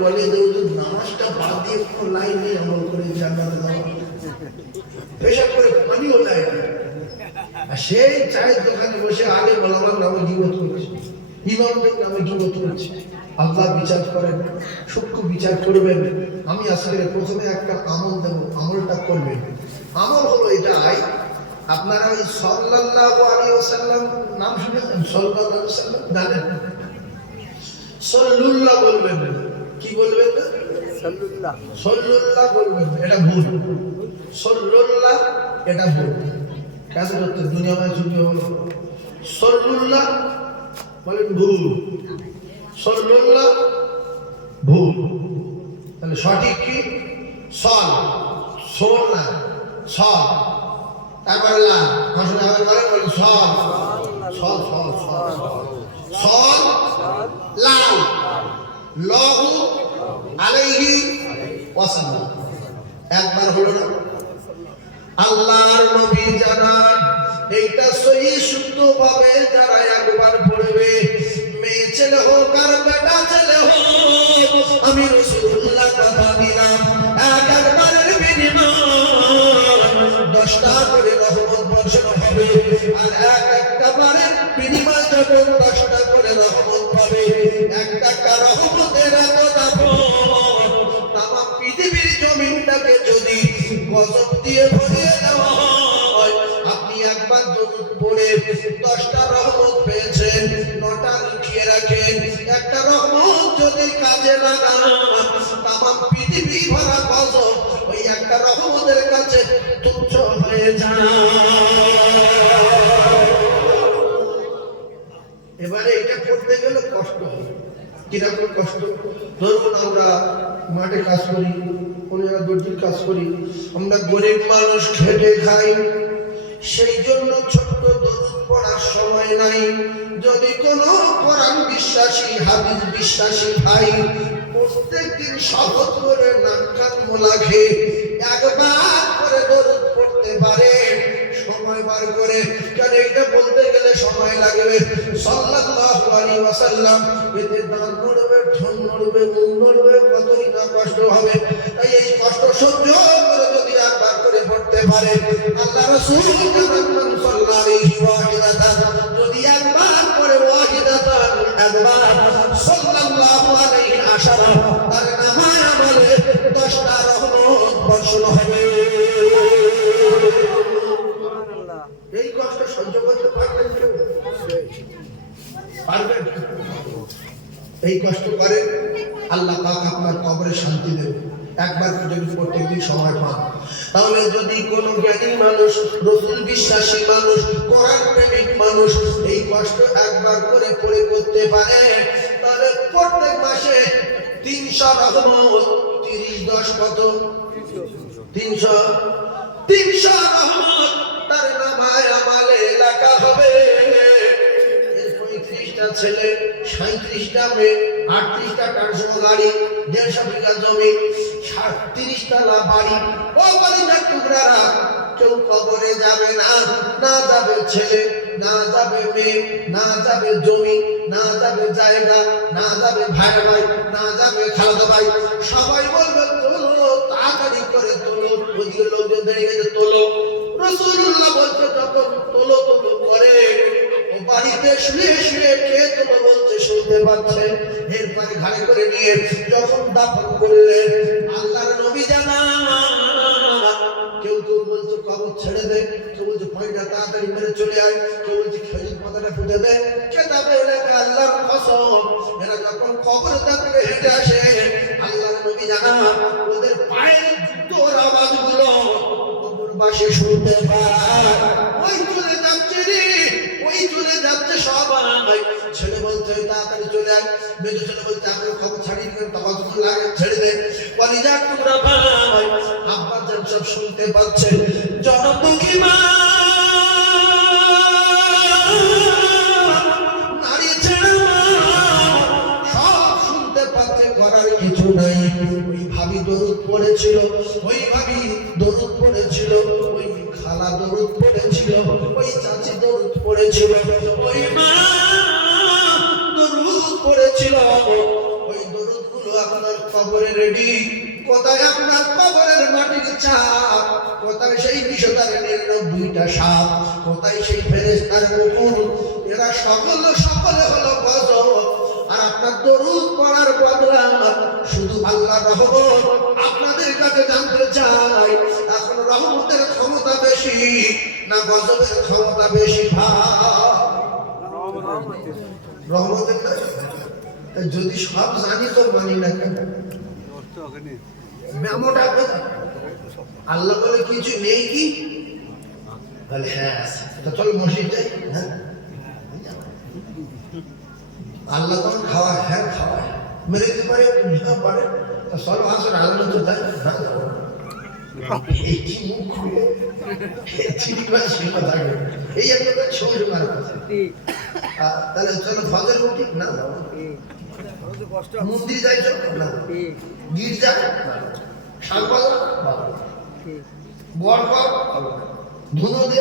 বলে যে নামাজটা বাদ দিয়ে কোনো লাইন নেই আমল করে জান্নাতে যাওয়া, পেশাব করে পানিও লাইন নেই। আর সেই চায়ের দোকানে বসে আগে বলাবার নামে জীবত করছে, ইমামদের নামে জীবত করছে। আল্লাহ বিচার করেন, সূক্ষ্ম বিচার করবেন। আমি আজকে প্রথমে একটা আমল দেব, আমলটা করবেন। আমল হলো এটাই, আপনারা ওই সাল্লাল্লাহু আলাইহি ওয়াসাল্লাম নাম শুনেছেন? সাল্লাল্লাহু আলাইহি ওয়াসাল্লাম জানেন? সাল্লুল্লাহ বলবেন, কি বলবেন না? সাল্লুল্লাহ, সাল্লুল্লাহ বলবেন, এটা ভুল। সাল্লুল্লাহ এটা ভুল। কাছে করতে দুনিয়া মানে ছুটি হলো সাল্লুল্লাহ বলেন ভুল, সাল্লুল্লাহ ভুল। তাহলে সঠিক কি? সল, সোল না, সল। তারপরে লা ঘোষণা হবে বলে বলি সল, সল সল সল সল লাল লহু আলাইহি ওয়াসাল্লাম। একবার হলো না? আল্লাহর নবী জানান এইটা সহি শুদ্ধ ভাবে যারা একবার পড়বে, মেয়ে ছেলে হোক আর বেটা ছেলে হোক, আমি রাসূলুল্লাহ কথা দিলাম একবারের বিনিময় 10টা করে রহমত বর্ষণ হবে। আর একটা বারের বিনিময় যখন 10টা করে রহমত পাবে, একটা রহমতের এত দাম, তামাম পৃথিবীর জমিনটাকে যদি গজব দিয়ে ভরিয়ে দেওয়া হয়, আপনি একবার দরুদ পড়ে 10টা রহমত পেয়েছেন, 9টা লুকিয়ে রাখেন। একটা রহমত যদি কাজে লাগান, তামাম পৃথিবী ভরা গজব ওই একটা রহমতের কাছে তুচ্ছ হয়ে যায়। এবারে এটা করতে গেলে কষ্ট হয়। কিরকম কষ্ট? ধরুন আমরা মাঠে কাজ করি, কোনো জায়গায় দর্জির কাজ করি, আমরা গরিব মানুষ, খেটে খাই, সেই জন্য ছোট্ট দরুদ পড়ার সময় নাই। যদি কোনো কোরআন বিশ্বাসী, হাদিস বিশ্বাসী ভাই প্রত্যেকদিন শপথ করে নাক কান মোলা খেয়ে একবার করে দরুদ পড়তে পারে, সময় বার করে, কারণ এইটা বলতে গেলে সময় লাগবে। সাল্লাল্লাহু আলাইহি ওয়াসাল্লাম এতে দাঁত নড়বে, ঠোঁট নড়বে, মুখ নড়বে, কতই না কষ্ট হবে। তাই এই কষ্ট সহ্য করে যদি একবার করে পড়তে পারে, আল্লাহ রাসূল জানান সাল্লাল্লাহু আলাইহি ওয়াসাল্লাম যদি একবার করে ওয়াহিদাতান একবার সাল্লাল্লাহু আলাইহি আশারা, তার নামায় আমলে 10টা রহমত বর্ষণ হবে। এই কষ্ট সহ্য করতে পারবেন কেউ? পারবেন? এই কষ্ট করেন, আল্লাহ পাক আপনার কবরে শান্তি দেবে। একবার যদি প্রত্যেকদিন সময় পান, তাহলে যদি কোনো জ্ঞানী মানুষ, রাসূল বিশ্বাসী মানুষ, কোরআন প্রেমিক মানুষ এই কষ্ট একবার করে পড়ে করতে পারে, তাহলে প্রত্যেক মাসে 300 রহমত, 30 10 কত? 300 রহমত তার নামায় আমলে লেখা হবে। 35টা ছেলে, 37টা মেয়ে, 38টা ট্রান্সফার গাড়ি, 150 বিঘা জমি, 30 তলা বাড়ি। ও বাড়ির টুকরারা, কেউ কবরে যাবে না, না যাবে ছেলে, না যাবে মেয়ে, না যাবে জমি, না যাবে জায়গা, না যাবে ভাই ভাই, না যাবে খালাতো ভাই। সবাই বলবে তোলো, তাড়াতাড়ি করে তোলো, ওদিকে লোকজন দাঁড়িয়ে গেছে, তোলো। রাসূলুল্লাহ বলছে যখন তোলো তোলো করে, ও বাড়িতে শুয়ে শুয়ে কে তোলো বলছে শুনতে পাচ্ছে। এরপরে ঘাড়ে করে নিয়ে যখন দাফন করলেন, আল্লাহর নবী জানান কেউ কেউ বলছে কবর ছেড়ে দে, কেউ বলছে পয়টা তাড়াতাড়ি মেরে চলে আয়, কেউ বলছে খেজুর পাতাটা ফুটে দে। কেতাবে লেখা আল্লাহর কসম, এরা যখন কবরের দিকে হেঁটে আসে, আল্লাহর নবী জানান ওদের পায়ের জুতোর আওয়াজগুলো কবরবাসী শুনতে পায়। ওই চলে যাচ্ছে রে, ওই চলে যাচ্ছে সবাই। ছেলে বলছে তাড়াতাড়ি চলে আয়, মেয়ে ছেলে বলছে আমি খবর ছাড়িয়ে দিলাম, তখন লাগে ছেড়ে দে। কলিজার টুকরা ভাই, আব্বা জান সব শুনতে পাচ্ছে। জনমুখী মা নারী ছেড়ে সব শুনতে পাচ্ছে, করার কিছু নাই। ওই ভাবি দরুদ পড়েছিল, ওই ভাবি দরুদ পড়েছিল, ওই খালা দরুদ পড়েছিল, ওই চাচি দরুদ পড়েছিল, ওই মা দরুদ পড়েছিল। ওই দরুদ গুলো আপনার কবরে রেডি। কোথায় আপনার কবরের মাটির চাপ, কোথায় সেই বিষধারে 99টা সাপ, কোথায় সেই ফেরেশতার মুকুট, এরা সকলে হলো গজব। আর আপনার দরুদ পড়ার বদলা শুধু আল্লাহর রহমত আপনাদের কাছে জানতে চাই, এখন রহমতের ক্ষমতা বেশি না গজবের ক্ষমতা বেশি? রহমতের না। যদি সব জানি তো মানি না কেন? আল্লাহ বলে কিছু নেই কি? বলে হ্যাঁ চল মসজিদ যাই। হ্যাঁ আল্লাহ তখন খাওয়ায়, হ্যাঁ খাওয়ায়, মেরে দিতে পারে, পারে সর্ব আসর আল্লাহ তো দেয়। এই কি মুখ খুলে এই একটা ছবি মারা তাহলে চলো ফজর উঠি না, মন্দির যাইছো না, গির্জা শাকবাজার বর কর ধুনো দে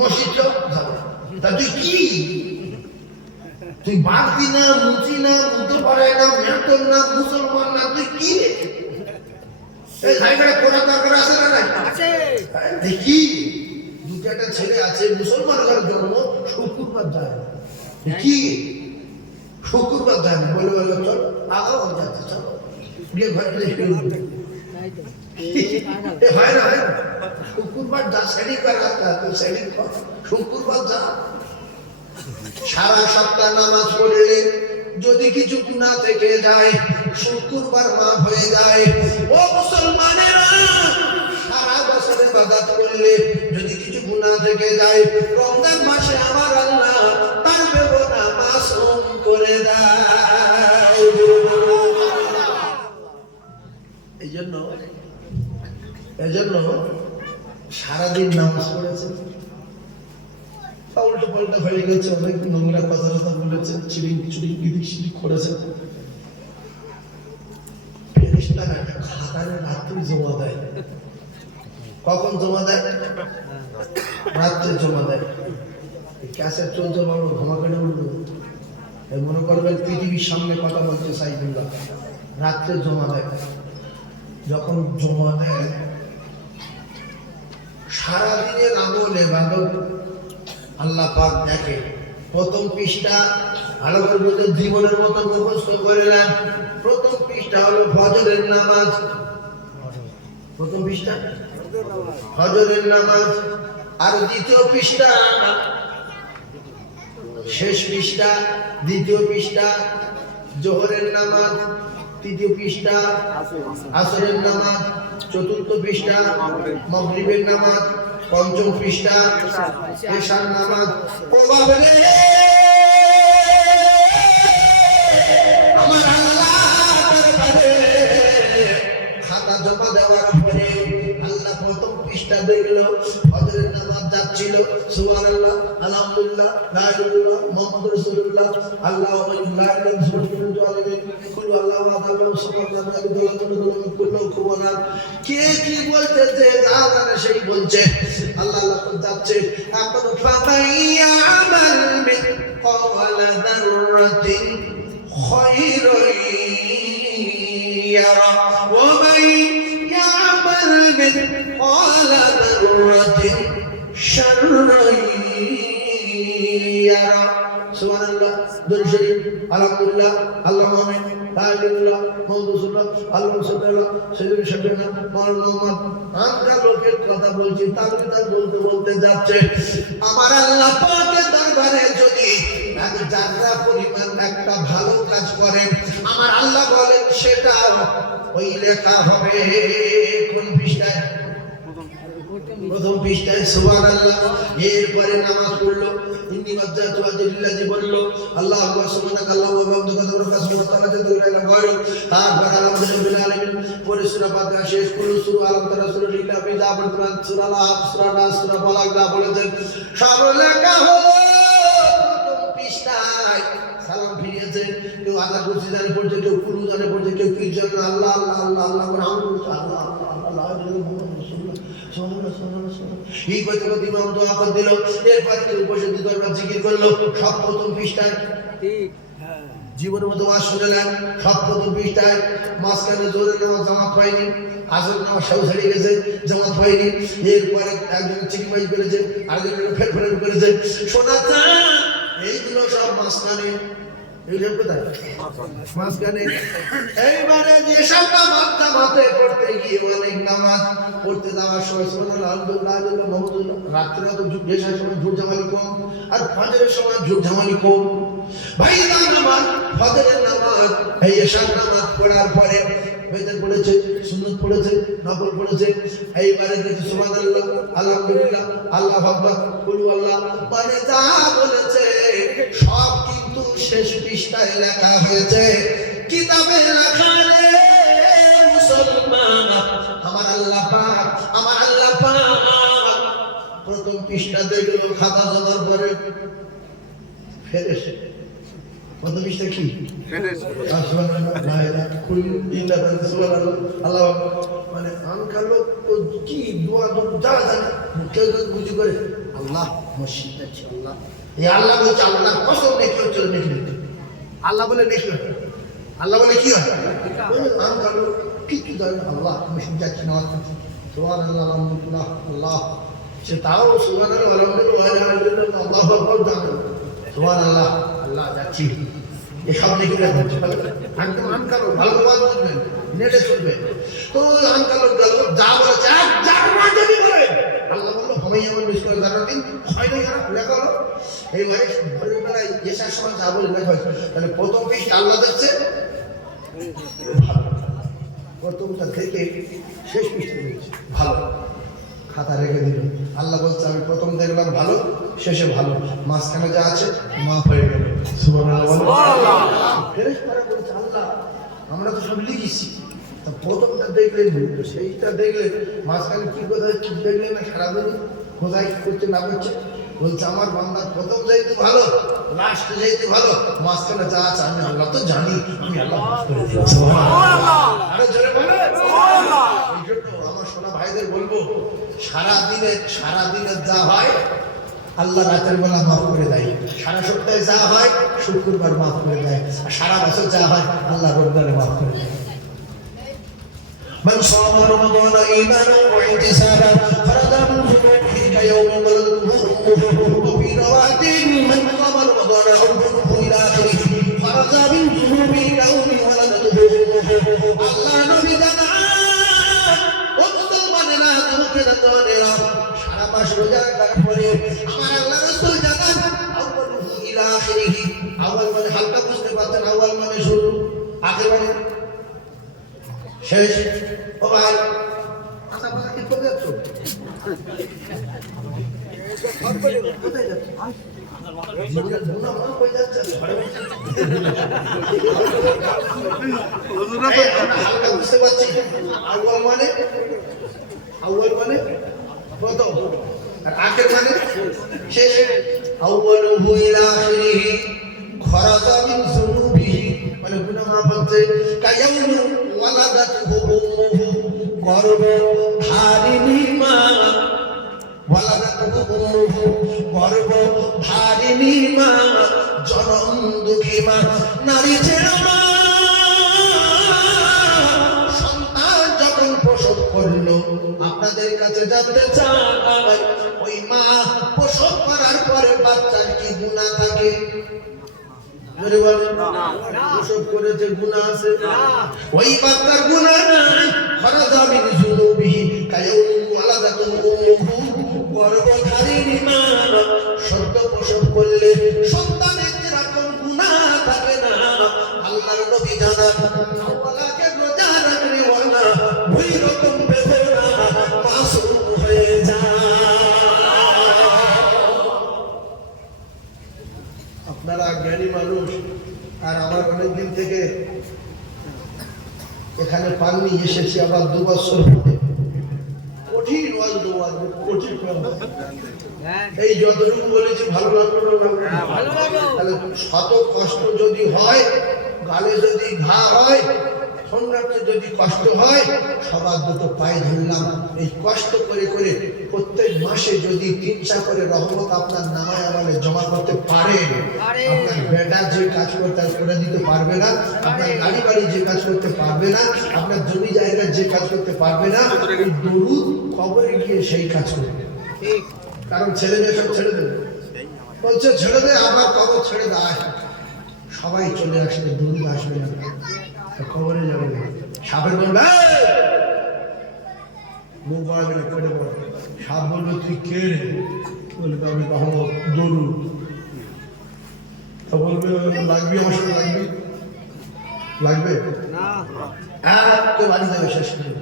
মসজিদ যাবে। তা তুই কি, তুই বাগদি না, মুচি না, মুতো পাড়ায় না, মেটন না, মুসলমান না, তুই কি? এই জায়গায় কোথা দরকার আছে না? দেখি দুটো একটা ছেলে আছে মুসলমান ঘরের জন্ম, শুক্রবার যায় কি, শুক্রবার যায় না, বলে বলে চল আগাও যাচ্ছে, চলো গিয়ে ঘরে হয় না, হয় না, শুক্রবার যা শ্রেণী কর রাস্তা, তুই শ্রেণী কর, শুক্রবার যা। সারা সপ্তাহ নামাজ পড়লে যদি কিছু গুনাহ থেকে যায়, শুক্রবার মাফ হয়ে যায়। ও মুসলমানেরা, সারা বছর ইবাদত করলে যদি কিছু গুনাহ থেকে যায়, রমজান মাসে আমার আল্লাহ তার বেগুনাহ মাসুম করে দেয়। এজন্য সারাদিন নামাজ পড়েছে, উল্টো পাল্টা হয়ে গেছে, অনেক নোংরা কথা বলেছে, চিড়ি করেছে, ফেরেশতারা খাতারে রাত্রি জমা দেয়। কখন জমা দেয়? রাত্রে জমা দেয়। ক্যাসেট চলছে, বলো ধমাকাটা উঠলো, মনে করবেন পৃথিবীর সামনে কথা বলছে সাইদুল্লাহ, রাত্রে জমা দেয়। যখন জমা দেয়, সারাদিনের আমল ইবাদত আল্লাহ পাক দেখে। প্রথম পৃষ্ঠা ভালো করে বলতে জীবনের মতো মুখস্থ করে নেন। প্রথম পৃষ্ঠা হলো ফজরের নামাজ, প্রথম পৃষ্ঠা ফজরের নামাজ। আর দ্বিতীয় পৃষ্ঠা, শেষ পৃষ্ঠা, দ্বিতীয় পৃষ্ঠা জোহরের নামাজ, তৃতীয় পৃষ্ঠা আসরের নামাজ, চতুর্থ পৃষ্ঠা মাগরিবের নামাজ, পঞ্চম পৃষ্ঠা এশার নামাজ। ও বাবা রে, আমার আল্লাহ দরবারে খাতা জমা দেওয়ার পরে আল্লাহ প্রথম পৃষ্ঠা দেখলো, ফজরের নামাজ যাচ্ছিল, সুবহানাল্লাহ, আলহামদুলিল্লাহ, লা ইলাহা ইল্লাল্লাহ, মুহাম্মাদুর রাসূলুল্লাহ, আল্লাহু আকবার, কে কি বলতেছে জানে সেই বলছে, আল্লাহ যাচ্ছে। এখন ফামাইয়া আমাল মিসকালা যাররাতিন খায়রান ইয়ারা ওয়া মান ইয়ামাল মিসকালা যাররাতিন শাররান ইয়ারা। সুবহানাল্লাহ, দুরূদ শরীফ, আলহামদুলিল্লাহ, আল্লাহু আমিন, লা ইলাহা ইল্লাল্লাহ, মুহাম্মাদুর রাসূলুল্লাহ, আল্লাহুম্মা সাল্লি আলা সাইয়্যিদিনা শাফিনা মাওলানা মুহাম্মদ। আমরা লোকের কথা বলছি, তাকবীর বলতে বলতে যাচ্ছে। আমার আল্লাহ পাকের দরবারে যদি এক জাররা পরিমাণ একটা ভালো কাজ করেন, আমার আল্লাহ বলেন সেটা ওই লেখা হবে কোন পৃষ্ঠায়? প্রথম পৃষ্ঠায়। সুবহানাল্লাহ। এরপরে নামাজ পড়লো, ইন্নী ওয়াজ্জাহতু ওয়াজহিয়া লিল্লাযী বললো, আল্লাহু আকবার, সুবহানাকা আল্লাহুম্মা ওয়া বিহামদিকা তাবারাকা ওয়া তাআলা গায়রুক। তারপর আলহামদুলিল্লাহি রাব্বিল আলামিন পরে সূরা ফাতিহা শেষ করলো, সূরা আলম তারা, সূরা ইখলাস, ফিজা, বর্তমান সূরা আল-আহব, সূরা নাস, সূরা ফালাক দা বলেছেন, সব লেখা হলো প্রথম পৃষ্ঠায়। সালাম ফিরিয়েছে, কেউ আযান করছে জানে পড়ছে, কেউ কুরু জানে পড়ছে, কেউ কি জানে আল্লাহ আল্লাহ আল্লাহ আল্লাহ করে আমল করছে, আল্লাহ আল্লাহ আল্লাহ এই কইতে কইতে ইমাম দোয়া করে দিল। এরপরে কেউ বসে দরবার জিকির করলো, সব প্রথম পৃষ্ঠায়। জীবনের মতো ওয়াজ শুনলেন সব প্রথম পৃষ্ঠায় মাঝখানে জোরে নামাজ জামাত হয়নি, আসর নামাজ সেও ছেড়ে গেছে, জামাত হয়নি, এরপরে একজন চিকিমাই করেছে, আরেকজন ফেরফের করেছে, শোনা এইগুলো সব মাঝখানে। এইসব কোথায় মাঝখানে? এইবারে যেসব নামাজ জামাতে পড়তে গিয়ে অনেক নামাজ পড়তে যাওয়ার সময় আলহামদুলিল্লাহ মহমদুল্লাহ, রাত্রে অত ঝুঁকের সময় ঝুঁক ঝামালি কম, আর ফজরের সময় ঝুঁক ঝামালি কম। ভাই নামাজ, ফজরের নামাজ, এই এশার নামাজ পড়ার পরে বেতন পড়েছে, সুন্নত পড়েছে, নফল পড়েছে, এইবারে দেখি সুবহানাল্লাহ, আলহামদুলিল্লাহ, আল্লাহু আকবার, কুল আল্লাহ, মানে যা বলেছে সব কিন্তু শেষ পৃষ্ঠায় লেখা হয়েছে। কিতাবে লেখা রে মুসলমান, আমার আল্লাহ পাক, আমার আল্লাহ পাক প্রথম পৃষ্ঠা দেখলো খাতা জমার পরে ফেরেশতা। প্রথম পৃষ্ঠা কি? মানে আনকার লোক কি দোয়া যা জানে কেউ বুঝি করে আল্লাহ মসজিদ আছে, আল্লাহ এই আল্লাহ বলছে, আল্লাহ কসম নেকি হচ্ছে নেকি দিতে, আল্লাহ বলে নেকি হয়, আল্লাহ বলে কি হয়? আনকার লোক কি কি জানে আল্লাহ মসজিদ যাচ্ছে না, সুবহানাল্লাহ আলহামদুলিল্লাহ আল্লাহ, সে তাও সুবহানাল্লাহ আলহামদুলিল্লাহ আল্লাহু আকবার জানে, সুবহানাল্লাহ আল্লাহ যাচ্ছি, এসব নেকি হচ্ছে। একদম আনকার লোক, ভালো কথা বুঝবেন, নেটে চলবে। তো আনকার লোক গেল, যা বলেছে এক জাগমা যদি বলে আল্লাহ বললো হমাই আমার মিস করে জানার দিন হয় না, খারাপ লেখা হলো। এইবারে ভোরের বেলায় এসার সময় যা বলে লেখা হয়েছে, তাহলে প্রথম পৃষ্ঠা আল্লাহ দেখছে ভালো, প্রথমটা থেকে শেষ পৃষ্ঠা দেখছে ভালো, খাতা রেখে দিল। আল্লাহ বলছে আমি প্রথম দেখলাম ভালো, শেষে ভালো, মাঝখানে যা আছে মাফ হয়ে গেল। সুবহানাল্লাহ। ফেরেশতারা বলছে আল্লাহ আমরা তো সব লিখেছি, তা প্রথমটা দেখলেন সেইটা দেখলেন, মাঝখানে কি কোথায় কি দেখলেন না সারাদিন কোথায় কি করছে না করছে, বলছে আমার বান্দার প্রথম যাইতে ভালো, লাস্ট যাইতে ভালো, মাঝখানে যা আছে আমি আল্লাহ তো জানি, আমি আল্লাহ আরো জোরে বলে সুবহানাল্লাহ। এই জন্য আমার সোনা ভাইদের বলবো সারাদিনে যা হয় আল্লাহ রাতের বেলা মাফ করে দেয়, সারা সপ্তাহে যা হয় শুক্রবার মাফ করে দেয়, আর সারা বছর যা হয় আল্লাহ রমজানে মাফ করে দেয়। من صام رمضان إيمانا واحتسابا خرج من ذنوبه كيوم ولدته أمه وفي رواية من صام رمضان أوله إلى آخره خرج من ذنوبه كيوم ولدته أمه الله نبي জানান ও মুসলমানেরা যুবকেরা জওয়ানেরা সারা মাস রোজা রাখার পরে আমার আল্লাহ রাসূল জানান আউয়ালুহু ইলা আখিরিহি, আউয়াল মানে হালকা বুঝতে পারছেন, আউয়াল মানে শুরু, আখির মানে শেষ। ও ভাই আচ্ছা কথা কি করে যাচ্ছ, কোথায় যাচ্ছ? জীবনের গুনাহ মাফ হয়ে যাচ্ছে, হালকা বুঝতে পারছি। আউয়াল মানে প্রথম, আর আখির মানে শেষ। আউয়ালুহু ইলা আখিরিহি খরাজা মিন যুনুবিহি মানে গুনাহ মাফ হচ্ছে, কায়াউমি ওয়ালাদাতুহু উম্মুহু গর্ভধারিণী মা, ওয়ালাদাতুহু উম্মুহু গর্ভধারিণী মা, জনম দুঃখী মা, নারী ছেড়ে মা সন্তান যখন প্রসব করলো, আপনাদের কাছে জানতে চাই ওই মা প্রসব করার পরে বাচ্চার কি গুনাহ থাকে? প্রসব করেছে গুনাহ আছে? ওই বাচ্চার গুনাহ নাই। খরাজা মিন যুনুবিহি কায়াউমি ওয়ালাদাতুহু উম্মুহু গর্ভধারিণী মা, সদ্য প্রসব করলে সন্তানের যেরকম গুনাহ থাকে না, আল্লাহর নবী জানান আওয়ালাকে রোজা রাখলে ওয়ালা ওই রকম বেদনা মাসুম হয়ে যায়। আপনারা জ্ঞানী মানুষ, আর আমার অনেকদিন থেকে এখানে পাননি, এসেছি আবার 2 বছর পরে, কঠিন কঠিন এই যতটুকু বলেছি ভালো লাগলো না? তাহলে শত কষ্ট যদি হয়, গালে যদি ঘা হয়, শোনাতে যদি কষ্ট হয় সবার দুটো পায়ে ধরলাম, এই কষ্ট করে করে প্রত্যেক মাসে যদি 3টা করে রহমত আপনার নামায় আমলে জমা করতে পারেন, আপনার বেটা যে কাজ করতে করে দিতে পারবে না, আপনার গাড়ি বাড়ি যে কাজ করতে পারবে না, আপনার জমি জায়গা যে কাজ করতে পারবে না, ওই দরুদ কবরে গিয়ে সেই কাজ করবে। কারণ ছেলে মেয়ে সব ছেড়ে দেবে, বলছে ছেড়ে দে, আবার কবর ছেড়ে দেয়, সবাই চলে আসবে, দরুদ আসবে না, কবরে যাবে না। সাপের বলবে মুখ বাড়াবে না, কেটে পড়ে। সাপ বলবে তুই কে রে? বলবে আমি রহমত দরুদ। তা বলবে লাগবে, আমার সাথে লাগবে, লাগবে না, কেউ বাড়ি যাবে শেষ করে।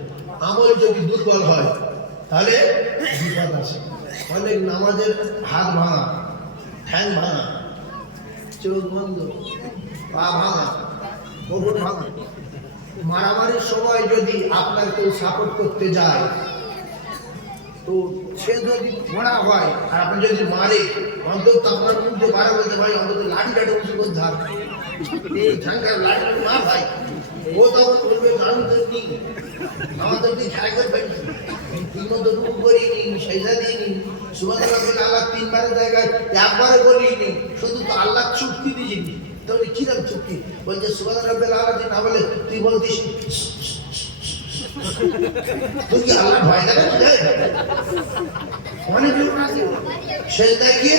আমল যদি দুর্বল হয় তাহলে বিপদ আছে। অনেক নামাজের হাত ভাঙা, ঠ্যাং ভাঙা, চোখ বন্ধ, পা ভাঙা, কবর ভাঙা। মারামারির সময় যদি আপনার কেউ সাপোর্ট করতে যায় তো সে যদি ঘোড়া হয় আর আপনি যদি মারে, অন্তত আপনার মুখে বাড়া বলতে ভাই অন্তত লাঠিটাকে উঁচু করে ধার, এই ঝাঙ্কার লাঠি মার ভাই। ও তখন বলবে আমাদের কি, আমাদের কি খেলা করবেন, ঠিক মতো রুম করিনি, সেজা দিইনি, সুবহানাল্লাহ আল্লাহ 3বারের জায়গায় 1বারে বলিনি, শুধু তো আল্লাহ চুক্তি দিয়েছি। তাহলে কিরকম চুক্তি? বলছে সুবহানাল্লাহ আল্লাহ না বলে তুই বলতিস তুই কি আল্লাহ ভয় দেখাচ্ছিস? অনেক লোক আছে সেজদা গিয়ে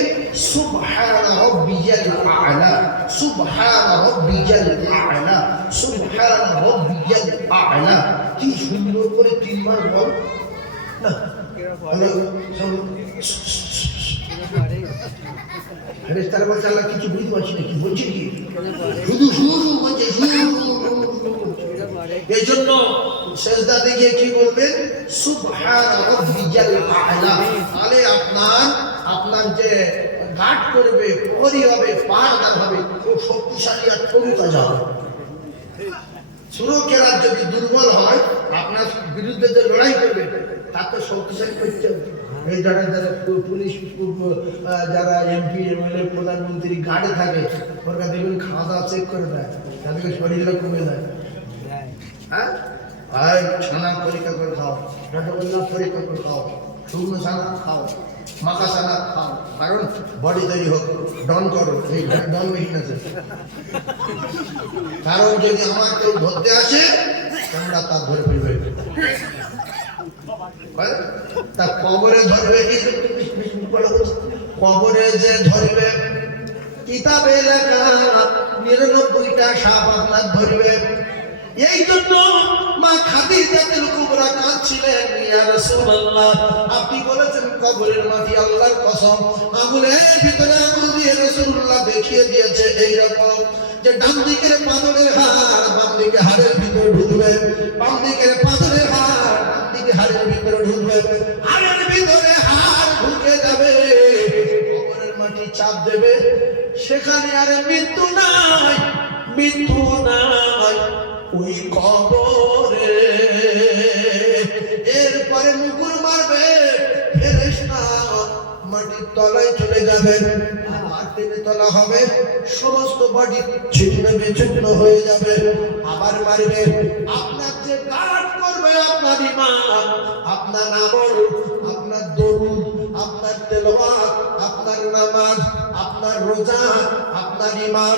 সুবহানা রাব্বিয়াল আ'লা, সুবহানা রাব্বিয়াল আ'লা, সুবহানা রাব্বিয়াল আ'লা। কি সুন্দর করে 3বার বল না, ফেরেশতারা বলছে আল্লাহ কিছু বুঝতে পারছি না, কি বলছে কি, শুধু শুধু বলছে। এই জন্য সেজদাতে গিয়ে কি বলবেন? সুবহানা রাব্বিয়াল আ'লা। তাহলে আপনার যে গার্ড করবে, প্রহরী হবে, পাহারাদার হবে, খুব শক্তিশালী আর তরুতাজা হবে। সুরক্ষার যদি দুর্বল হয়, আপনার বিরুদ্ধে যে লড়াই করবে তাকে শক্তিশালী করতে হবে। এই যারা পুলিশ, যারা এমপি এমএলএ প্রধানমন্ত্রী গার্ডে থাকে, ওরা দেখবেন খাওয়া দাওয়া চেক করে দেয়, তাদেরকে শরীরটা কমে যায়। হ্যাঁ, আর ছানা পরীক্ষা করে খাও, রসগোল্লা পরীক্ষা করে খাও, শুকনো ছানা খাও, মাখা ছানা খাও, কারণ বডি তৈরি হোক। ডন করো, এই ডন মেশিন আছে। কারণ যদি আমার কেউ ধরতে আসে তোমরা তা ধরে ফেলবে, তা কবরে ধরবে কি? কবরে যে ধরবে, কিতাবে লেখা 99টা সাপ আপনার ধরবে। এই জন্য মা খাদিজাতুল কুবরা কাঁদছিলেন, ইয়া রাসূলুল্লাহ আপনি বলেছেন কবরের মাটি আল্লাহর কসম, আঙুলের ভিতরে আঙুল দিয়ে রাসূলুল্লাহ দেখিয়ে দিয়েছে এইরকম যে ডান দিকের পাথরের হাড় বাম দিকে হাড়ের ভিতরে ঢুকবে, বাম দিকের পাথরের হাড় ডান দিকে হাড়ের ভিতরে ঢুকবে, হাড়ের ভিতরে হাড় ঢুকে যাবে, কবরের মাটি চাপ দেবে, সেখানে আর মৃত্যু নাই, মৃত্যু নাই ওই কবরে। এরপরে মুকুর মারবে ফেরেশতা, মাটির তলায় চলে যাবে, মাটির তলা হবে, সমস্ত বডি ছিন্ন বিচ্ছিন্ন হয়ে যাবে। আবার মারবে, আপনার যে গার্ড করবে আপনার ঈমান, আপনার আমল, আপনার দরুদ, আপনার তেলাওয়াত, আপনার নামাজ, আপনার রোজা, আপনার ঈমান,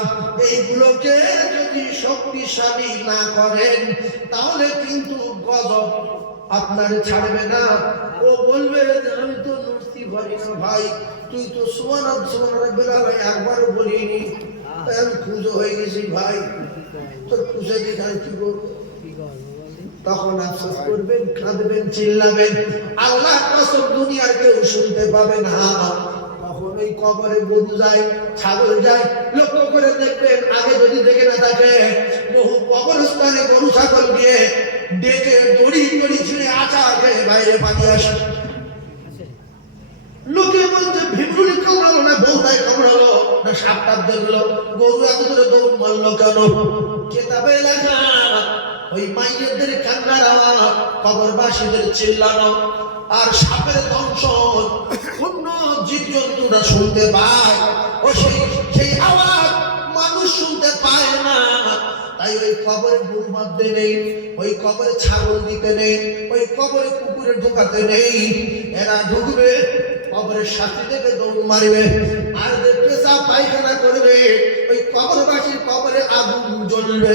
এইগুলোকে যদি শক্তিশালী না করেন তাহলে কিন্তু গজব আপনার ছাড়বে না। ও বলবে যে আমি তো নড়তে পারি না ভাই, তুই তো সুবহানাল্লাহ একবারও বলিনি, আমি খুঁজো হয়ে গেছি ভাই, তোর খুঁজে দিকে কি করবো? তখন আফসোস করবেন, কাঁদবেন, চিল্লাবেন, আল্লাহ কসম দুনিয়ার কেউ শুনতে পাবে না। তখন ওই কবরে গরু যায়, ছাগল যায়, লক্ষ্য করে দেখবেন, আগে যদি দেখে না থাকে বহু কবরস্থানে গরু ছাগল গিয়ে ডেকে দড়ি দড়ি ছিঁড়ে আচার খেয়ে বাইরে পালিয়ে আসে। লোকে বলছে ভিমরুলি কামড়ালো না বউটাই কামড়ালো না সাপ টাপ দেখলো, গরু এত দূরে দৌড় মারলো কেন? কেতাবে লেখা ওই মাইয়েদের কান্নার আওয়াজ, কবরবাসীদের চিল্লানো আর সাপের দংশন অন্য জীবজন্তুরা শুনতে পায়, ও সেই আওয়াজ মানুষ শুনতে পায় না। তাই ওই কবরে গরু বাঁধতে নেই, ওই কবরে ছাগল দিতে নেই, ওই কবরে কুকুরে ঢোকাতে নেই। এরা ঢুকবে কবরের সাথে থেকে দৌড় মারবে, আর যে পেশা পায়খানা করবে ওই কবরবাসীর কবরে আগুন জ্বলবে।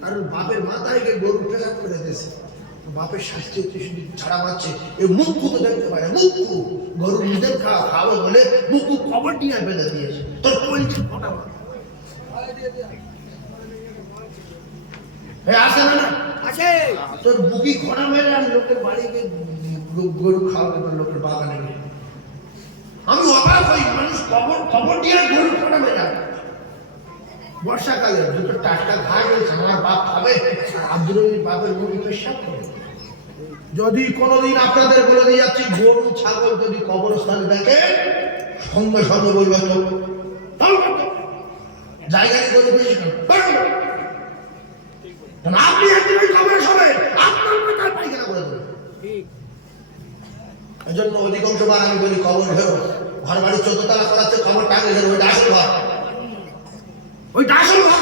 কারণ বাপের মাথায় গিয়ে গরু পেশাব করে দিয়েছে, বাপের শাস্তি হচ্ছে শুধু ছাড়া মারছে। এই মুখু তো দেখতে পারে, মুখু গরু নিজের খাওয়াবো বলে মুখু কবর নিয়ে বেঁধে দিয়েছে। তোর কলজি ফোটা মার আসে না, আছে তোর বুকি খোঁড়া মেরে আর লোকের বাড়ি গিয়ে গরু খাওয়াবে, লোকের বাগানে গিয়ে। আমি অবাক হই, মানুষ কবর দিয়ে গরু খোঁড়া মেরে। বর্ষাকালে দুটো টাটকা ঘাস হয়েছে, আমার বাপ খাবে, আব্দুল বাপের মুখে পেশাব করবে। যদি কোনোদিন আপনাদের বলে দিয়ে যাচ্ছি, গরু ছাগল যদি কবরস্থানে দেখে সঙ্গে সঙ্গে বলবে তো জায়গায় গরু বেশি আপনি একদিন ওই কবরে সবে আপনার মাথায় পায়খানা করে দেবেন। এই জন্য অধিকাংশ বার আমি বলি কবর ঘেরো, ঘর বাড়ি 14 তলা করাচ্ছে, কবরটা আগে ঘেরো, ওইটা আসল ঘর, ওইটা আসল ঘর।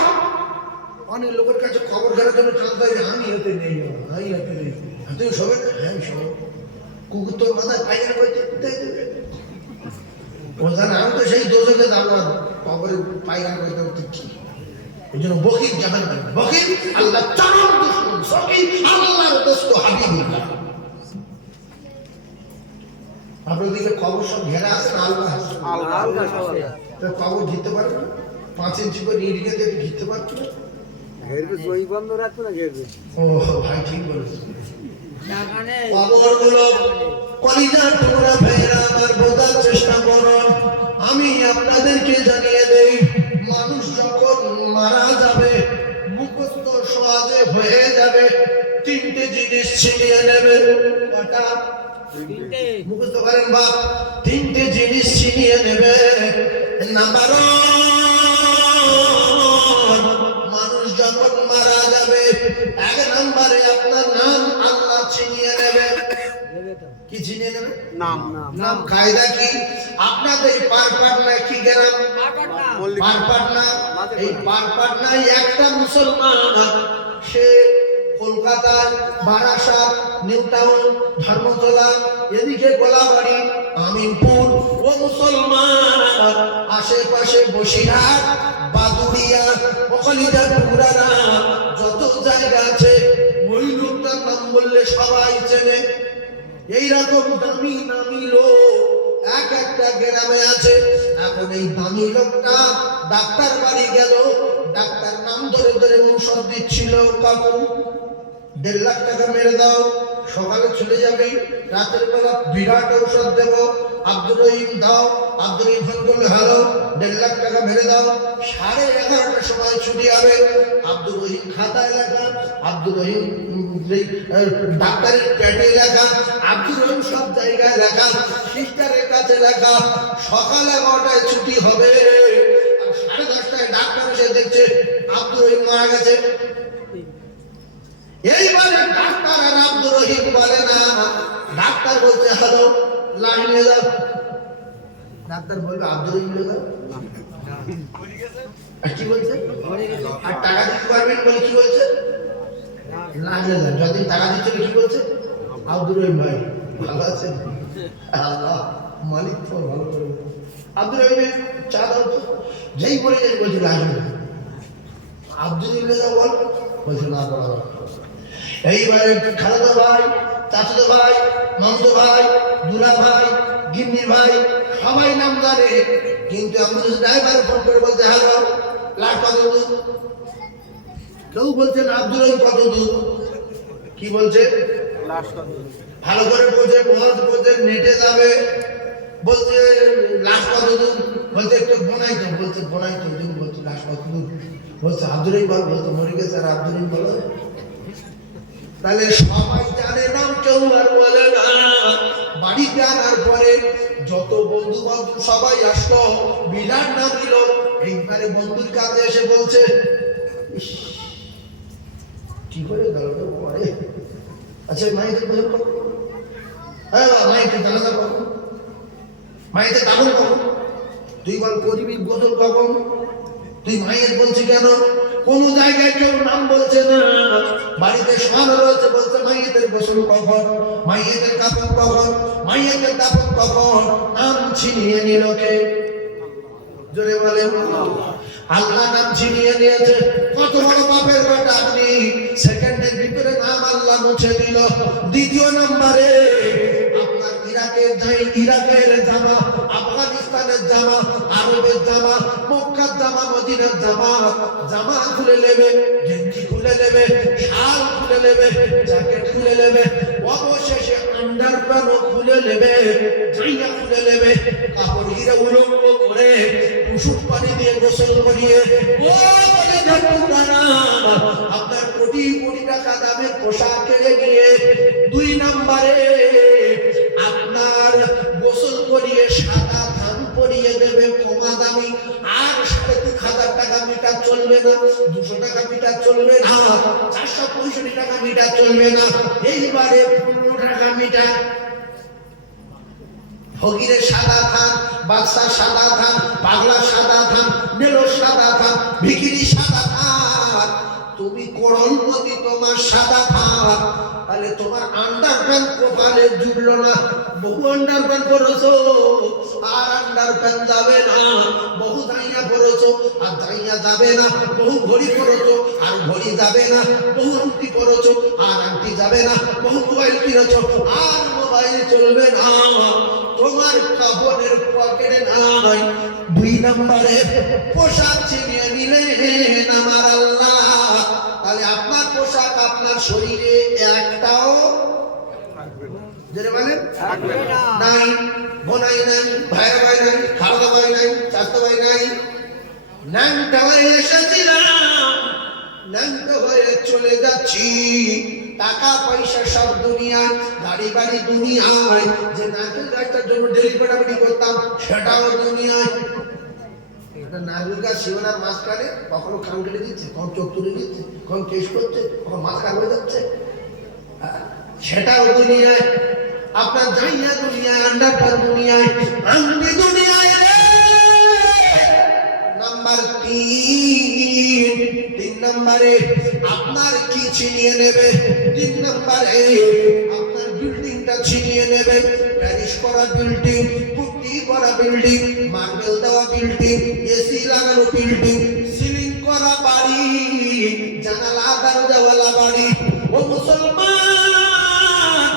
অনেক লোকের কাছে কবর ঘেরার জন্য চলতে হয়, আমি হাতে নেই, আমি হাতে নেই, তুই সবে হ্যাঁ সবে কুকুর তোর মাথায় পায়খানা করে দেবে। ও জানে আমি তো সেই দোষকে যাবো, কবরে পায়খানা করতে করতে কি। এই জন্য বকির যাবেন না, বকির আল্লাহ চরম দুশমন, সকির আল্লাহর দোস্ত হাবিবুল্লাহ। আপনার দিকে কবর সব ঘেরা আছে না আল্লাহ আছে? আল্লাহ সব আছে। তো কবর ঘিরতে পারবে না, 5 ইঞ্চি করে নিয়ে দিয়ে ঘিরতে পারবে না, ঘেরবে জয় বন্ধ রাখবে না, ঘেরবে। ও ভাই ঠিক বলেছেন। কবরগুলো কলিজার টুকরা ভাইরা আমার বোঝার চেষ্টা করুন। আমি আপনাদেরকে জানিয়ে দেই, মানুষ যখন মারা যাবে মুখস্থ সহজে হয়ে যাবে, 3টে জিনিস ছিনিয়ে নেবে। কটা? মুখস্থ করেন বাপ, 3টে জিনিস ছিনিয়ে নেবে। নাম্বার 1, মানুষ যখন মারা যাবে 1 নম্বরে আপনার নাম আল্লাহ ছিনিয়ে নেবে। কি ছিনিয়ে নেবে? নাম। নাম কায়দা কি? আপনাদের পারপাটনা কি গ্রাম? পারপাটনা। এই পারপাটনায় একটা মুসলমান, সে কলকাতায় বারাসাত, নিউ টাউন, ধর্মতলা, এদিকে গোলাবাড়ি, আমিনপুর, ও মুসলমান আশেপাশে বসিরহাট, বাদুড়িয়া, কলিজার টুকরারা যত জায়গা আছে, ওই লোকটার নাম বললে সবাই চেনে। এইরকম দামি দামি লোক এক একটা গ্রামে আছে। এখন এই দামি লোকটা ডাক্তার বাড়ি গেল, ডাক্তার নাম ধরে ধরে ঔষধ দিচ্ছিল, কাকু 1.5 লাখ টাকা মেরে দাও, সকালে চলে যাবে, রাতের বেলা বিরাট ঔষধ দেব, আব্দুর রহিম দাও। আব্দুর রহিম ফোন করলে হ্যালো, 1.5 লাখ টাকা মেরে দাও। 11:30টার সময় ছুটি হবে। আব্দুর রহিম খাতায় লেখা, আব্দুর রহিম ডাক্তারের প্যাটে লেখা, আব্দুর রহিম সব জায়গায় লেখা, সিস্টারের কাছে লেখা। সকাল 11টায় ছুটি হবে, আর 10:30টায় ডাক্তার এসে দেখছে আব্দুর রহিম মারা গেছে। এইবারে ডাক্তার আর আব্দুর রহিম বলে না, ডাক্তার বলছে হ্যালো, লাশ নিয়ে যাও। ডাক্তার বলবে আব্দুর রহিম নিয়ে যাও। কি বলছে? আর টাকা দিতে পারবেন বলে কি বলছে? লাশ নিয়ে যাও। যতদিন টাকা দিচ্ছিল কি বলছে? আব্দুর রহিম ভাই ভালো আছেন? আল্লাহ মালিক তো ভালো করে। আব্দুর রহিমের চা দাও তো। যেই বলে যাই বলছে লাশ নিয়ে যাও। আব্দুর রহিম নিয়ে যাও বল, বলছে না বলা। এইবারে খালাতো ভাই, চাচাতো ভাই, মামতো ভাই, দুলা ভাই, গিন্নি ভাই সবাই নাম জানে, কিন্তু অ্যাম্বুলেন্স ড্রাইভার ফোন করে বলতে হ্যালো, লাশ কত দূর? কেউ বলছেন আব্দুর রহিম কত দূর? কি বলছে? লাশ কত দূর? ভালো করে বলছে, বলছে নেটে যাবে, বলছে লাশ কত দূর? বলছে একটু বোনাইতো, বলছে বোনাইতো, বলছে লাশ কত দূর? বলছে আব্দুর রহিম বল, বলছে মরে গেছে। আর আব্দুর রহিম বলো, তাহলে সবাই জানে নাম, কেউ আর বলে না। বাড়িতে আনার পরে যত বন্ধু বান্ধব সবাই আসলো, বিরাট নাম দিল। এইবারে বন্ধুর কাছে এসে বলছে কি করে গেল পরে? আচ্ছা মাইকে বলে হ্যাঁ মাইকে জানাজা কখন? মাইকে দাফন কখন? তুই বল করিবি গোসল কখন? তুই মাইয়ের বলছি কেন? কোন জায়গায় কেউ নাম বলছে না। বাড়িতে শোয়ানো রয়েছে, বলছে মাইয়েতের গোসল কখন, মাইয়েতের কাপড় কখন, মাইয়েতের দাফন কখন, নাম ছিনিয়ে নিল কে? জোরে বলে আল্লাহ নাম ছিনিয়ে নিয়েছে। কত বড় পাপের বেটা আপনি! সেকেন্ডের ভিতরে নাম আল্লাহ মুছে দিল। দ্বিতীয় নম্বরে আপনার ইরাকের জামা, আফগানিস্তানের জামা, আরবের জামা, মক্কার জামা, মদিনার জামা, জামা খুলে নেবে, গেঞ্জি খুলে নেবে, শাল খুলে নেবে, জ্যাকেট খুলে নেবে, অবশেষে আন্ডারপ্যান্টও খুলে নেবে, জাইয়া খুলে নেবে, কাপড় ঘিরে উলঙ্গ করে কুসুম পানি দিয়ে গোসল করিয়ে আপনার কোটি কোটি টাকা দামের পোশাক কিনে নিয়ে 2 নম্বরে আপনার গোসল করিয়ে সাদা ধান পরিয়ে দেবে কমা দামি। আর 3,500 টাকা মিটার চলবে না, 200 টাকা মিটার চলবে না, 465 টাকা মিটার চলবে না, এইবারে 15 টাকা মিটার। ফকিরের সাদা ধান, বাদশাহ সাদা ধান, পাগলা সাদা ধান, নেলো সাদা ধান, ভিখিরি সাদা ধান। তুমি করলপতি, তোমার সাদা ধান। তাহলে তোমার আন্ডারপ্যান্ট কপালে জুড়লো না। বহু আন্ডারপ্যান্ট পরেছো আর আন্ডারপ্যান্ট যাবে না। বহু দাইয়া পরেছো আর দাইয়া যাবে না। বহু ঘড়ি পরেছো আর ঘড়ি যাবে না। বহু আংটি পরেছো আর আংটি যাবে না। বহু মোবাইল কিনেছো আর মোবাইল চলবে না। তোমার কাপড়ের পকেটে নাই। 2 নম্বরে পোশাক ছিনিয়ে নিলেন আমার আল্লাহ। তাহলে আপনার পোশাক আপনার শরীরে একটাও যেটা বলেন নাই, বোনাই নাই, ভাইরা ভাই নাই, খালাদা ভাই নাই, চাচা ভাই নাই। ন্যাংটা হয়ে এসেছিলাম, ন্যাংটা হয়ে চলে যাচ্ছি। টাকা পয়সা সব দুনিয়ায়, গাড়ি বাড়ি দুনিয়ায়, যে নারকেল গাছটার জন্য ডেলি পেটাপেটি করতাম সেটাও দুনিয়ায়। নারকেল গাছ সীমানার মাঝখানে কখনো কান কেটে দিচ্ছে, কখন চোখ তুলে দিচ্ছে, কখন কেস করছে, কখন মাথা খারাপ হয়ে যাচ্ছে, সেটাও দুনিয়ায়। আপনার জাইয়া দুনিয়ায়, আন্ডারপ্যান্ট দুনিয়ায়, আংটি দুনিয়ায়। নাম্বার 3 নম্বরে আপনার কি ছিনিয়ে নেবে? 3 নম্বরে আপনার বিল্ডিংটা ছিনিয়ে নেবে। প্যারিস করা বিল্ডিং, পুট্টি করা বিল্ডিং, মার্বেল দেওয়া বিল্ডিং, এসি লাগানো বিল্ডিং, সিলিং করা বাড়ি, জানালা দরজাওয়ালা বাড়ি। ও মুসলমান,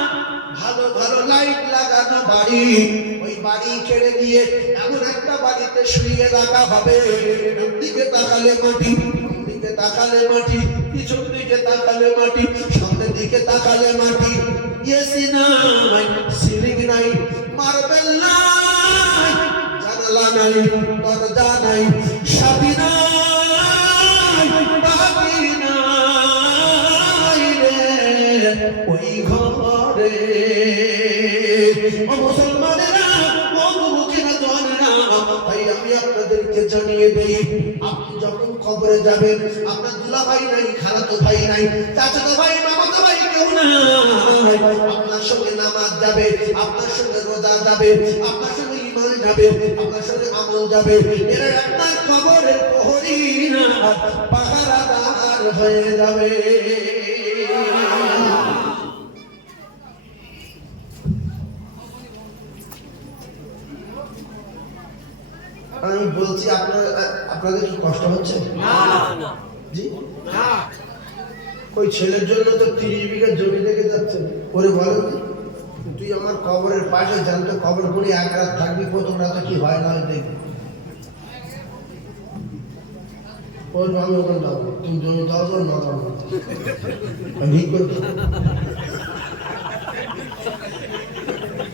ভালো ভালো লাইট লাগানো বাড়ি, ওই বাড়ি ছেড়ে দিয়ে এমন একটা বাড়িতে শুয়ে রাখা হবে। দিকে তাকালে মাটি, দিকে তাকালে মাটি, পিছন দিকে তাকালে মাটি, সামনের দিকে তাকালে মাটি। এসি নাই, সিলিং নাই, মার্বেল নাই, জানালা নাই, দরজা নাই, সাথী নাই, বাকি নাই রে ওই ঘরে। মুসলমানেরা, বন্ধুমুখীরা, জনেরা, তাই আমি আপনাদেরকে জানিয়ে দেই, আপনি যখন কবরে যাবেন, আপনার দুলা ভাই নাই, খালাতো ভাই নাই, চাচাতো ভাই, মামাতো ভাই কেউ নাই। আপনার সঙ্গে নামাজ যাবে, আপনার সঙ্গে রোজা যাবে, আপনার সঙ্গে ঈমান যাবে, আপনার সঙ্গে আমল যাবে। এরা আপনার কবরের প্রহরী না, পাহারাদার হয়ে যাবে। আমি বলছি আপনাদের কি কষ্ট হচ্ছে? জি না। ওই ছেলের জন্য তো 30 বিঘা জমি রেখে যাচ্ছে। ওরে বলো তুই আমার কবরের পাশে জানতো, কবর করে 1 রাত থাকবি, প্রথম রাতে কি হয় না দেখবি। ওর আমি ওখানে যাবো, তুমি জমি দাও তো না দাও, আমি ঠিক করবো।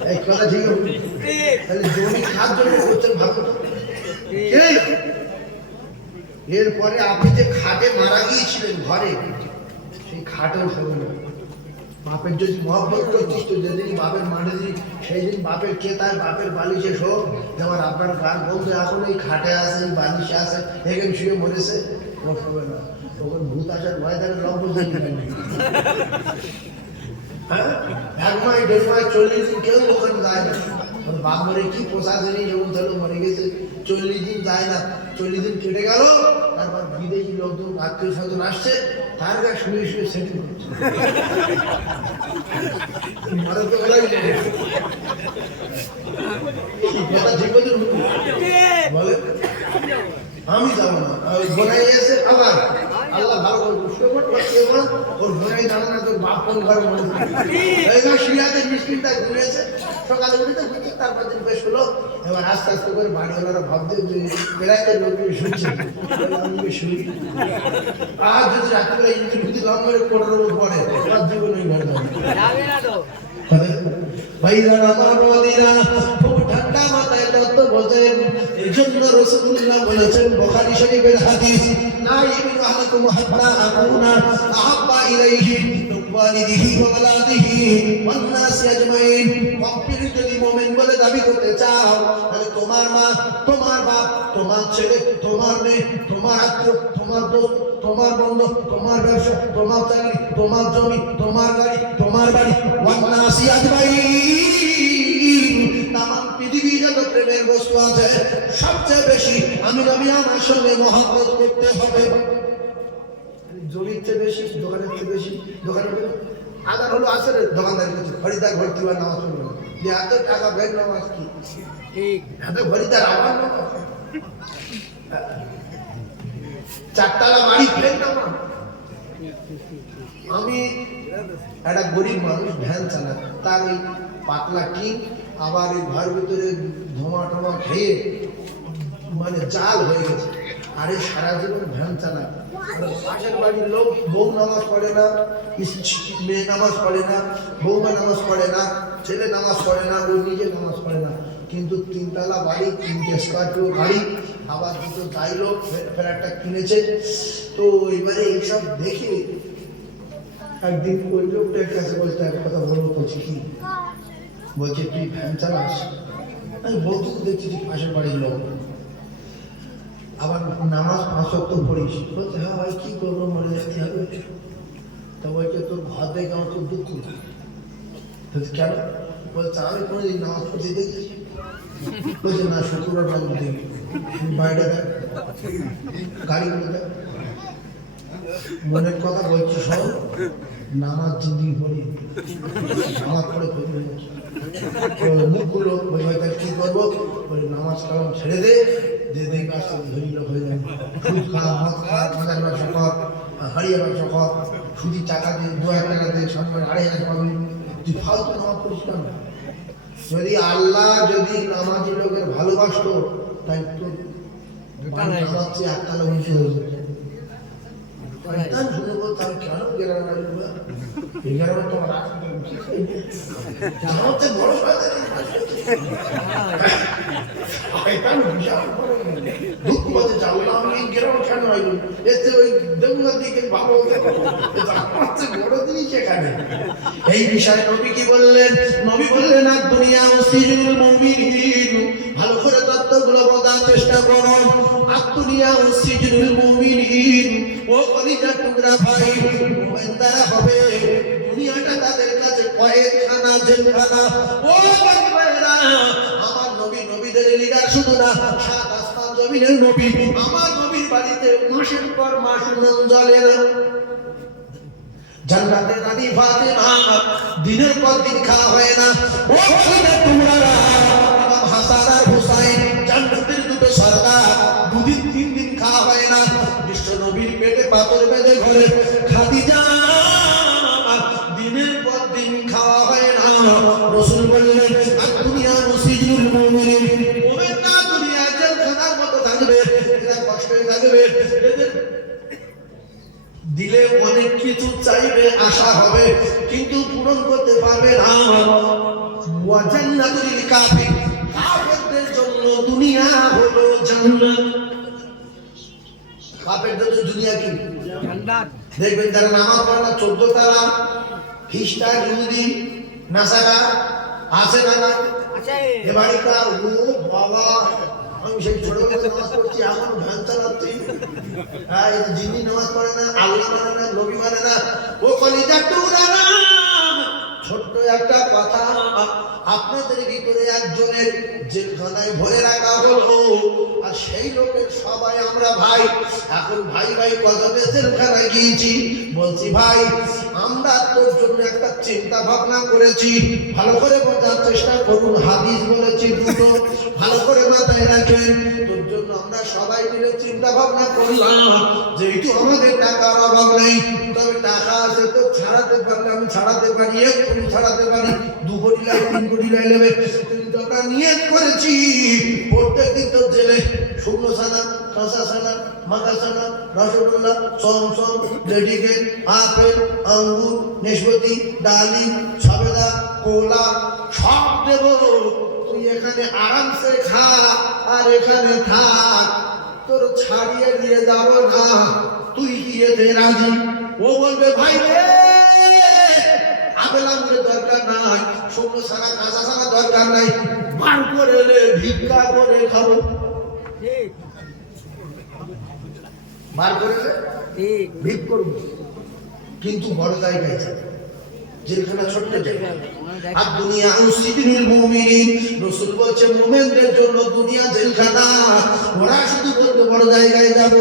এই কথা ঠিক হবে? তাহলে জমি খার জন্য করছেন ভাবো তো। এরপরে আপনি যে খাটে মারা গিয়েছিলেন ঘরে, সেই খাটেও শোবে না। বাপের যদি মহব্বত করছিস তো যেদিন বাপের মাঠে দিই, সেই দিন বাপের কেতায়, বাপের বালিশে শো। যেমন আপনার গান বলতে এখন এই খাটে আসে, এই বালিশে আসে, এখানে শুয়ে মরেছে, ও শোবে না। তখন ভূত আসার ভয় থাকে, লম্ব জানি। হ্যাঁ, 1 মাস 1.5 মাস 40 দিন কেউ ওখানে যায় না। বাপ মরে কি পোষা জানি, যেমন ধরো মরে গেছে, 40 দিন যায় না, 40 দিন কেটে গেল, তারপর বিদেশি লোকজন আত্মীয় স্বজন আসছে, তার গায়ে শুয়ে শুয়ে সেটিং করছে। বলে আমি যাবো না, ওই বোনাই এসে আবার আল্লাহ ভালো করে ওর বোনাই জানে না তোর বাপ কোন ঘরে মনে শিয়াদের মিষ্টিটা ঘুরেছে, সকালে উঠে তো ঘুরছে, তারপর দিন বেশ হলো। এবার আস্তে আস্তে করে বাড়িওয়ালারা ভাবছে যে বেড়াইতে লোক শুনছে, শুনি আর যদি রাত্রিবেলা ইঞ্জিন ভুতি রং করে 15 পরে তার জীবন ওই ঘরে যাবে না তো ভাইরা আমার বদিরা খুব ঠান্ডা মাথায় তত্ত্ব বোঝেন। এই জন্য রাসূলুল্লাহ বলেছেন বুখারী শরীফের হাদিস, লা ইয়ামিনু আহাদুকুম হাত্তা আকুনা আহাব্বা ইলাইহি মিন ওয়ালিদিহি ওয়া ওয়ালাদিহি ওয়ান নাসি আজমাইন। কফির যদি মুমিন বলে দাবি করতে চাও, তাহলে তোমার মা, তোমার বাপ, তোমার ছেলে, তোমার মেয়ে, তোমার আত্মীয়, তোমার দোস্ত, তোমার বন্ধু, তোমার ব্যবসা, তোমার চাকরি, তোমার জমি, তোমার গাড়ি, তোমার বাড়ি, ওয়ান নাসি আজমাইন, তামাম পৃথিবী যত প্রেমের বস্তু আছে সবচেয়ে বেশি আমি নবী আমার সঙ্গে মহব্বত করতে হবে। জমির চেয়ে বেশি, দোকানের চেয়ে বেশি, দোকানের আদার হলো আসলে দোকানদারি করছে, খরিদার ভর্তি হওয়ার নামাজ পড়বে না, যে এত টাকা ব্যাংক নামাজ কি এত খরিদার আমার নামাজ, 4 তলা বাড়ি ব্যাংক নামাজ। আমি একটা গরিব মানুষ, ভ্যান চালায়, তার এই পাতলা টিন, আবার এই ঘর ভিতরে ধোঁয়া টোমা খেয়ে মানে জাল হয়ে গেছে, আরে সারা জীবন ভ্যান চালায়। পাশের বাড়ির লোক বউ নামাজ পড়ে না, মেয়ে নামাজ পড়ে না, বউমা নামাজ পড়ে না, ছেলে নামাজ পড়ে না, ও নিজে নামাজ পড়ে না, কিন্তু 3 তলা বাড়ি, 3টে স্কর্পিও গাড়ি, আবার দুটো গাইলো ফেরারটা কিনেছে। তো এবারে এইসব দেখে একদিন ওই লোকটার কাছে বলতে এক কথা বলবো, বলছি কি, বলছে তুই ভ্যান চালাস? আমি বলতে দেখছি যে পাশের বাড়ির লোক, আবার নামাজ 5 ওয়াক্ত পড়িস? বলছে হ্যাঁ ভাই কি করবো, মরে যেতে হবে। তা বলছে তোর ঘর দেখে আমার খুব দুঃখ। বলছে কেন? বলছে আমি কোনোদিন নামাজ পড়তে দেখছি? বলছে না, শুক্রবার নামাজ দেখি, বাইরে দেখ, গাড়িগুলো দেখ। মনের কথা বলছি সব, নামাজ জিন্দিগি পড়ি, নামাজ পড়ে ক্ষতি হয়ে যাচ্ছে, মুখগুলো কি করবো, বলে নামাজ কালাম ছেড়ে দে, যে দেখবে আসতে ধনী লোক হয়ে যাবে, সুদ খা, মদ খা, গাঁজার ব্যবসা কর, হারিয়ে ব্যবসা কর, সুদি টাকা দিয়ে 2000 টাকা দিয়ে সামনে 2500 পাবি, তুই ফালতু নামাজ পড়িস কেন? যদি আল্লাহ যদি নামাজি লোকের ভালোবাসতো, তাই তো নামাজ চেয়ে 8 তলা উঁচু হয়ে যেত। শুনে বলতো আমি কেন গ্রামে আসবো, এই গ্রামে তোমার বড় দুঃখ বলতে চাবো আমি এই গ্রামে কেন আইব, এতে ওই দেবুলার দিকে ভালো বড় জিনিস এখানে। এই বিষয়ে নবী কি বললেন? নবী বললেন আর দুনিয়া মুসিজুল মুমিনিন, ভালো করে তত্ত্বগুলো বোঝার চেষ্টা করো। আর দুনিয়া মুসিজুল মুমিনিন, ও কলিজার টুকরা ভাই, মুমিন তারা হবে, দুনিয়াটা তাদের কাছে কয়েকখানা জেলখানা। ও ভাইরা, আমার নবী নবীদের লিডার শুধু না, 7 আসমান জমিনের নবী, আমার নবীর বাড়িতে মাসের পর মাস জলের জান্নাতে রানী ফাতেমা দিনের পর দিন খাওয়া হয় না। ও কলিজার টুকরা, ইমাম হাসান আর হুসাইন জান্নাতের দুটো সরদার, 2 দিন 3 দিন খাওয়া হয় না। বিশ্ব নবীর পেটে পাথর বেঁধে ঘরে খাদিজা দিনের পর দিন খাওয়া হয় না। রাসূল বললেন আর দুনিয়া মুসিজুল মুমিনিন, মুমিন না দুনিয়া জেলখানার মতো থাকবে, এরা কষ্টে থাকবে, এদের দিলে অনেক কিছু চাইবে, আশা হবে, কিন্তু পূরণ করতে পারবে না। ওয়া জান্নাতুল লিল কাফির, কাফেরদের জন্য দুনিয়া হলো জান্নাত। কাফেরদের জন্য দুনিয়া কি? জান্নাত। দেখবেন যারা নামাজ পড়ে না, 14 তালা খ্রিস্টান, ইহুদি, নাসারা আছে না? না আছে। এ বাড়িটা ও বাবা, আমি সেই ছোটবেলায় নামাজ পড়ছি, এখন ভ্যান চালাচ্ছি। হ্যাঁ, এই জিন্নি নামাজ পড়ে না, আল্লাহ মানে না, নবী মানে না। ও কলিজার টুকরা, ছোট্ট একটা কথা, আপনাদের ভিতরে একজনের জেলখানায় ভরে রাখা হলো, আর সেই লোকের সবাই আমরা ভাই। এখন ভাই ভাই কজনে জেলখানায় গিয়েছি, বলছি ভাই আমরা তোর জন্য একটা চিন্তা ভাবনা করেছি, ভালো করে বোঝার চেষ্টা করুন। হাদিস বলেছি দুটো, ভালো করে মাথায় রাখেন। তোর জন্য আমরা সবাই মিলে চিন্তা ভাবনা করলাম, যেহেতু আমাদের টাকার অভাব নেই, তবে টাকা আছে তো ছাড়াতে পারলে আমি ছাড়াতে পারি, এক্ষুনি ছাড়াতে পারি, 2 কোটি লাই 3 কোটি লাই নেবে, কিন্তু আমরা নিয়ত করেছি প্রত্যেক দিন তো জেলে শুকনো ছানা, কাঁচা ছানা, মাখা ছানা, রসগোল্লা, চমচম, লেডিকেট, আপেল, আঙ্গুর, নেশপাতি, ডালিম, সবেদা, কোলা সব দেব। তুই এখানে আরামসে খা আর এখানে থাক, তোর ছাড়িয়ে দিয়ে যাব না। তুই কি এতে রাজি? ও বলবে ভাই রে আপেল আঙ্গুরের দরকার নাই, শুকনো ছানা কাঁচা ছানা দরকার নাই, বার করে এলে ভিক্ষা করে খাবো। বার করে ভিক করবো, কিন্তু বড় জায়গায় যাবে, যেখানে ছোট্ট জায়গা। আর দুনিয়া সিজনুল মুমিনিন, রাসূল বলছে মুমিনদের জন্য দুনিয়া জেলখানা। ওরা শুধু বলতে বড় জায়গায় যাব,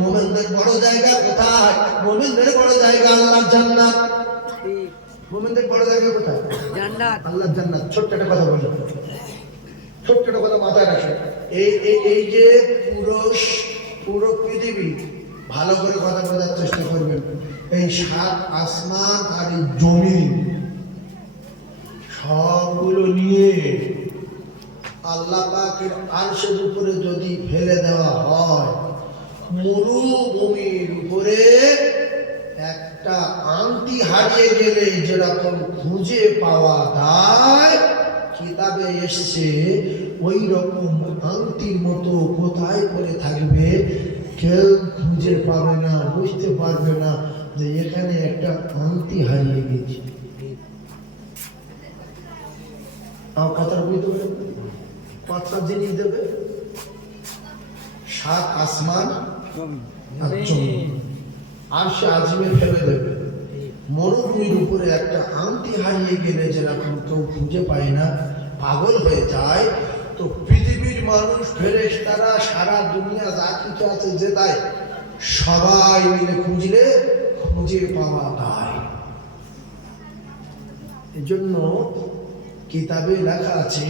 মুমিনদের বড় জায়গা কোথায়? মুমিনদের বড় জায়গা আল্লাহর জান্নাত। মুমিনদের বড় জায়গা কোথায়? জান্নাত, আল্লাহর জান্নাত। ছোট্ট একটা কথা বলি, ছোট্ট একটা কথা মাথায় রাখেন। এই যে পুরো পৃথিবী, ভালো করে কথা বোঝার চেষ্টা করবেন। এই 7 আসমান আর এই জমিন সবগুলো নিয়ে আল্লাহ পাকের আরশের উপরে যদি ফেলে দেওয়া হয়, মরুভূমির উপরে একটা আংটি হারিয়ে গেলে যেরকম খুঁজে পাওয়া যায়, কিতাবে এসছে ওই রকম আংটির মতো কোথায় করে থাকবে, কেউ খুঁজে পাবে না, বুঝতে পারবে না যে এখানে একটা আংটি হারিয়ে গেছে। কথা বুঝতে পারবে, 5টা জিনিস দেবে, 7 আসমান আর জমিন, আর সে আজমে ফেলে দেবে। মরুভূমির উপরে একটা আংটি হারিয়ে গেলে যেরকম কেউ খুঁজে পায় না, পাগল হয়ে যায়, তো পৃথিবীর মানুষ, ফেরেশতারা, সারা দুনিয়া যা কিছু আছে যে তাই সবাই মিলে খুঁজলে খুঁজে পাওয়া যায়। এজন্য কিতাবে লেখা আছে,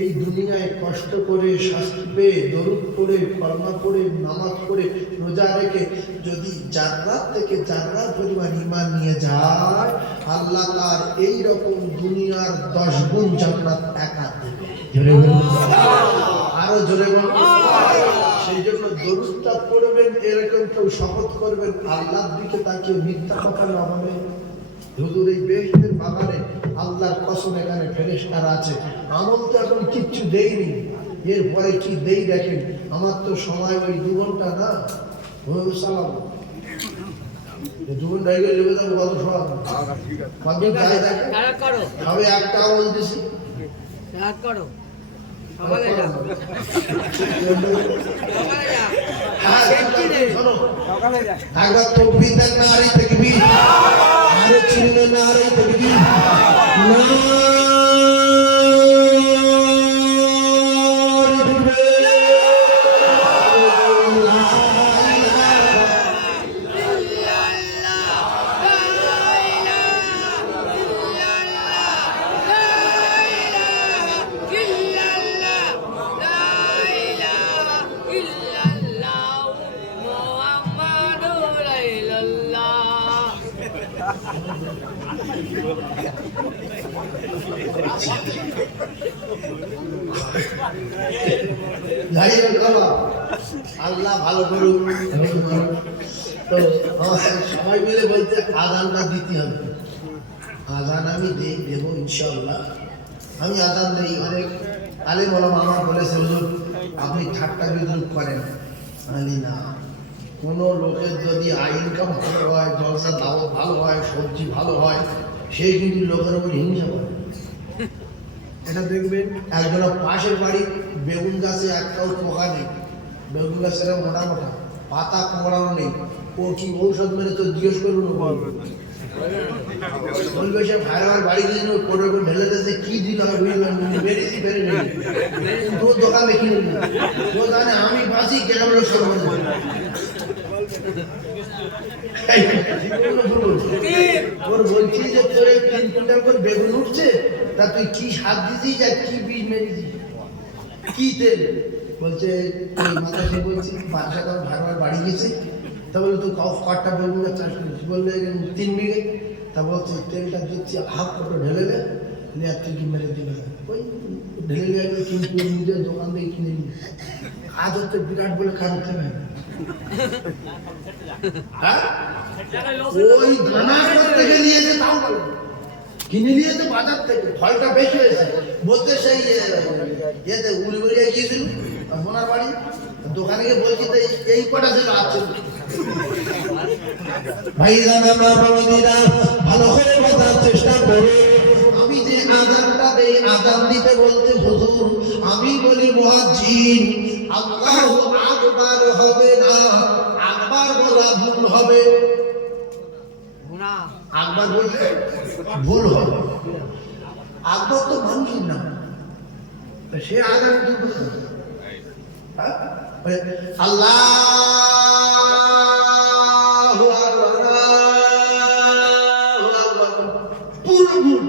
এই দুনিয়ায় কষ্ট করে, শাস্তি পেয়ে, দরুদ পড়ে, কলমা পড়ে, নামাজ পড়ে, রোজা রেখে যদি জান্নাত থেকে জান্নাত পরিমাণ ঈমান নিয়ে যায়, আল্লাহ তার এই রকম দুনিয়ার 10 গুণ জান্নাত একা দেবে। জোরে বলুন, আরো জোরে বলুন। সেই জন্য দরুদটা পড়বেন, এরকম কেউ শপথ করবেন আল্লাহর দিকে তাকিয়ে, মিথ্যা কথা না বলে, হুজুর এই বেহেশতের বাগানে আল্লাহর কসম এখানে ফেরেশতারা আছে, আমল তো এখন কিচ্ছু দেইনি, এরপরে কি দেই দেখেন। আমার তো সময় ওই 2 ঘন্টা না, সালাম 2 ঘন্টা হয়ে গেলে লেগে যাবো, কত সময় কত যাই দেখেন, সবে একটা আমল দিছি, একবার তকবীর দেন, নারে তাকবীর, আরে চিল্লে নারে তাকবীর, আল্লাহ ভালো করুক। তো সবাই মিলে বলতে আজানটা দিতে হবে। আজান আমি দেবো ইনশাআল্লাহ। আমি আজান দিই, অনেক আলেম ওলামা আমার বলেছে হুজুর আপনি ঠাট্টা বিদ্রুপ করেন। আমি না, কোনো লোকের যদি ইনকাম ভালো হয়, জলসা দাওয়াত ভালো হয়, সবজি ভালো হয়, সেই কিন্তু লোকের উপর হিংসা করে। এটা দেখবেন একজনের পাশের বাড়ি বেগুন গাছে একটাও পোকা নেই, বেগুন গাছের মোটা মোটা পাতা কোঁকড়ানো নেই, ও কি ঔষধ মেরে তো জিজ্ঞেস করুন, বলবে সে ভাই আমার বাড়ি গিয়ে করে ঢেলে দিয়েছে কি দিল বেরিয়েছি বেরিয়ে নেই তোর দোকানে কিনে ও জানে আমি বাঁচি কেন লোক সর্বন ওর বলছি যে তোর 3 কুইন্টাল করে বেগুন উঠছে তা তুই কি সার দিছিস আর কি বীজ মেরেছিস কি তেল বলছে মাথা সে বলছি বাসা তো ভাড়া বাড়ি গেছে তা বলে তুই কটা বেগুন চাষ করেছিস বললে 3 বিঘে তা বলছে তেলটা দিচ্ছি হাফ করে ঢেলে দে আর তুই কি মেরে দিলে ওই ঢেলে নিয়ে কিন্তু নিজের দোকান থেকে কিনে নিই কাজ হচ্ছে বিরাট বলে কাজ হচ্ছে না ওই দানার থেকে নিয়েছে তাও বলে কিনে নিয়েছে বাজার থেকে ফলটা বেশি হয়েছে বলতে সেই ইয়েতে উলিবরিয়া গিয়েছিল বোনার বাড়ি দোকানে গিয়ে বলছি তো এই কটা ছিল আছে ভাই ভালো করে বোঝার চেষ্টা করো আমি যে আযানটা দেই আযান দিতে বলতে হুজুর আমি বলি মুয়াজ্জিন আল্লাহু আকবার হবে না আকবার বলা ভুল হবে গুনাহ আকবার বললে ভুল হবে আকবার তো মানুষের নাম সে আযান কি বলছে আল্লাহু আকবার পুরো ভুল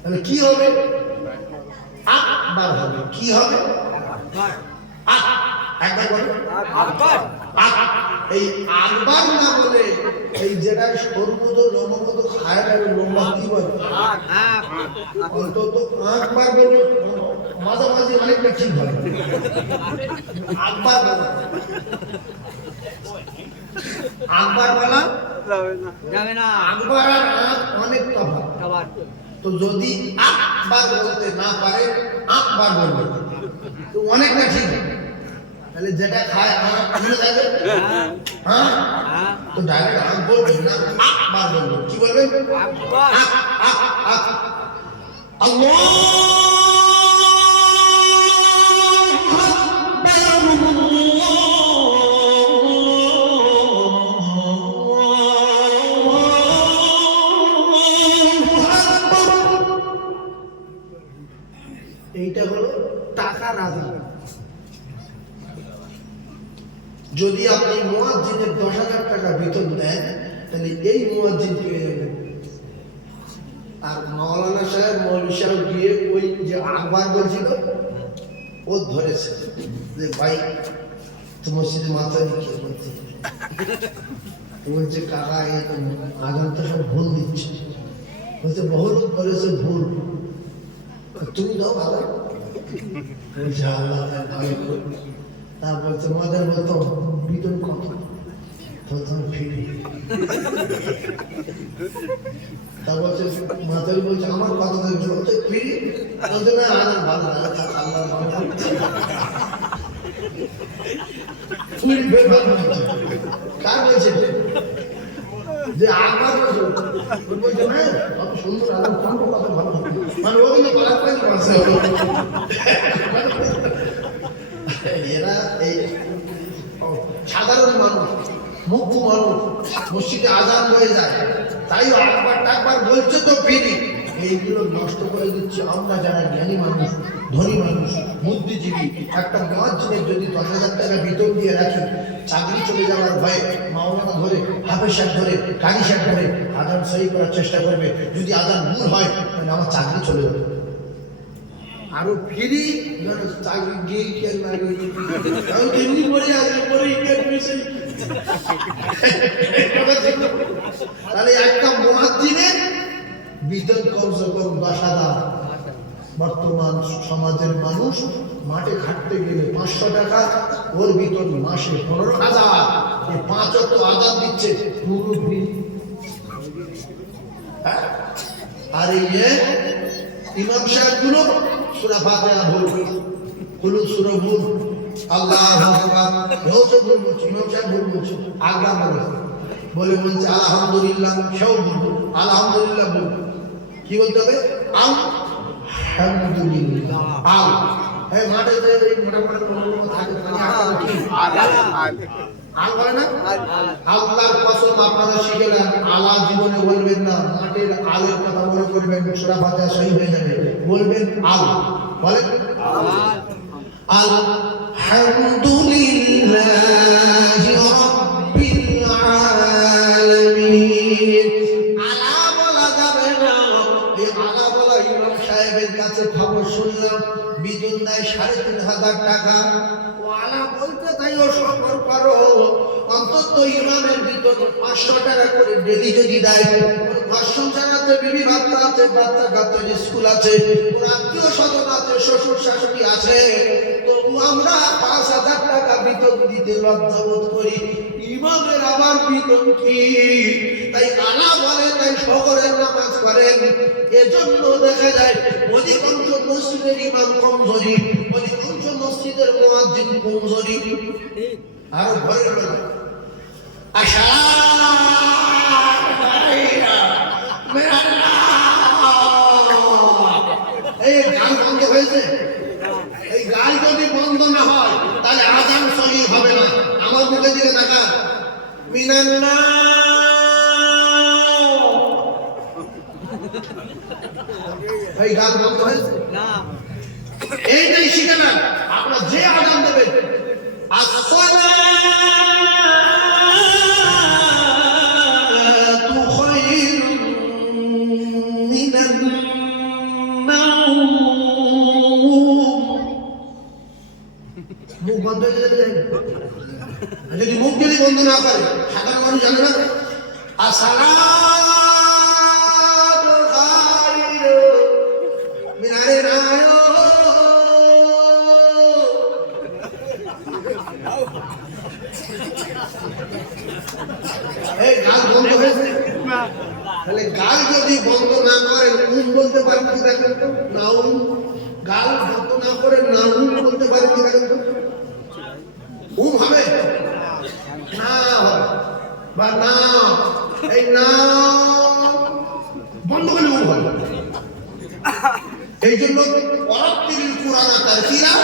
তাহলে কি হবে আকবার হবে কি হবে একবার বলো আকবার এই আকবার না বলে এই যেটা সর্বদ লম্বদ খায় না লম্বা কি বলে অন্তত আকবার বলে মাঝামাঝি অনেকটা ঠিক হয় আকবার আকবার বলা যাবে না আকবার আর অনেক তফাৎ তো যদি আকবার বলতে না পারে আকবার বলবে তো অনেকটা ঠিক তাহলে যেটা খায় মনে যাবে হ্যাঁ তো ডাইরেক্ট আক বলবে না আকবার বলবে কি বলবে আকবার আল্লাহ এইটা হলো টাকার আযান যদি আপনি মুয়াজ্জিনের 10,000 টাকা বেতন দেন তাহলে এই মুয়াজ্জিন পেয়ে যাবেন আর মাওলানা সাহেব মৌলভী সাহেব গিয়ে ওই যে আকবার বলছিল ও ধরেছে যে ভাই তো মসজিদে মাথা দিয়ে বলছে বলছে কাকা এই আযান তো সব ভুল দিচ্ছে বলছে বহুত বলেছে ভুল তুমি দাও ভালো বলছে আল্লাহ তা বলছে মজার বলতো বেতন কত বলতাম ফিরি তা বলছে মাতারি বলছে আমার কথা বলছে ফিরি বলছে না আনন্দ ভালো না আল্লাহ কার বলছে যে আমার বলছে না কত সুন্দর আনন্দ কত কথা ভালো মানে ও কিন্তু গলার পাই এরা এই সাধারণ মানুষ মুখ্য মানুষ মসজিদে আযান হয়ে যায় তাই আকবার টাকবার বলছে তো ফিরি এইগুলো নষ্ট করে দিচ্ছে আমরা যারা জ্ঞানী মানুষ ধনী মানুষ বুদ্ধিজীবী একটা মুয়াজ্জিনের যদি 10,000 টাকা বেতন দিয়ে রাখি চাকরি চলে যাওয়ার ভয়ে মাওলানা ধরে হাফেজ সাহেব ধরে কাজী সাহেব ধরে আযান সহি করার চেষ্টা করবে যদি আযান ভুল হয় তাহলে আমার চাকরি চলে যাবে আরো ফিরি চাকরি গিয়ে কেন না এমনি পড়ে আছে পরে তাহলে একটা মুয়াজ্জিনের বেতন কমসে কম 10,000 বর্তমান সমাজের মানুষ মাঠে খাটতে গেলে 500 টাকা ওর বেতন মাসে 15,000 এই 5 ওয়াক্ত আযান দিচ্ছে পুরো ফ্রি আর এই ইমাম সাহেবগুলো সূরা ফাতিহা ভুল কুল সূরা ভুল আল্লাহু আকবার রোজে ভুল বলছে ইমাম সাহেব ভুল বলছে আগলা বলে বলছে আলহামদুলিল্লাহ সব ভুল আলহামদুলিল্লাহ ভুল কি বলতে হবে আলহামদুলিল্লাহ আল এই মাঠে যে এই মোটা মোটা থাকে আল বলে না? আল্লাহর কসম আপনারা শিখে নেন, আলা জীবনে বলবেন না, মাটির আলের কথা মনে করবেন, সূরা ফাতিহা সহি হয়ে যাবে। বলবেন আল, বলেন আলহামদুলিল্লাহি রাব্বিল আলামিন। আলা বলা যাবে না। এই আলা বলা ইমাম সাহেবের কাছে খবর শুনলাম, বিদ্যুৎ দেয় ৩,৫০০ টাকা। ও আলা বলতে তাইও সফর করো, অন্তত ইমামের ভিতর ৫০০ টাকা করে ডেলি যদি দেয়, ঘর সংসার আছে, বিবি বাচ্চা আছে, বাচ্চা কাচ্চা স্কুল আছে, ওর আত্মীয় স্বজন আছে, শ্বশুর শাশুড়ি আছে, তবু আমরা ৫,০০০ টাকা বেতন দিতে লজ্জাবোধ করি। ইমামের আবার বেতন কি? তাই আলা বলে, তাই শহরের নামাজ করেন। এজন্য দেখা যায় অধিকাংশ মসজিদের ইমাম কমজোরি, অধিকাংশ মসজিদের মুয়াজ্জিন কমজোরি। আর ঘরের বেলা আশা এই গান বন্ধ হয়েছে। এই গান যদি বন্ধ না হয় তাহলে আযান সহিহ হবে না। আমার মুখে দিকে তাকা, মিনান্না এই গান বন্ধ হয়েছে না। এইটাই শিখে না, আপনারা যে আযান দেবেন আসসালাতু খায়রুম মিনান নাওম। মুখ বন্ধ হয়ে যাবে। যদি মুখ যদি বন্ধ না করে, সাধারণ মানুষ জানে না আসসালাতু খায়রুম মিনান নাওম। এই গাল বন্ধ হয়েছে। তাহলে গাল যদি বন্ধ না করে উম বলতে পারেন কি দেখেন তো? নাউম। গাল বন্ধ না করে নাউম বলতে পারেন কি দেখেন তো? উম হবে না হবে বা না, এই না বন্ধ করে উম হবে। এই জন্য ওয়ারাত্তিল কুরআন তারতিলা,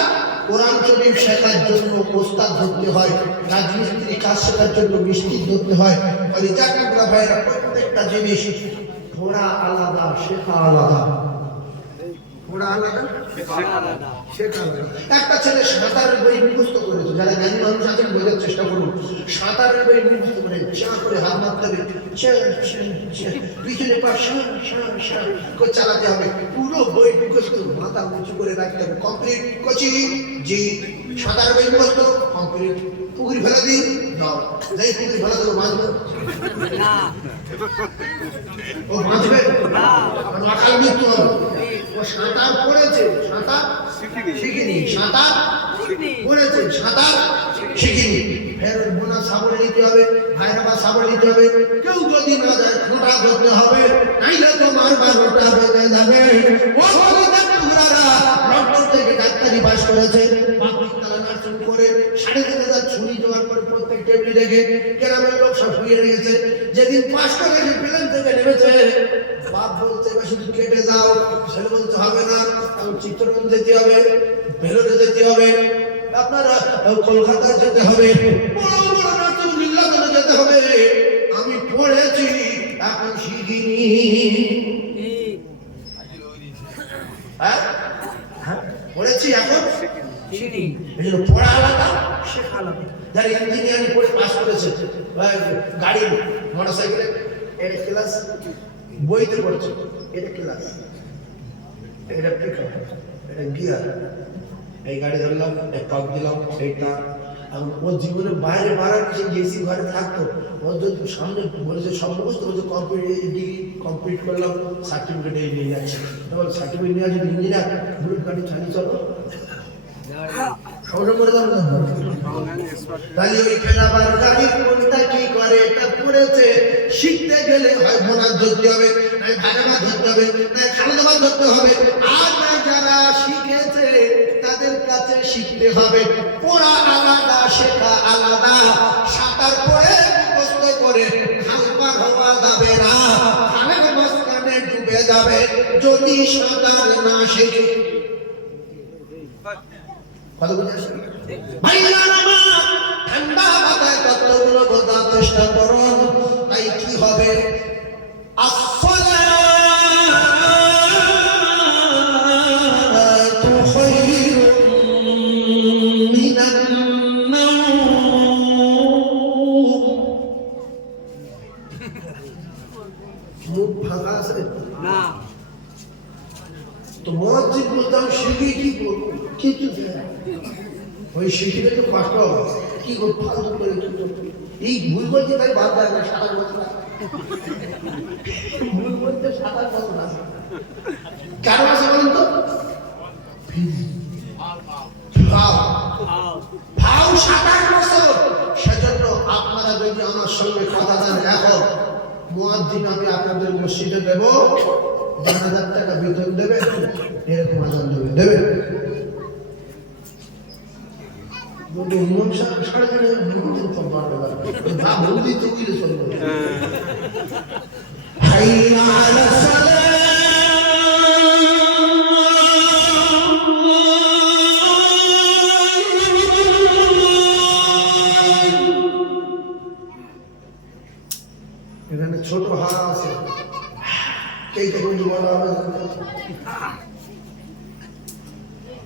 কোরআন শরীফ শেখার জন্য ওস্তাদ ধরতে হয়, রাজমিস্ত্রি কাজ শেখার জন্য মিস্ত্রি ধরতে হয়। আর এই জাকাতরা ভাইরা প্রত্যেকটা জিনিস থোড়া আলাদা, শেখা আলাদা। থোড়া আলাদা, শেখা আলাদা। একটা ছেলে সাঁতারের বই মুখস্থ করেছে, যারা জ্ঞানী মানুষ আছেন বোঝার চেষ্টা করুন। সাঁতারের বই মুখস্থ করে চা করে হাত মারতে হবে, পিছনে পা করে চালাতে হবে, পুরো বই মুখস্থ, মাথা উঁচু করে রাখতে হবে। কমপ্লিট কোচিং জি, সাঁতারের বই মুখস্থ কমপ্লিট। পুকুরি ফেলা দিন যাও, যাই পুকুরি ফেলা দেবো, বাঁচবে না, ও বাঁচবে না, অকাল মৃত্যু হবে। ও সাঁতার পড়েছে, সাঁতার শিখিনি, সাঁতার পড়েছে, সাঁতার শিখিনি। ফের বোনা সাবল নিতে হবে, ভাইরা বা সাবল নিতে হবে। কেউ যদি না যায় খোঁটা ধরতে হবে, নাইলে তোমার 12টা বেজে যাবে। ও বলে ডাক্তাররা লন্ডন থেকে ডাক্তারি পাস করেছে, বাপতিতলা নার্সিং করে 3,500 ছুরি জোগাড় করে প্রত্যেক টেবিলে রেখে গ্রামের লোক সব শুয়ে রেখেছে। যেদিন পাস করে প্লেন থেকে নেমেছে, বাপ বলছে এবার শুধু কেটে যাও, ছেলে বলতে হবে না, আমি চিত্তরঞ্জন যেতে হবে, ভেলোরে যেতে হবে, আপনারা কলকাতা যেতে হবে, বড় বড় নার্সিং যেতে হবে। আমি পড়েছি, এখন শিখিনি। হ্যাঁ পড়েছি, এখন শিখিনি। এই জন্য পড়া আলাদা, শেখা আলাদা। যারা ইঞ্জিনিয়ারিং পড়ে পাস করেছে, গাড়ি মোটরসাইকেলে এটা ক্লাস, বইতে পড়ছে এটা ক্লাস, এটা পিকআপ, এটা গিয়ার, এই গাড়ি ধরলাম, এক পাক দিলাম, এইটা। আর ওর জীবনে বাইরে বাড়ার কিছু এসি ঘরে থাকতো, ওর যদি সামনে বলেছে সব মুখস্থ বলছে, ডিগ্রি কমপ্লিট করলাম, সার্টিফিকেট এই নিয়ে যাচ্ছে। সার্টিফিকেট নিয়ে যদি ইঞ্জিনিয়ার বুলেট গাড়ি চালিয়ে চলো, সৌর করে যাবে না। তাহলে ওই ফেরাবার গাড়ি কোনটা কি করে এটা পড়েছে। শিখতে গেলে হয় বোনার ধরতে হবে, নয় ভাগাবাদ ধরতে হবে, নয় খালেদাবাদ ধরতে হবে। আর না যারা শিখেছে তাদের কাছে শিখতে হবে। পড়া আলাদা, শেখা আলাদা। সাঁতার পড়ে মুখস্থ করে খাল পার হওয়া যাবে না, খালের মাঝখানে ডুবে যাবে যদি সাঁতার না শিখে। কথা বুঝে আসে? ঠান্ডা মাথায় কথা যতগুলো বোঝার চেষ্টা করুন, তাই কি হবে? মুখ ফাঁকা আছে না তো মুয়াজ্জিন বলতাম শিখি কি করবো কিছু ওই শিখিতে একটু কষ্ট হবে কি করবো ফালতু করে এই ভুল বলতে তাই বাদ দেয় না সাঁতার বলতে ভুল বলতে সাঁতার বলতে না কেন আছে বলুন তো ভাও 27 বছর সেজন্য আপনারা যদি আমার সঙ্গে কথা দেন এখন মুয়াজ্জিন আমি আপনাদের মসজিদে দেব 10,000 টাকা বেতন দেবে এরকম আজান দেবে বলবে ইমাম সাহেব সাড়ে দিন তো পারবে না বলদি তো কি চলবে হাইয়া আলা সালাহ এখানে ছোট হাড় আছে কে কে বন্ধু বলা হবে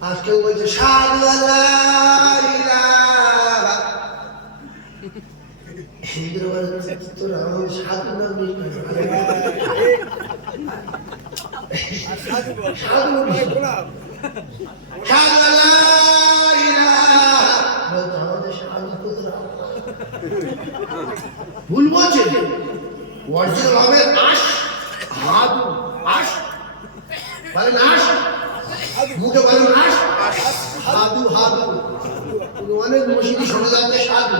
আজকে বলছে শাহাদু আল্লাহ ইলাহা হিন্দুরা তোরা আমার শাহাদু নাম নেই শাহাদু ভাই গোলাম শাহাদু আল্লাহ ইলাহা বলতে আমাদের শাহাদু তোরা ভুল বলছে অরিজিনাল হবে আশ হাদু আশ বলেন আশ মুখে বলেন আশ হাদু হাদু অনেক মসজিদে শোনা যাচ্ছে সাধু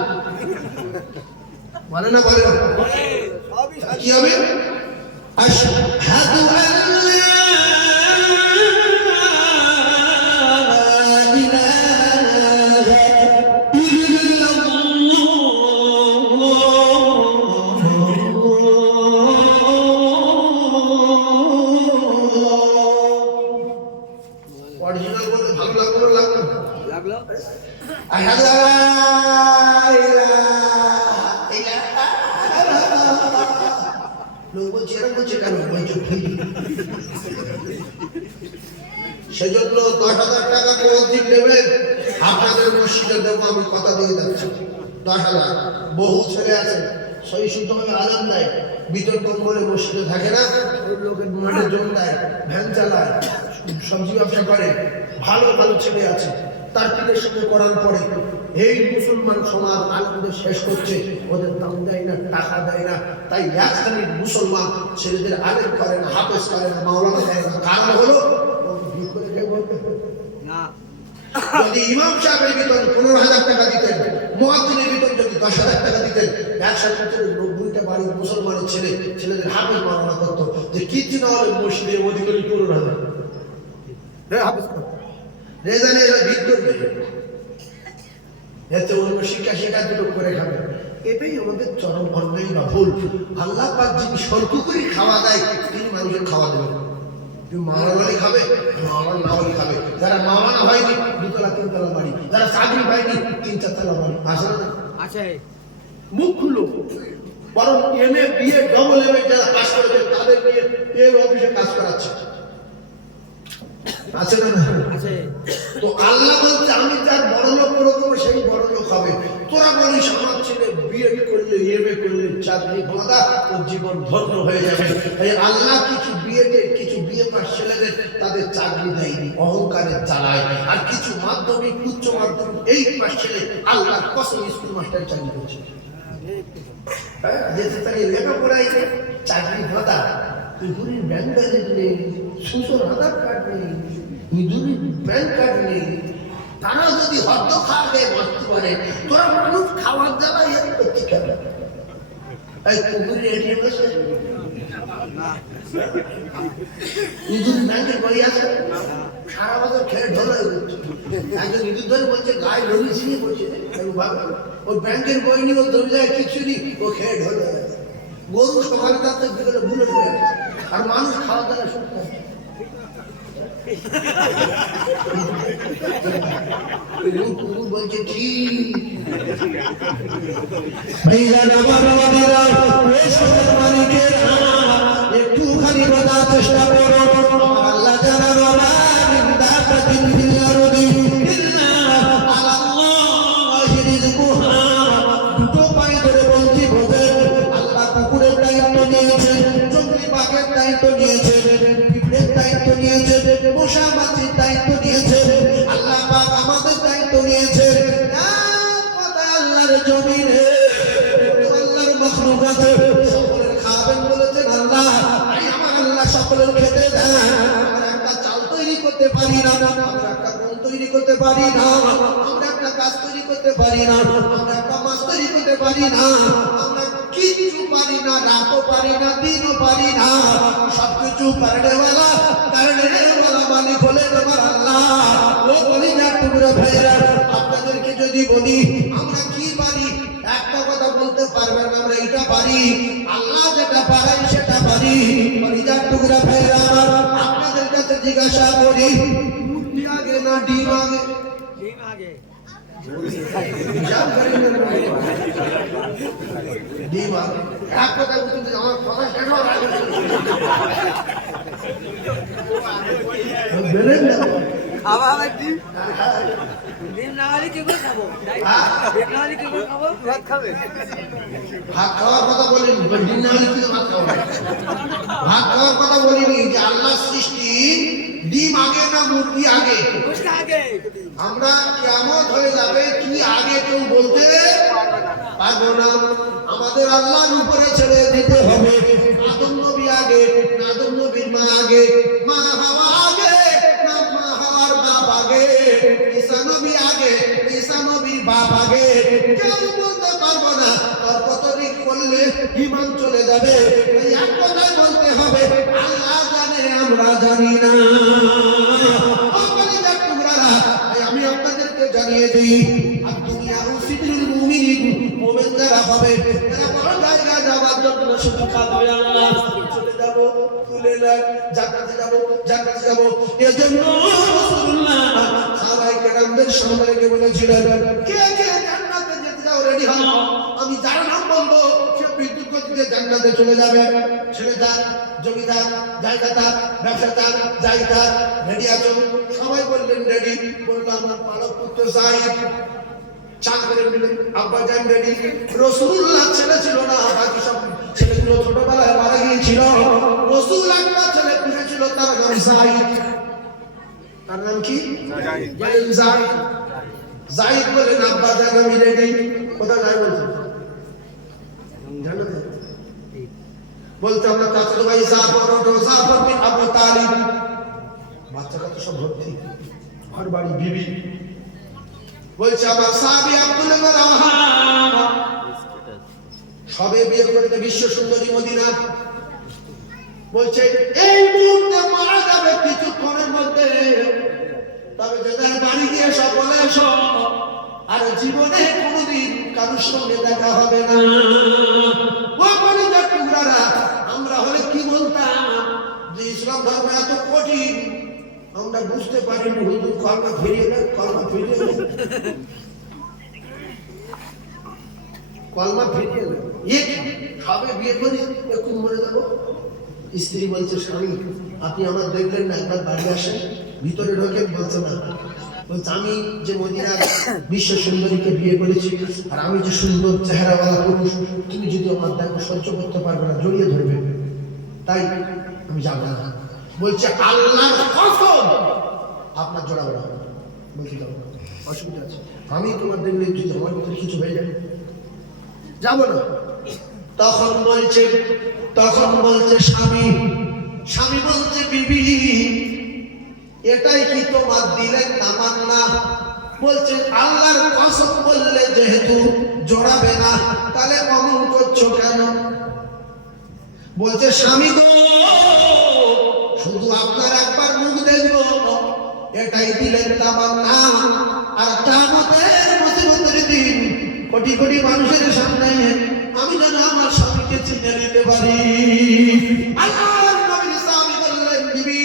বলে না বলে কি হবে আশহাদু আল্লা অরিজিনাল বলতে ভালো লাগলো লাগলো আশহাদু আল্লা ইলাহা ইল্লাল্লাহ লোক বলছে এরকম বলছে কেন বলছে সেজন্য 10,000 টাকা মসজিদ নেবেন আপনাদের মসজিদে দেবো আমি কথা দিয়ে যাচ্ছি 10,000 বহু ছেলে আছে সহি শুদ্ধভাবে আজান দেয় ভিতর কম্বলে মসজিদে থাকে না ওই লোকের মাঠে জোর দেয় ভ্যান চালায় সবজি ব্যবসা করে ভালো ভালো ছেলে আছে তার পিঠের সঙ্গে করার পরে এই মুসলমান সমাজ আনন্দের শেষ করছে ওদের দাম দেয় না টাকা দেয় না তাই এক শ্রেণীর মুসলমান ছেলেদের আলেম করে না হাফেজ করে না মাওলানা দেয় না কারণ হলো যদি ইমাম সাহেবের বেতন 15,000 টাকা দিতেন মুয়াজ্জিনের বেতন যদি 10,000 টাকা দিতেন একসাথে 90টা বাড়ির মুসলমানের ছেলেদের হাফেজ মাওলানা করতো যে কিছু না হলে মসজিদে অধিকারী 15,000 হাফেজ করতো রেজানে ভিড় করবে এতে অন্য শিক্ষা দুটো করে খাবে এটাই আমাদের চরম অন্যায় বা ভুল আল্লাহ পাক যিনি সরকু করে খাওয়া দেয় তিনি মানুষের খাওয়া দেবেন মাওলানা খাবে মাওলানা নাওয়ালি খাবে যারা মাওলানা হয়নি 2 তলা 3 তলা বাড়ি যারা চাকরি পায়নি 3-4 তলা বাড়ি আছে না আছে মুখ খুলো বরং এমএ বিএ ডবল এমএ যারা পাস করেছে তাদের নিয়ে এই অফিসে কাজ করাচ্ছে আছে না আছে তো আল্লাহ বলতে আমি যার বড় লোক করে দেবো সেই বড় লোক হবে তোরা বলিস আমার ছেলে বিএ করলে এমএ করলে চাকরি বাঁধা তোর জীবন ধন্য হয়ে যাবে এই আল্লাহ কিছু বিএ পাস ছেলেদের তাদের চাকরি দেয়নি অহংকারে চালায় আর কিছু মাধ্যমিক উচ্চ মাধ্যমিক এই পাস ছেলে আল্লাহর কসম স্কুল মাস্টার চাকরি করছে যেতে তাই লেখাপড়াই চাকরি বাঁধা তুই ব্যাংক ব্যালেন্স নেই সুন্দর আধার কার্ড নেই নিজের ব্যাংক কার্ড নেই তারা যদি হদ্দ খাওয়াকে বসতে পারে তোরা মানুষ খাওয়ার দ্বারা এর করতে কেন এই কুকুরের এটিএম আছে নিজের ব্যাংকের বই আছে সারা বছর খেয়ে ঢোলা একজন ইঁদুর ধরে বলছে গায়ে ঢোলি ছিঁড়ে বলছে ওই ব্যাংকের বই নিয়ে ও ধরে যায় কিছু নেই ও খেয়ে ঢোলা গরু সকালে তার বিকেলে ভুলে যায় আর মানুষ খাওয়া দ্বারা শুনতে বলছে ঠিক ভাইজান আমার বাবারা ওই সোনার মালিকের একটুখানি বোঝার চেষ্টা করো আল্লাহ যারা রবা দাতাতিন ফিল আরদি ইল্লা আলাল্লাহি রিজকুহা দুটো পায়ে ধরে বলছি বোঝেন আল্লাহ কুকুরের দায়িত্ব নিয়েছেন জঙ্গলি বাঘের দায়িত্ব নিয়েছেন পিঁপড়ের দায়িত্ব নিয়েছেন মশা মাছির দায়িত্ব নিয়েছেন আল্লাহ পাক আমাদের দায়িত্ব নিয়েছেন আল্লাহর জমিনে আল্লাহর মাখলুকাতে সকলের খাবেন বলেছেন আল্লাহ আমার আল্লাহ সকলের খেতে দেন আমরা একটা চাল তৈরি করতে পারি না আমরা একটা গম তৈরি করতে পারি না আমরা একটা গাছ তৈরি করতে পারি না আমরা একটা মাছ তৈরি করতে পারি না আমরা কিচ্ছু পারি না রাতও পারি না দিনও পারি না সবকিছু করনেওয়ালা মালিক হলেন আমার আল্লাহ ও কলিজার টুকরা ভাইরা আপনাদেরকে যদি বলি আমরা কি পারি একটা কথা বলতে পারবেন না আমরা এটা পারি আল্লাহ যেটা পারেন সেটা পারি কলিজার টুকরা ভাইরা আমার আপনাদের কাছে জিজ্ঞাসা করি মুরগি আগে না ডিম আগে ডিম আগে ডিম আগে এক কথা বলতে আমার কথা শেষ হওয়ার আগে বেরেন না আবার ডিম ডিম না হলে কি করে খাবো ডিম না হলে কি করে খাবো ভাত খাবে ভাত খাওয়ার কথা বলিনি ডিম না হলে কি ভাত খাবো ভাত খাওয়ার কথা বলিনি যে আল্লাহ সৃষ্টি ডিম আগে না মুরগি আগে মুরগি আগে আমরা কিয়ামত হয়ে যাবে কি আগে কেউ বলতে পারবো না আমাদের আল্লাহর উপরে ছেড়ে দিতে হবে আদম নবী আগে আদম নবীর মা আগে মা হাওয়া আগে না মা হাওয়ার বাপ আগে ঈসা নবী আগে ঈসা নবীর বাপ আগে কেউ বলতে পারবো না তর্ক করলে ঈমান চলে যাবে এই এক কথাই বলতে হবে আল্লাহ জানে আমরা জানি না আমি আপনাদেরকে জানিয়ে দিই আর দুনিয়া উসিদুল মুমিনিন মুমিন যারা হবে তারা বড় জায়গা যাওয়ার জন্য শুধু কাঁদবে আল্লাহ চলে যাব তুলে নেন জান্নাতে যাব এজন্য রাসূলুল্লাহ সাহাবায়ে কেরামদের সামনে রেখে বলেছিলেন কে কে জান্নাতে যেতে যাও রেডি হও আমি যার নাম বলবো সে বিদ্যুৎ গতিতে জান্নাতে চলে যাবে ছেলেদার জমিদার জায়গাদার ব্যবসাদার জায়গাদার রেডি আছেন সবাই বললেন রেডি বললো আমার পালক পুত্র যাই চান করে নিলেন আব্বা যান রেডি রাসূলুল্লাহ ছেলে ছিল না বাকি সব ছেলেগুলো ছোটবেলায় মারা গিয়েছিল রাসূল একটা ছেলে পুষেছিল তার নাম যায়েদ তার নাম কি যায়েদ বলেন আব্বা যান আমি রেডি কোথায় যাই বলছেন জানো তো বলতে আমরা চাচা ভাই জাফর বিন আবু তালিব বাচ্চাটা তো সব ভর্তি ঘর বাড়ি বিবি বলছে আমার সাহাবী আব্দুল্লাহ বিন রাওয়াহা সবে বিয়ে করতে বিশ্ব সুন্দরী মদিনা বলছে এই মুহূর্তে মারা যাবে কিছুক্ষণের মধ্যে তবে যাদের বাড়ি গিয়ে সকলে এসো আর জীবনে কোনোদিন কারোর সঙ্গে দেখা হবে না ও কলিজার টুকরারা আমরা হলে কি বলতাম যে ইসলাম ধর্ম এত কঠিন আমরা বুঝতে পারিনি হুজুর কলমা ফিরিয়ে দেন কলমা ফিরিয়ে দেন সবে বিয়ে করি একটু মরে যাবো স্ত্রী বলছে স্বামী আপনি আমার দেখলেন না একবার বাড়ি আসেন ভিতরে ঢোকে বলছে না বলছে আমি যে মদিনার বিশ্ব সুন্দরীকে বিয়ে করেছি আর আমি যে সুন্দর চেহারাওয়ালা পুরুষ তুমি যদি আমার দেখো সহ্য করতে পারবে না জড়িয়ে ধরবে তাই আমি যাবো না বলছে আল্লাহর কসম আপনার জোড়াবো না বলছি যাবো অসুবিধা আছে আমি তোমার দেখলে যদি আমার ভিতরে কিছু হয়ে যাবে যাবো না তখন বলছে স্বামী বলছে বিবি এটাই কি তোমার দিলেন তামান্না বলছে আল্লাহর কসম বললে যেহেতু জোড়াবে না তাহলে অমন করছো কেন বলছে স্বামী গো শুধু আপনার একবার মুখ দেখবো এটাই দিলেন তামান্না আর কিয়ামতের মুসিবতের দিন কোটি কোটি মানুষের সামনে আমি যেন আমার স্বামীকে চিনে নিতে পারি আল্লাহর নবী সাহাবী বললেন বিবি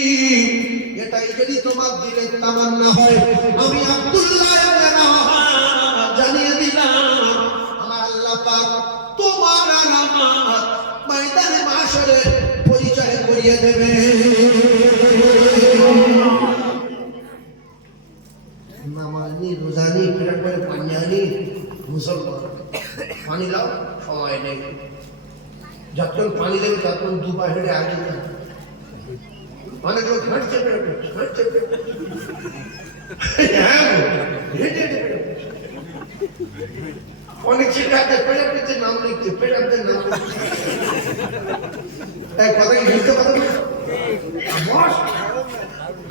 এটাই যদি তোমার দিলে তামান্না হয়, আমি আব্দুল্লাহ ইবনে রাওয়াহা জানিয়ে দিলাম আমার আল্লাহ পাক তোমার আর আমার ময়দানে মাশরে পরিচয় করিয়ে দেবে। নামাজি রোজানি ফেরার পরে পাঞ্জানি মুসলমান পানি লাও সময় নেই, যতক্ষণ পানি দেবে ততক্ষণ দুবার হেঁটে আগে যাবে। অনেক লোক হাঁটছে হাঁটছে হেঁটে অনেক ছেলে পেড়াতে নাম লিখছে, পেড়াতে নাম তাই কথা কি লিখতে পারবে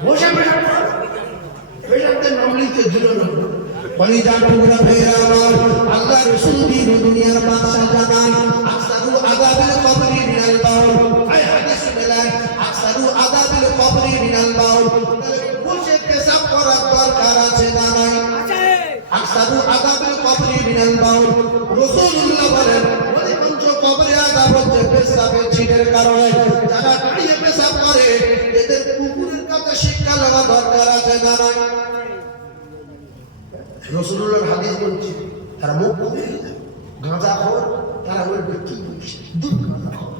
বসে পেড়াতে নাম লিখছে দুটো নাম পরিজান টুকরা ফেরা আমার আল্লাহ রাসূল দিন দুনিয়ার বাদশা জানান আকসারু আযাবিল কবরি মিনাল বাউল। এই হাদিস মিলায় আকসারু আযাবিল কবরি মিনাল বাউল, বসে পেশাব করার দরকার আছে না নাই? আকসারু আযাবিল কবরি মিনাল বাউল। রাসূলুল্লাহ বলেন অধিকাংশ কবরে আযাব হচ্ছে পেশাবের ছিটের কারণে। যারা দাঁড়িয়ে পেশাব করে এদের কুকুরের কাছে শিক্ষা নেওয়া দরকার আছে না নাই? রাসূলুল্লাহর হাদিস বলছে তারা মুখ গাঁজা খোর, তারা বলবে কি বলছে দুধ গাঁজা খোর।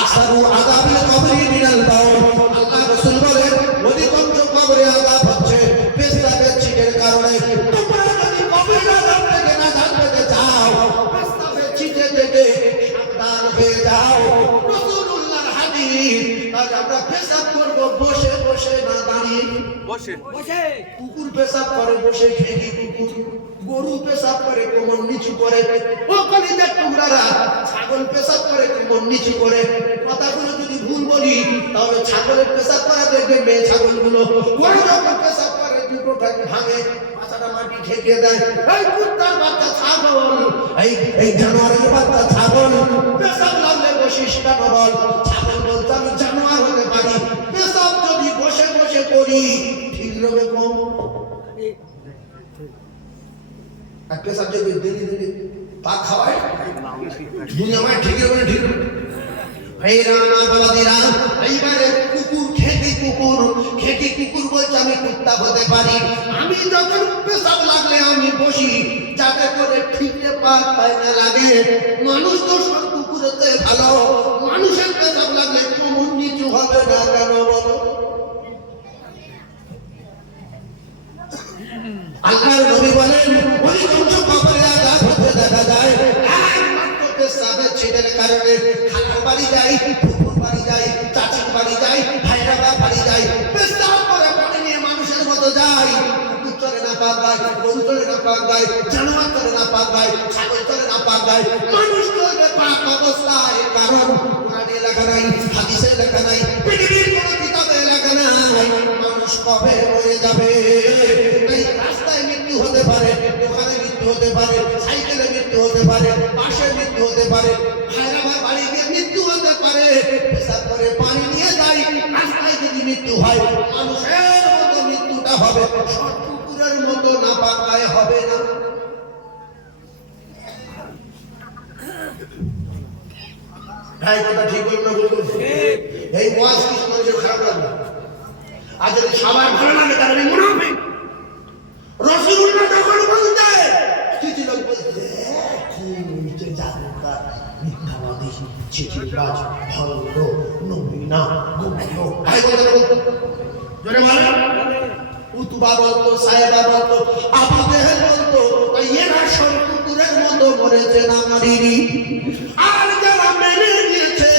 আকসারু আযাবিল কবরি মিনাল বাউল। আল্লাহ রাসূল বলেন অধিকাংশ কবরে আযাব হচ্ছে পেশাবের ছিটের কারণে। তোমরা যদি কবরের আযাব থেকে নাজাত পেতে চাও, পেশাবের ছিটে থেকে সাবধান হয়ে যাও। রাসূলুল্লাহর হাদিস, আজ আমরা পেশাব করব বসে বসে না দাঁড়িয়ে। বসে কুকুর পেশাব করে বসে, খেয়ে কুকুর। গরু পেশাব করে কোমর নিচু করে। ও কলিজার টুকরারা, ছাগল পেশাব করে কোমর নিচু করে। কথাগুলো যদি ভুল বলি তাহলে ছাগলের পেশাব করা দেখবে মেয়ে ছাগলগুলো। গরু যখন পেশাব করে দুটো ভাঙে, মাথাটা মাটি ঠেকিয়ে দেয়। এই কুত্তার বাচ্চা ছাগল, এই জানোয়ারের বাচ্চা ছাগল, পেশাব লাগলে বসিস কেন বল? ছাগল বলতে আমি জানোয়ার হতে পারি, পেশাব যদি বসে বসে করি ঠিক রবে কম। একটা সাবজেক্ট দিনে দিনে পাক খাওয়ায় দুনিয়া মায় ঠিক হবে ঠিক হবে। ভাইরা বাবাদিরা, এইবারে কুকুর খেকি কুকুর বলছে আমি কুত্তা হতে পারি। আমি যখন পেশাব লাগলে আমি বসি যাতে করে ঠিকরে পাক পায়না লাগে। মানুষ তো সব কুকুরেতে ভালো, মানুষের পেশাব লাগলে কোমর নিচু হবে না কেন বলো? আল্লাহর নবী বলেন অধিকাংশ কবরে আযাব হতে দেখা যায় একমাত্র পেশাবের ছিটের কারণে। খালার বাড়ি যাই, ফুফুর বাড়ি যাই, চাচির বাড়ি যাই, ভাইরা বাড়ি যাই, পেশাব করে পানি নিয়ে মানুষের মতো যাই। কুকুর চলে না পাক গায়, গরু চলে না পাক গায়, জানোয়ার চলে না পাক গায়, ছাগল চলে না পাক গায়, মানুষ চলবে পাক অবস্থায়। কারণ কোরআনে লেখা নাই, হাদিসে লেখা নাই, পৃথিবীর কোনো কিতাবে লেখা নাই মানুষ কবে মরে যাবে। রাস্তায় মৃত্যু হতে পারে, দোকানে মৃত্যু হতে পারে, সাইকেলে মৃত্যু হতে পারে, বাসে মৃত্যু হতে পারে, ভাইরা বাড়ি গিয়ে মৃত্যু হতে পারে। পেশাব করে পানি নিয়ে যাই, রাস্তায় যদি মৃত্যু হয় মানুষের মতো মৃত্যুটা হবে, সব কুকুরের মতো না পাকায় হবে না। ভাই কথা ঠিক বলুন না বলুন? এই ওয়াজ কিছু মানুষের খারাপ লাগবে, আর যদি সবার ভালো লাগে তাহলে মুনাফিক। রাসূলুল্লাহ যখন বলতে কিছু লোক বলতে কি জানতা মিথ্যাবাদী, চিঠিবাজ, ভণ্ড, নবীনা, গুপ্ত। ভাই কথা বলতো জোরে বলেন। উতবা বলতো, সায়েবা বলতো, আবু জেহেল বলতো এরা সব কুকুরের মতো মরেছে না মারিনি। আর যারা মেনে নিয়েছে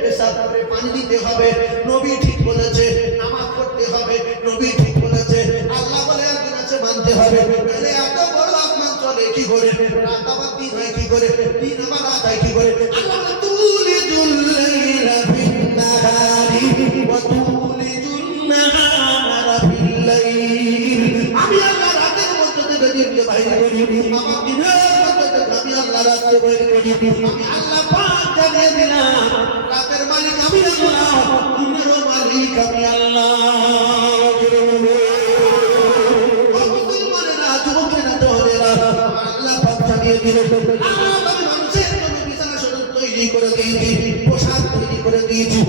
পেশাব করে পানি দিতে হবে, নবী ঠিক বলেছে, নামাজ পড়তে হবে, নবী ঠিক বলেছে, আল্লাহ বলে একদিন আছে মানতে হবে। তাহলে এত বড় আসমান চলে কি করে? রাত আবার দিন হয় কি করে? দিন আবার রাত হয় কি করে? আল্লাহ তুলিজুল লাইলা ফিন নাহারি ওয়া তুলিজুন নাহারা ফিল লাইল। আমি আল্লাহ রাতের মধ্যে থেকে দিনকে বাইরে করি, আমার দিনের মধ্যে থেকে আমি আল্লাহ রাতকে বাইরে করি। আমি আল্লাহ পাক জানিয়ে দিলাম রাতের মালিক আমি আল্লাহ, দিনেরও মালিক আমি আল্লাহ। মুসলমানেরা, যুবকেরা, তরুণেরা, আল্লাহ পাক জানিয়ে দিল আমি মানুষের জন্য বিছানা সদর তৈরি করে দিয়েছি, পোশাক তৈরি করে দিয়েছি।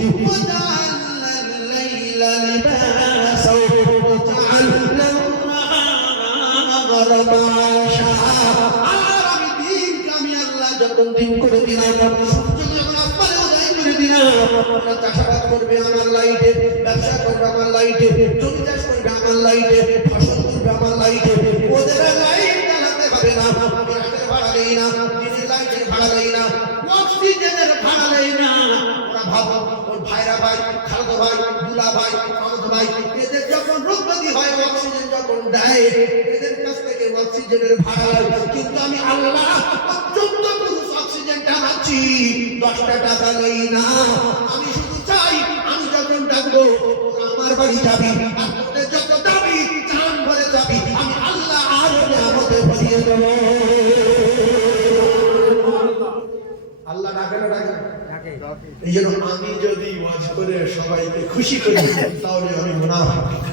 সূর্য যখন আসমানে উদয় করে দিলাম, ওরা চাষাবাদ করবে আমার লাইটে, ব্যবসা করবে আমার লাইটে, জমি চাষ করবে আমার লাইটে, ফসল করবে আমার লাইটে। ওদের লাইট জ্বালাতে হবে না, আমি রাতের ভাড়া দেই না, দিনের লাইটের ভাড়া দেই না, অক্সিজেনের ভাড়া দেই না। ওরা ভাবো ওর ভাইরা ভাই, খালাতো ভাই, দুলা ভাই, মামাতো ভাই, এদের যখন রোগ ব্যাধি হয় অক্সিজেন যখন দেয়, এদের কাছ থেকে অক্সিজেনের ভাড়া লাগে। কিন্তু আমি আল্লাহ 14 পুরুষ অক্সিজেন টানাচ্ছি, 10টা টাকা নেই না। আমি শুধু চাই আমি যখন ডাকবো তোরা আমার বাড়ি যাবি, আর তোদের যত দাবি জান ভরে যাবি, আমি আল্লাহ আর নিয়ামতে ভরিয়ে দেব। আল্লাহ ডাকে না ডাকে? এই জন্য আমি যদি ওয়াজ করে সবাইকে খুশি করি তাহলে আমি মুনাফিক।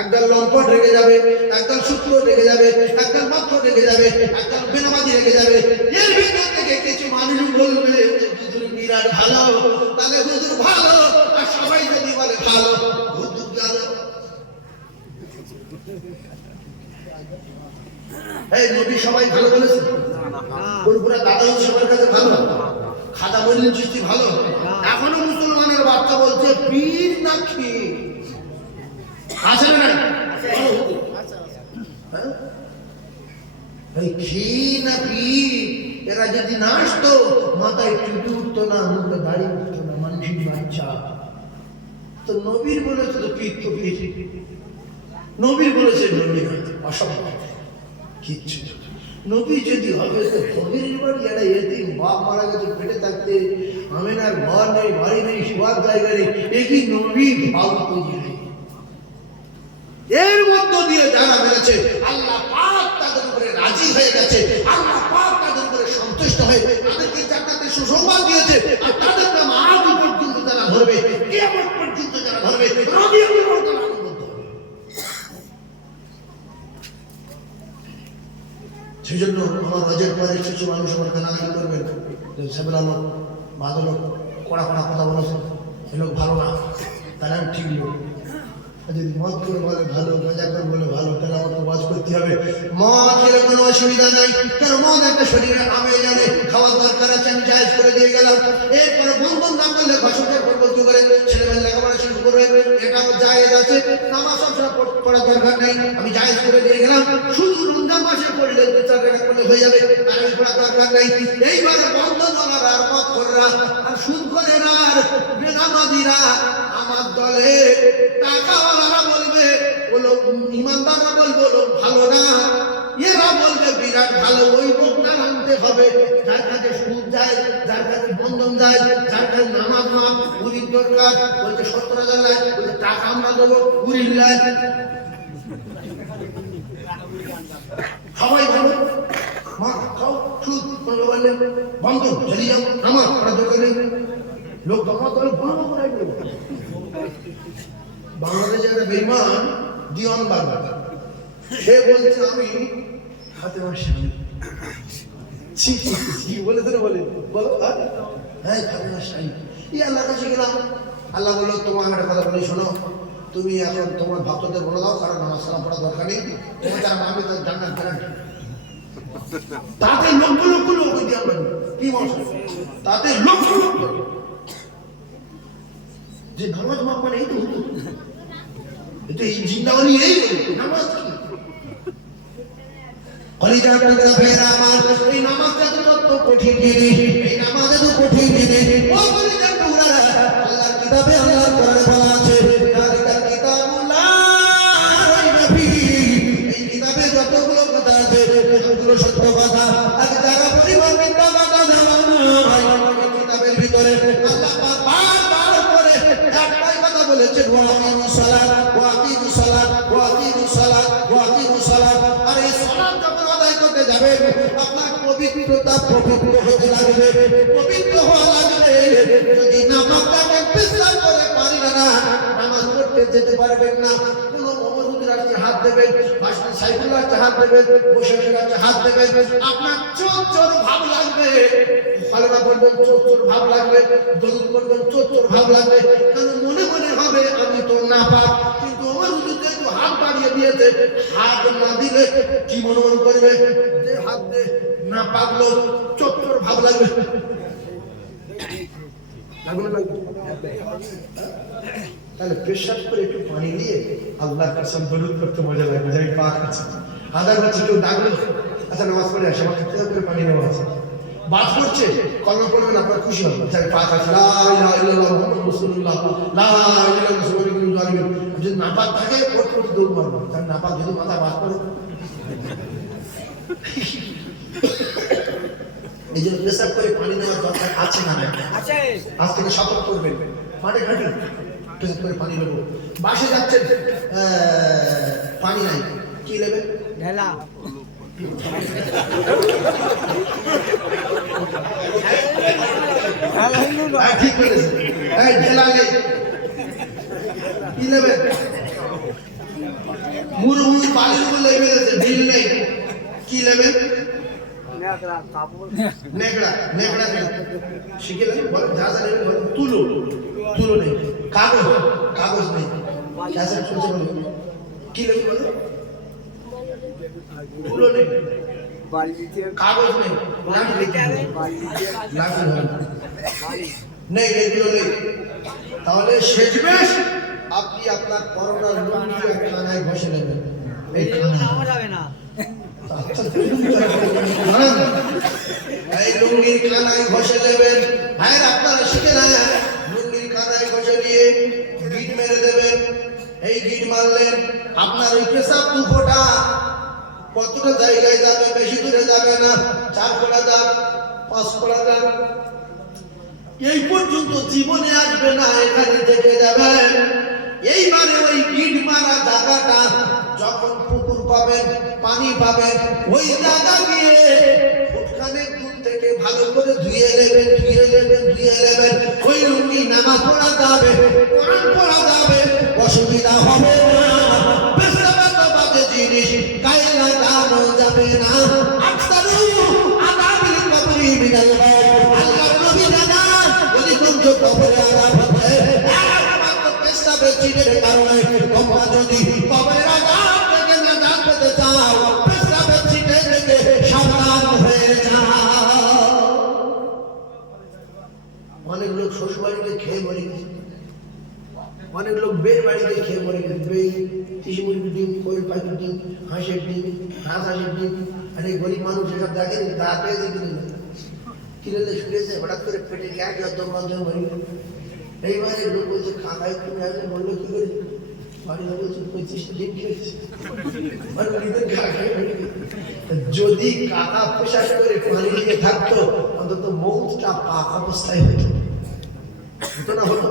একদল লম্পট রেখে যাবে, একদল সূত্র রেখে যাবে, একদল মাত্র রেখে যাবে, একদল বেনামাজি রেখে যাবে। এর ভিতর থেকে কিছু মানুষ বলবে হুজুর বিরাট ভালো, তাহলে হুজুর ভালো, আর সবাই যদি বলে ভালো হুজুর জানো। এই নবী সবাই ভালো বলেছে? পুরোপুরা দাদা সবার কাছে ভালো, খাদা মনির চিস্তি ভালো। এখনো মুসলমানের বার্তা বলছে পীর না ক্ষীর আছে না? ক্ষীর না পীর, এরা যদি না আসতো মাথায় টুপি উঠতো না, মুখে দাড়ি উঠতো না, মানুষের বাচ্চা। তো নবীর বলেছে তো পীর তো পীর, নবীর বলেছে নবী না, অসম্ভব কিচ্ছু। নবী যদি হবে তো ফকিরের বাড়ি, একটা এতিম বাপ মারা গেছে পেটে থাকতে, আমেনার ঘর নেই, বাড়ি নেই, শোয়ার জায়গা নেই, এ কি নবী ফালতু জিনিস? এর মধ্য দিয়ে যারা মেরেছে আল্লাহ পাক তাদের উপরে রাজি হয়ে গেছে, আল্লাহ পাক তাদের উপরে সন্তুষ্ট হয়ে তাদেরকে জান্নাতের সুসংবাদ দিয়েছে। আর তাদের নাম আজ পর্যন্ত যারা ধরবে, কিয়ামত পর্যন্ত যারা ধরবে, রাদিয়াল্লাহু তাআলা আনহু হবে। সেই জন্য আমার হজের পরে কিছু মানুষ আমার গালাগালি করবেন যে সেবেলা লোক, ভালো লোক, কড়া কড়া কথা বলেছে, সে লোক ভালো না, তাহলে আমি ঠিক লোক। যদি মদ করে বলে ভালো, গাঁজা করে বলে ভালো, তাহলে আমার তো ওয়াজ করতে হবে। মদ খেলে কোনো অসুবিধা নাই, কারণ মদ একটা শরীরে আমে জানে, খাওয়ার দরকার আছে, আমি জায়েজ করে দিয়ে গেলাম। এরপরে বন্ধন না করলে ঘষকের পর বলতে করে ছেলেমেয়ে লেখাপড়া শুরু করবে, এটাও জায়েজ আছে। নামাজ সবসময় পড়ার দরকার নেই, আমি জায়েজ করে দিয়ে গেলাম। শুধু রমজান মাসে পড়লে 2-4 রাকাত পড়লে হয়ে যাবে, আর আমি পড়ার দরকার নেই। এইবারে বন্ধনওয়ালারা আর মদ করেরা আর সুদ করেরা আর বেনামাজিরা আমার দলে, টাকাওয়ালারা বলবে বলো, ইমানদাররা বলবে বলো ভালো না, এরা বলবে বিরাট ভালো। ওই লোকটা আনতে হবে যার কাছে সুদ যায়, যার কাছে বন্ধন যায়, যার কাছে নামাজ মাপ উরির দরকার, বলছে 70,000 লাগে, বলছে টাকা আমরা দেবো উরির লাগে। সবাই ভালো মা খাও, সুদ বললে বন্ধ, চলে যাও, নামাজ পড়ার দরকার নেই। লোক তোমার দলে বলবো করাই দেবো। বাংলাদেশে একটা বেঈমান দিওয়ান বাবা, সে বলছে আমি ফাতেমার স্বামী। কি বলে তোরা বলে বলো, হ্যাঁ ফাতেমার স্বামী। এই আল্লাহর কাছে গেলাম, আল্লাহ বললো তোমার একটা কথা বলে শোনো, তুমি এখন তোমার ভক্তদের বলে দাও কারণ নামাজ সালাম পড়ার দরকার নেই, তুমি যারা মানবে তাদের জান্নাত গ্যারান্টি। তাতে লক্ষ লক্ষ লোক দিয়া বলবে কি মশলা, তাতে লক্ষ লক্ষ যে নামাজ মাপ মানে এই তো হতো, এটা এই জিন্দাওয়ানি, এই নামাজ কি কলিজা টুকরা ফেরা আমার, এই নামাজটা তো কঠিন জিনিস, এই নামাজে তো কঠিন জিনিস। ও কলিজা টুকরা, আল্লাহর কিতাবে আল্লাহর কোরআনে বলা আছে যালিকা কিতাবুল্লাহ রাইবা ফিহি, এই কিতাবে যতগুলো কথা আছে সবগুলো সত্য কথা। আর যারা পরিবার মিথ্যা কথা জানায় এই কিতাবের ভিতরে আল্লাহ বারবার করে একটাই কথা বলেছে, ওয়া আকিমুস সালাত ওয়া আকিমুস সালাত ওয়া আকিমুস সালাত ওয়া আকিমুস সালাত। আর এই সালাত যখন আদায় করতে যাবে আপনার পবিত্রতা পবিত্র হতে লাগবে, পবিত্র হওয়া লাগবে। যদি নামাজটাকে বিশ্বাস করে পারি না, নামাজ পড়তে যেতে পারবেন না। কোন মমদুদের কাছে হাত দেবেন, মাস্টার সাইফুল্লাহর কাছে হাত দেবেন, বসিরের কাছে হাত দেবেন, আপনার চোর চোর ভাব লাগবে। সালানা পড়বেন চোর চোর ভাব লাগবে, দরুদ পড়বেন চোর চোর ভাব লাগবে, কারণ মনে মনে হবে আমি তো না পাক, কিন্তু আমার হুজুর একটু হাত বাড়িয়ে দিয়েছে, হাত না দিলে কি মনে মনে করবে যে হাত দে না পাকলো চত্বর ভাব লাগবে, লাগবে না লাগবে? তাহলে পেশাব করে একটু পানি দিয়ে আল্লাহর কাসম দরুদ করতে মজা লাগবে, যে আমি পাক আছি। আদার হচ্ছে কেউ ডাকলো, আচ্ছা নামাজ পড়ে আসে, আমার পেশাব করে পানি নেওয়া আছে, বাদ পড়ছে, কলমা পড়বেন, আপনার খুশি হবে, যে আমি পাক আছি, লা ইলাহা ইল্লাল্লাহ মুহাম্মাদুর রাসূলুল্লাহ, লা ইলাহা ইল্লাল্লাহ। যদি নাপাক থাকে পড়তে পড়তে দৌড় মারবো, তার নাপাক যদি মাথা বাদ পড়ে। এই জন্য পেশাব করে পানি নেওয়ার দরকার আছে না? আছে। আজ থেকে সতর্ক করবেন, মাঠে ঘাটে পেশাব করে পানি নেবো। বাসে যাচ্ছেন, পানি নাই, কি নেবেন? ঢেলা। ঠিক বলেছেন, ঢেলা নেই, কি নেবেন? মুরমুর বালির উপর লেগে গেছে, ঢিল নেই, কি নেবেন? নেকড়া, নেকড়া নেই, শিখে নেই, যা যা নেবেন বলেন। তুলো, তুলো নেই, কাগজ, কাগজ নেই, কি নেবেন বলেন? তুলো নেই, কাগজ নেই, নেই, এগুলো নেই। তাহলে শেষমেশ আপনি আপনার করোনার লুঙ্গি আর কানায় ঘষে নেবেন। এই লুঙ্গির কানায় ঘষে নেবেন। হ্যাঁ, আপনারা শিখে নেন, লুঙ্গির কানায় ঘষে নিয়ে গিট মেরে দেবেন। এই গিট মারলেন, আপনার ওই পেশাব দু ফোঁটা কতটা জায়গায় যাবে, বেশি দূরে যাবে না, 4 ফোঁটা যান, 5 ফোঁটা যান, এই পর্যন্ত জীবনে আসবে না, এখানে থেকে যাবেন। এইবারে ওই গিট মারা জায়গাটা যখন পুকুর পাবেন, পানি পাবেন, ওই জায়গা গিয়ে ফুটখানে দূর থেকে ভালো করে ধুয়ে নেবেন, ধুয়ে নেবেন, ধুয়ে নেবেন। ওই লুঙ্গি নামাজ পড়া যাবে, কোরআন পড়া যাবে, অসুবিধা হবে না। পেশাব তো বাজে জিনিস, গায়ে লাগানো যাবে না। আকসারু আযাবিল কবরি মিনাল মাউত, আল্লাহর নবী জানান যদি তুমি কবরে আযাব হবে একমাত্র পেশাবের চিনের কারণে। তোমরা যদি কবরের আযাব থেকে নাজাত পেতে চাও, পেশাবের চিনের থেকে সাবধান হয়ে যাও। অনেক লোক শ্বশুরবাড়িতে খেয়ে মরে গেছে, অনেক লোক বের বাড়িতে খেয়ে মরে গেছে। বেই, তিসি মুরগির ডিম, কোয়েল পাখির ডিম, হাঁসের ডিম, হাঁসের ডিম। আর এই গরিব মানুষ এসব দেখেনি, তা পেয়েছে কিনে শুয়েছে, হঠাৎ করে পেটে গ্যাস একদম বন্ধ হয়ে গেল। এইবারে লোক বলছে খাওয়াই তুমি আসলে বললো কি করে? বাড়ি বলছে 25টা ডিম খেয়েছে। যদি কাকা পোশাক করে পানি দিয়ে থাকতো, অন্তত মৌতটা পাক অবস্থায় হতো, হতো না? হতো।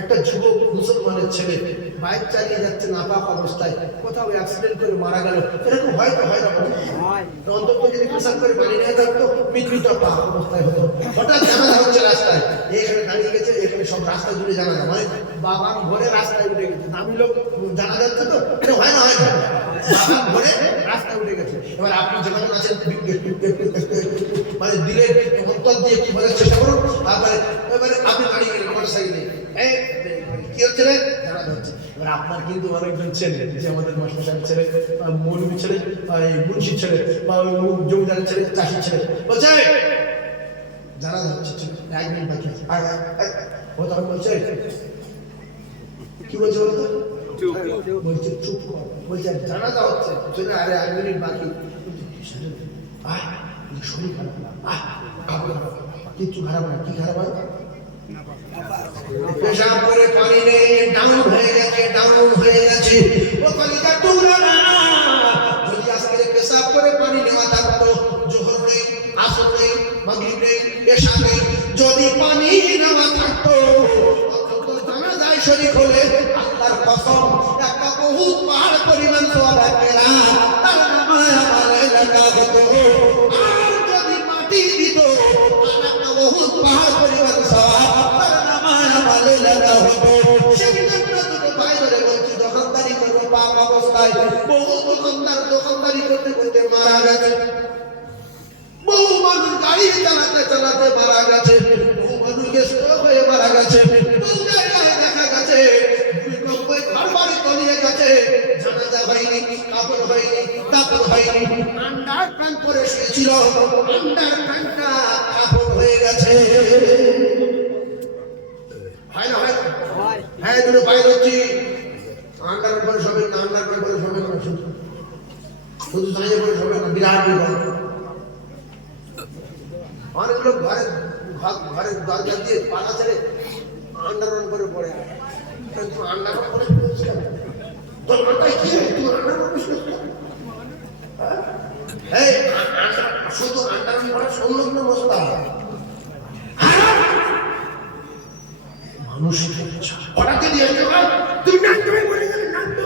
একটা যুবক মুসলমানের ছেলে বাইক চালিয়ে যাচ্ছে নাপাক অবস্থায়, কোথাও অ্যাক্সিডেন্ট করে মারা গেল, এরকম হয়তো হয় না? অন্তত যদি পোশাক করে পানি নিয়ে থাকতো, মৃত্যুটা পাক অবস্থায় হতো। হঠাৎ জানাজা হচ্ছে রাস্তায়, এখানে দাঁড়িয়ে গেছে, এখানে সব রাস্তা জুড়ে জানাজা, মানে বাগান ভরে রাস্তায় উঠে গেছে। দামি লোক জানা যাচ্ছে তো, এটা হয় না? হয় না, বাগান ভরে রাস্তায় উঠে গেছে। এবার আপনি যেখানে আছেন মানে দিলের অন্তর দিয়ে কি বলার চেষ্টা করুন। এবারে আপনি দাঁড়িয়ে গেলেন মোটর সাইকেলে, কি হচ্ছে রে? জানাজা হচ্ছে। এবার আপনার কিন্তু অনেকজন ছেলে, যে আমাদের মাস্টার সাহেব ছেলে, মৌলবী ছেলে, মুন্সির ছেলে, বা জমিদারের ছেলে, চাষির ছেলে, বলছে জানাজা হচ্ছে, 1 মিনিট বাকি আছে, ও তখন বলছে কি বলছে বলতো? বলছে চুপ কর। বলছে জানাজা হচ্ছে, আরে 1 মিনিট বাকি। শরীর খারাপ, কিচ্ছু খারাপ না। কি খারাপ হয়? পেশাব করে পানি নেই, ডাউন হয়ে গেছে, ডাউন হয়ে গেছে। ও কলিজার টুকরা না, যদি আজকে পেশাব করে পানি নেওয়া থাকতো, জোহর নেই, আসর নেই, মাগরিব নেই, এশা নেই, যদি পানি নেওয়া থাকতো, জানাজায় শরীক হলে আল্লাহর কসম একটা বহুত পাহাড় পরিমাণ সওয়াব একেরা তার নামে আমারে লেখা হতো। আর যদি মাটি দিত, একটা বহুত পাহাড় পরিমাণ সওয়াব তার নামে আমারে লেখা হতো। সেই জন্য দুটো ভাই ধরে বলছি, দোকানদারি করবো পাক অবস্থায়। বহু দোকানদার দোকানদারি করতে করতে মারা গেছে, বহু মানুষ গাড়ি চালাতে চালাতে মারা গেছে, বহু মানুষ স্ট্রোক হয়ে মারা গেছে, বহু জায়গায় দেখা গেছে ভূমিকম্পে ঘরবাড়ি তলিয়ে গেছে, জানাজা হয়নি, করে শুয়েছিল, আন্ডার প্যান্টটা কাপড় হয়ে গেছে। হয় না, হয় না? হ্যাঁ, দুটো বাইরে হচ্ছি। আন্ডার পরে সবে না, আন্ডার পরে সবে না, শুধু দাঁড়িয়ে পরে সবে না, বিরাট বিপদ। অনেক লোক ঘরের দরজা দিয়ে পালা ছেড়ে আন্ডারওয়ান করে পড়ে, কিন্তু আন্ডারওয়ান করে তোর মাথায় কি তুই আন্ডারওয়ান শুধু আন্ডারওয়ান করার সংলগ্ন মশলা মানুষ হঠাৎ দিয়ে তুই নাচবে বলে গেলে নাচতে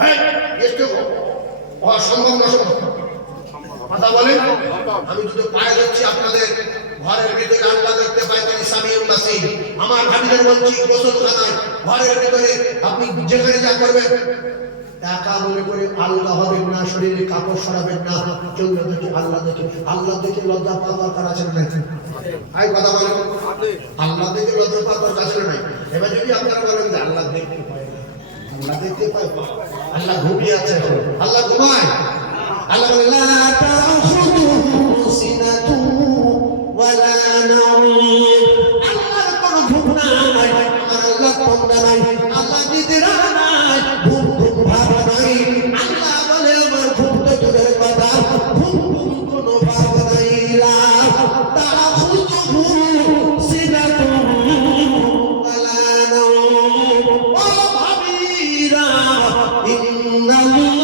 হ্যাঁ একটু অসম্ভব না কথা বলেন। আমি দুটো পায়ে যাচ্ছি আপনাদের ঘরের ভিতরে আল্লাহ দেখতে পাই, তিনি সামিউল বাসীর। আমার ভাবিদের বলছি গোসলখানায় ঘরের ভিতরে আপনি যেখানে যা করবেন একা মনে করে আল্লাহ হবেন না, শরীরে কাপড় সরাবেন না, চলবে দেখে আল্লাহ দেখে। আল্লাহ দেখে লজ্জা পাওয়ার কার আছে না? আই কথা বলেন, আল্লাহ দেখে লজ্জা পাওয়ার কাছে নাই। এবার যদি আপনারা বলেন যে আল্লাহ দেখতে পায় না, আল্লাহ দেখতে পায়, আল্লাহ ঘুমিয়ে আছে, আল্লাহ ঘুমায়। আল্লাহ বলে লা তাখুযুহু সিনাতুন ওয়ালা নাওম। আল্লাহর কোনো ঘুম নাই, আমার আল্লাহ কন্দা নাই, আল্লাহ নিদ্রা নাই, ঘুম ভাব নাই। আল্লাহ বলে আমার ঘুম তো দূরের কথা, ঘুম কোনো ভাব নাই। লা তাখুযুহু সিনাতুন ওয়ালা নাওম। ও ভাবীরা, ইন্নাল্লাহ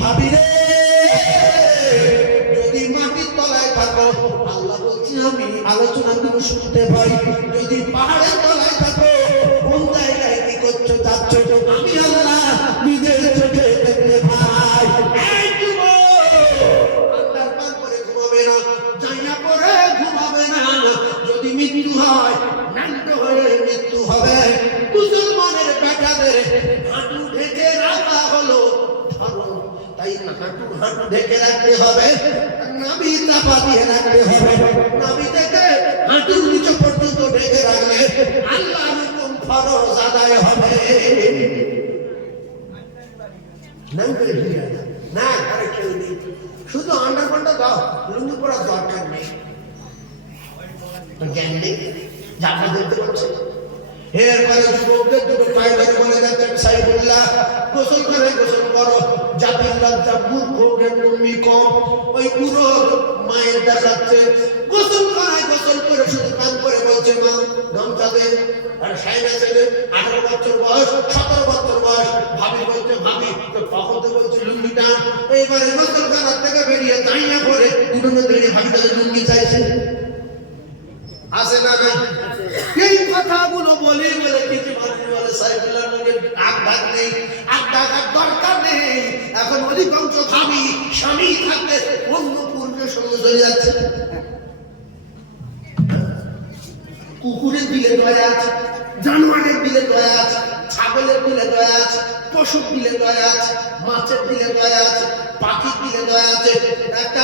ভাবিরে, যদি মাটির তলায় থাকো, আল্লাহ বলছি আমি আলোচনাগুলো শুনতে পাই। যদি পাহাড়ের তলায় থাকো, কোন জায়গায় কি করছো যাচ্ছ, আমি আল্লাহ নিজের চোখে দেখতে পাই। আল্লাহর পার করে ঘুমাবে না, জাইয়া করে ঘুমাবে না। যদি মৃত্যু হয়, ন্যান্ত হয়ে মৃত্যু হবে। মুসলমানের বেটাদের হাঁটু ঢেকে রাখা হলো ধর্ম, তাই হাঁটু ঢেকে রাখতে হবে, নাভি চাপা দিয়ে রাখতে হবে। নাভি থেকে হাঁটুর নিচে পর্যন্ত ঢেকে রাখলে আল্লাহর হুকুম ফরজ আদায় হবে। না ঘরে কেউ নেই, শুধু আন্ডারপ্যান্টটা দাও, লুঙ্গি পরার দরকার নেই। জ্ঞান নেই, জামা দেখতে পাচ্ছে। এরপরে যুবকদের দুটো পায়দারি বলে যাচ্ছেন সাইফুল্লাহ, গোসল করে গোসল করো, জাতির লজ্জা মূর্খ জ্ঞানী কম। ওই পুরো মায়ের দেখাচ্ছে গোসল করায়, গোসল করে শুধু কান করে বলছে মা গামছা দে। আর সাইনা ছেলে 18 বছর বয়স, 17 বছর বয়স, ভাবি বলছে ভাবি, তো তখন তো বলছে লুঙ্গি টান। এইবারে গোসল করার থেকে বেরিয়ে তাইয়া করে উঠোনে দাঁড়িয়ে ভাবি তাদের লুঙ্গি চাইছে, আসে না নাই? এই কথাগুলো বলে বলে কিছু মানুষ বলে সাইফুল্লাহ নগের আগ ডাক নেই, আগ ডাকার দরকার নেই। এখন অধিকাংশ ভাবি স্বামী থাকতে অন্য পুরুষের সঙ্গে চলে যাচ্ছে। কুকুরের দিলে দয়া আছে, জানোয়ারের দিলে দয়া আছে, ছাগলের দিলে দয়া আছে, পশুর দিলে দয়া আছে, মাছের দিলে দয়া আছে, পাখির দিলে দয়া আছে। একটা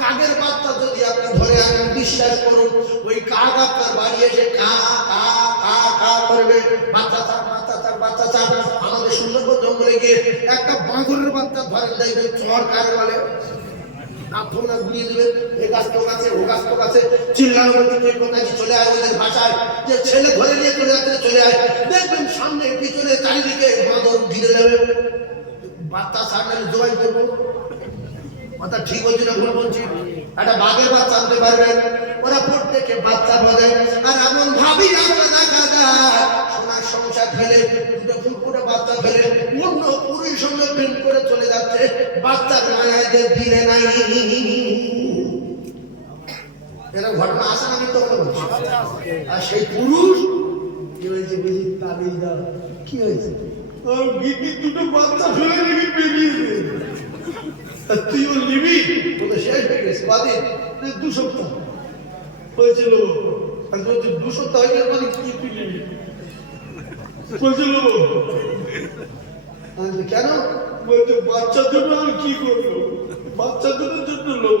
কাকের বাচ্চা যদি আপনি ধরে আনেন, বিশ্বাস করুন ওই কাক আপনার বাড়ি এসে কা কা কা কা করবে, বাচ্চা চাক বাচ্চা চাক বাচ্চা চাক। আমাদের সুন্দরবন জঙ্গলে গিয়ে একটা বাঁদরের বাচ্চা ধরেন, দেখবেন চর কার বলে, আপনারা দিয়ে দেবেন এই গাছ তো গাছে, ও গাছ তো গাছে, চিল্লানো বলতে কোথায় চলে আয় ওদের ভাষায়, যে ছেলে ধরে নিয়ে চলে যাচ্ছে চলে আয়। দেখবেন সামনে পিছনে চারিদিকে বাঁদর ঘিরে যাবে, বাচ্চা সামনে জবাই করবো। কথা ঠিক বলছি না ভুল বলছি? একটা বাঘের বাচ্চা আনতে পারবেন, ওরা প্রত্যেকে বাচ্চা বলে। আর এমন ভাবি আমরা দেখা যায় সোনার সংসার ফেলে, দুটো ফুটফুটে বাচ্চা ফেলে অন্য পুরুষের সঙ্গে প্রেম করে চলে যাচ্ছে, বাচ্চার মায়েদের দিলে নাই। এরকম ঘটনা আসে না? আমি তো বলছি। আর সেই পুরুষ কি হয়েছে বুঝি, তাবিজ দাও, কি হয়েছে? দুটো বাচ্চা ফেলে রেখে বেরিয়ে তুইও নিবি বলে শেষ হয়ে গেছে। কদিন? 2 সপ্তাহ হয়েছিল। 2 সপ্তাহ হয়ে গেলে মানে কি তুই নিবি বলছিল? কেন বলছে বাচ্চার জন্য। আর কি করবো, বাচ্চার জন্য লোক।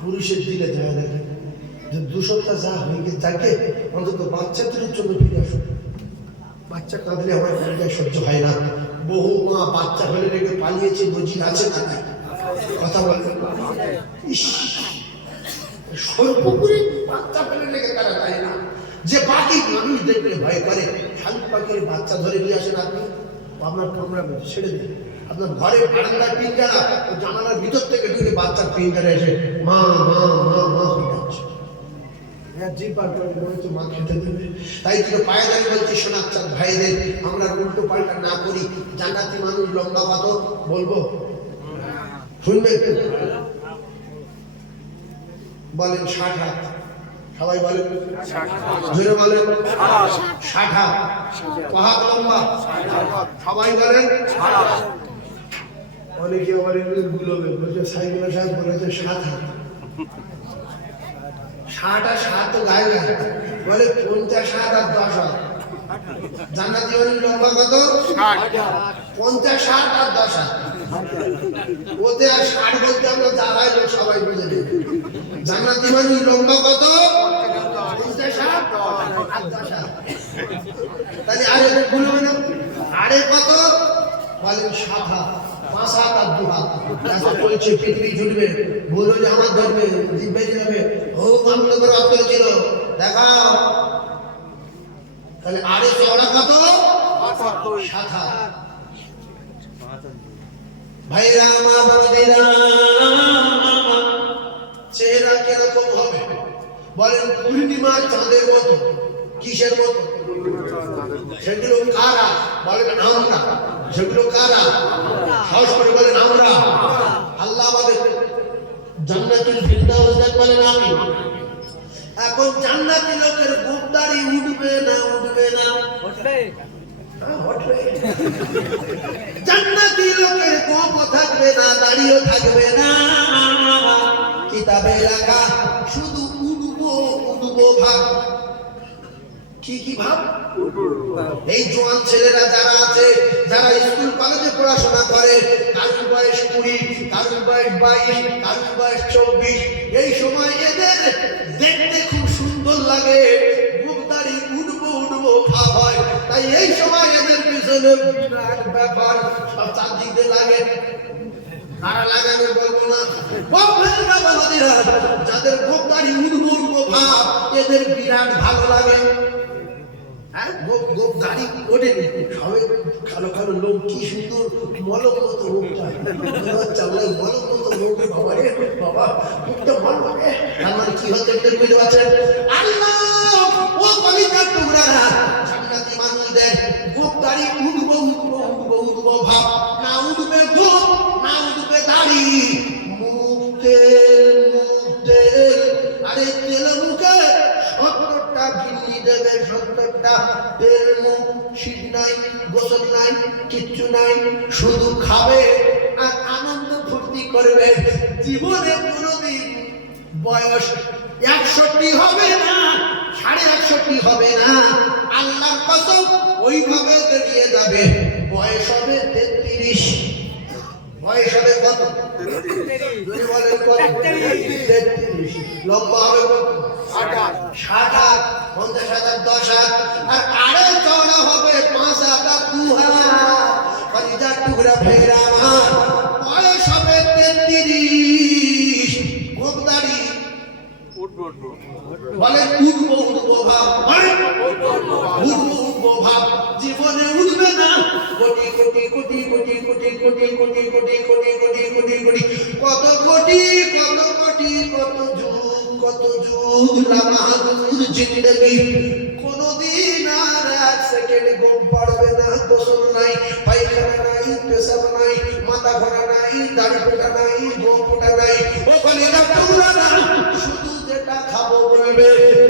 পুরুষের দিলে যায় নাকি যে 2 সপ্তাহ যা হয়ে গেছে, তাকে অন্তত বাচ্চাদের জন্য ফিরে আসো। বাচ্চা কাঁদলে আমার কলিজায় সহ্য হয় না। বহু মা বাচ্চা ফেলে রেখে পালিয়েছে, বুঝি আছে না নাই? কথা বলবেন ইস, সর্বপুরে বাচ্চা ফেলে রেখে তারা যায় না। যে পাখি মানুষ দেখলে ভয় করে, শালিক পাখির বাচ্চা ধরে নিয়ে আসেন আপনি, আপনার কামড়া ছেড়ে দিন। আপনার ঘরের বারান্দার পিঞ্জারা, জানালার ভিতর থেকে ঢুকে বাচ্চার পিঞ্জারা এসে মা মা মা মা হয়ে যাচ্ছে। মা খেতে দেবে। তাই তো পায়ে দাঁড়িয়ে বলছি সোনাচ্চার ভাইদের, আমরা উল্টো পাল্টা না করি। জান্নাতি মানুষ লম্বা কত বলবো, শুনবে? বলেন 60 হাত। সবাই বলেন জোরে বলেন 60 হাত। কহাত লম্বা সবাই বলেন। অনেকে আবার গুলোবে বলছে সাইকেল সাহেব বলেছে 7 হাত। 60 আর 7 তো গায়ে গায়ে বলে 50 হাত আর 10 হাত। জান্নাতি মানুষ লম্বা কত? 50 হাত আর 10 হাত। ওতে আর 60 বলতে আমরা জায়গায় লোক সবাই বুঝে দেবে। জান্নাতি মানুষ লম্বা কত? 50 হাত আর 10 হাত। তাহলে আর এদের গুলোবে না। আরে কত বলেন? 7 হাত, 5 হাত আর 2 হাত। ऐसा চলছে, পৃথিবী ছুটবে, ভুল হলে আমার ধরবে, জিব্বে যাবে। ও মামলা করে রক্ত ছিল দেখাও। তাহলে আরে চওড়া কত? 7 হাত। ভাইরা মা বাবাদেরা, চেহারা কিরকম হবে বলেন? পূর্ণিমা চাঁদের মতো। কিসের মতো? সেগুলো কারা বলেন? আমরা। সেগুলো কারা? সাহস করে বলেন আমরা। আল্লাহ আমাদের জান্নাতুল ফিরদাউস দেন বলেন আমি। এখন জান্নাতি লোকের গোপদারি উঠবে না? উঠবে না? জান্নাতি লোকের গোপ থাকবে না, দাড়িও থাকবে না। কিতাবে লেখা শুধু উঠবো উঠবো ভাব। কি কি ভাব? এই জোয়ান ছেলেরা যারা আছে, যারা স্কুল কলেজে পড়াশোনা করে, কারোর বয়স 20, কারোর বয়স 22, কারোর বয়স 24, এই সময় এদের দেখতে খুব সুন্দর লাগে, বুকদারি উঠবো উঠবো ভাব হয়। তাই এই সময় এদের পিছনে বিরাট ব্যাপার, সব চারদিকে লাগে। কারা লাগাবে বলবো না, যাদের বুকদারি উঠবো উঠবো ভাব এদের বিরাট ভালো লাগে। গাড়ি ওঠেনি, সবাই কালো কালো লোক, কি সুন্দর মলক মতো লোকটা, মলক মতো লোক। বাবা রে বাবা, মুখটা ভালো লাগে। আমার কি হচ্ছে বুঝতে পারছেন? আল্লাহ ও কলিজার টুকরা, জান্নাতি মানুষদের গোপ দাড়ি উঠবো উঠবো উঠবো উঠবো ভাব, না উঠবে গোপ, না উঠবে দাড়ি। মুখ তেল, মুখ তেল, আরে তেল মুখে 70টা গিন্নি দেবে, 70টা তেল মুখ। শীত নাই, গোসল নাই, কিচ্ছু নাই, শুধু খাবে আর আনন্দ ফুর্তি করবে। জীবনে কোনোদিন বয়স 61 হবে না, 61.5 হবে না। আল্লাহর কসম ওইভাবে বেরিয়ে যাবে। বয়স হবে 33। বয়স হবে কত? যদি বলেন কত? 33। লম্বা হবে কত? 60 হাত, 50 হাত, 10 হাত। আর আরে চওড়া হবে 5 হাত আর 2 হাত। কলিজার টুকরা ফেরা আমার, বয়স হবে 33। গোপদারি বলে উঠবো উঠবো ভাব, উঠবো উঠবো ভাব। জীবনে উঠবে না। কোটি কোটি কোটি কোটি কোটি কোটি কোটি কোটি কোটি কোটি কোটি কোটি কত কোটি, কত কোটি, কত যুগ, কত যুগ লামাদুর জিন্দেগি। কোনদিন আর 1 সেকেন্ড ঘুম পাড়বে না, গোসল নাই, পায়খানা নাই, পেশাব নাই, মাথা ঘোরা নাই, দাড়ি ফোটা নাই, গোপ ফোটা নাই। ও কলিজার টুকরা না, শুধু যেটা খাবো বলবে,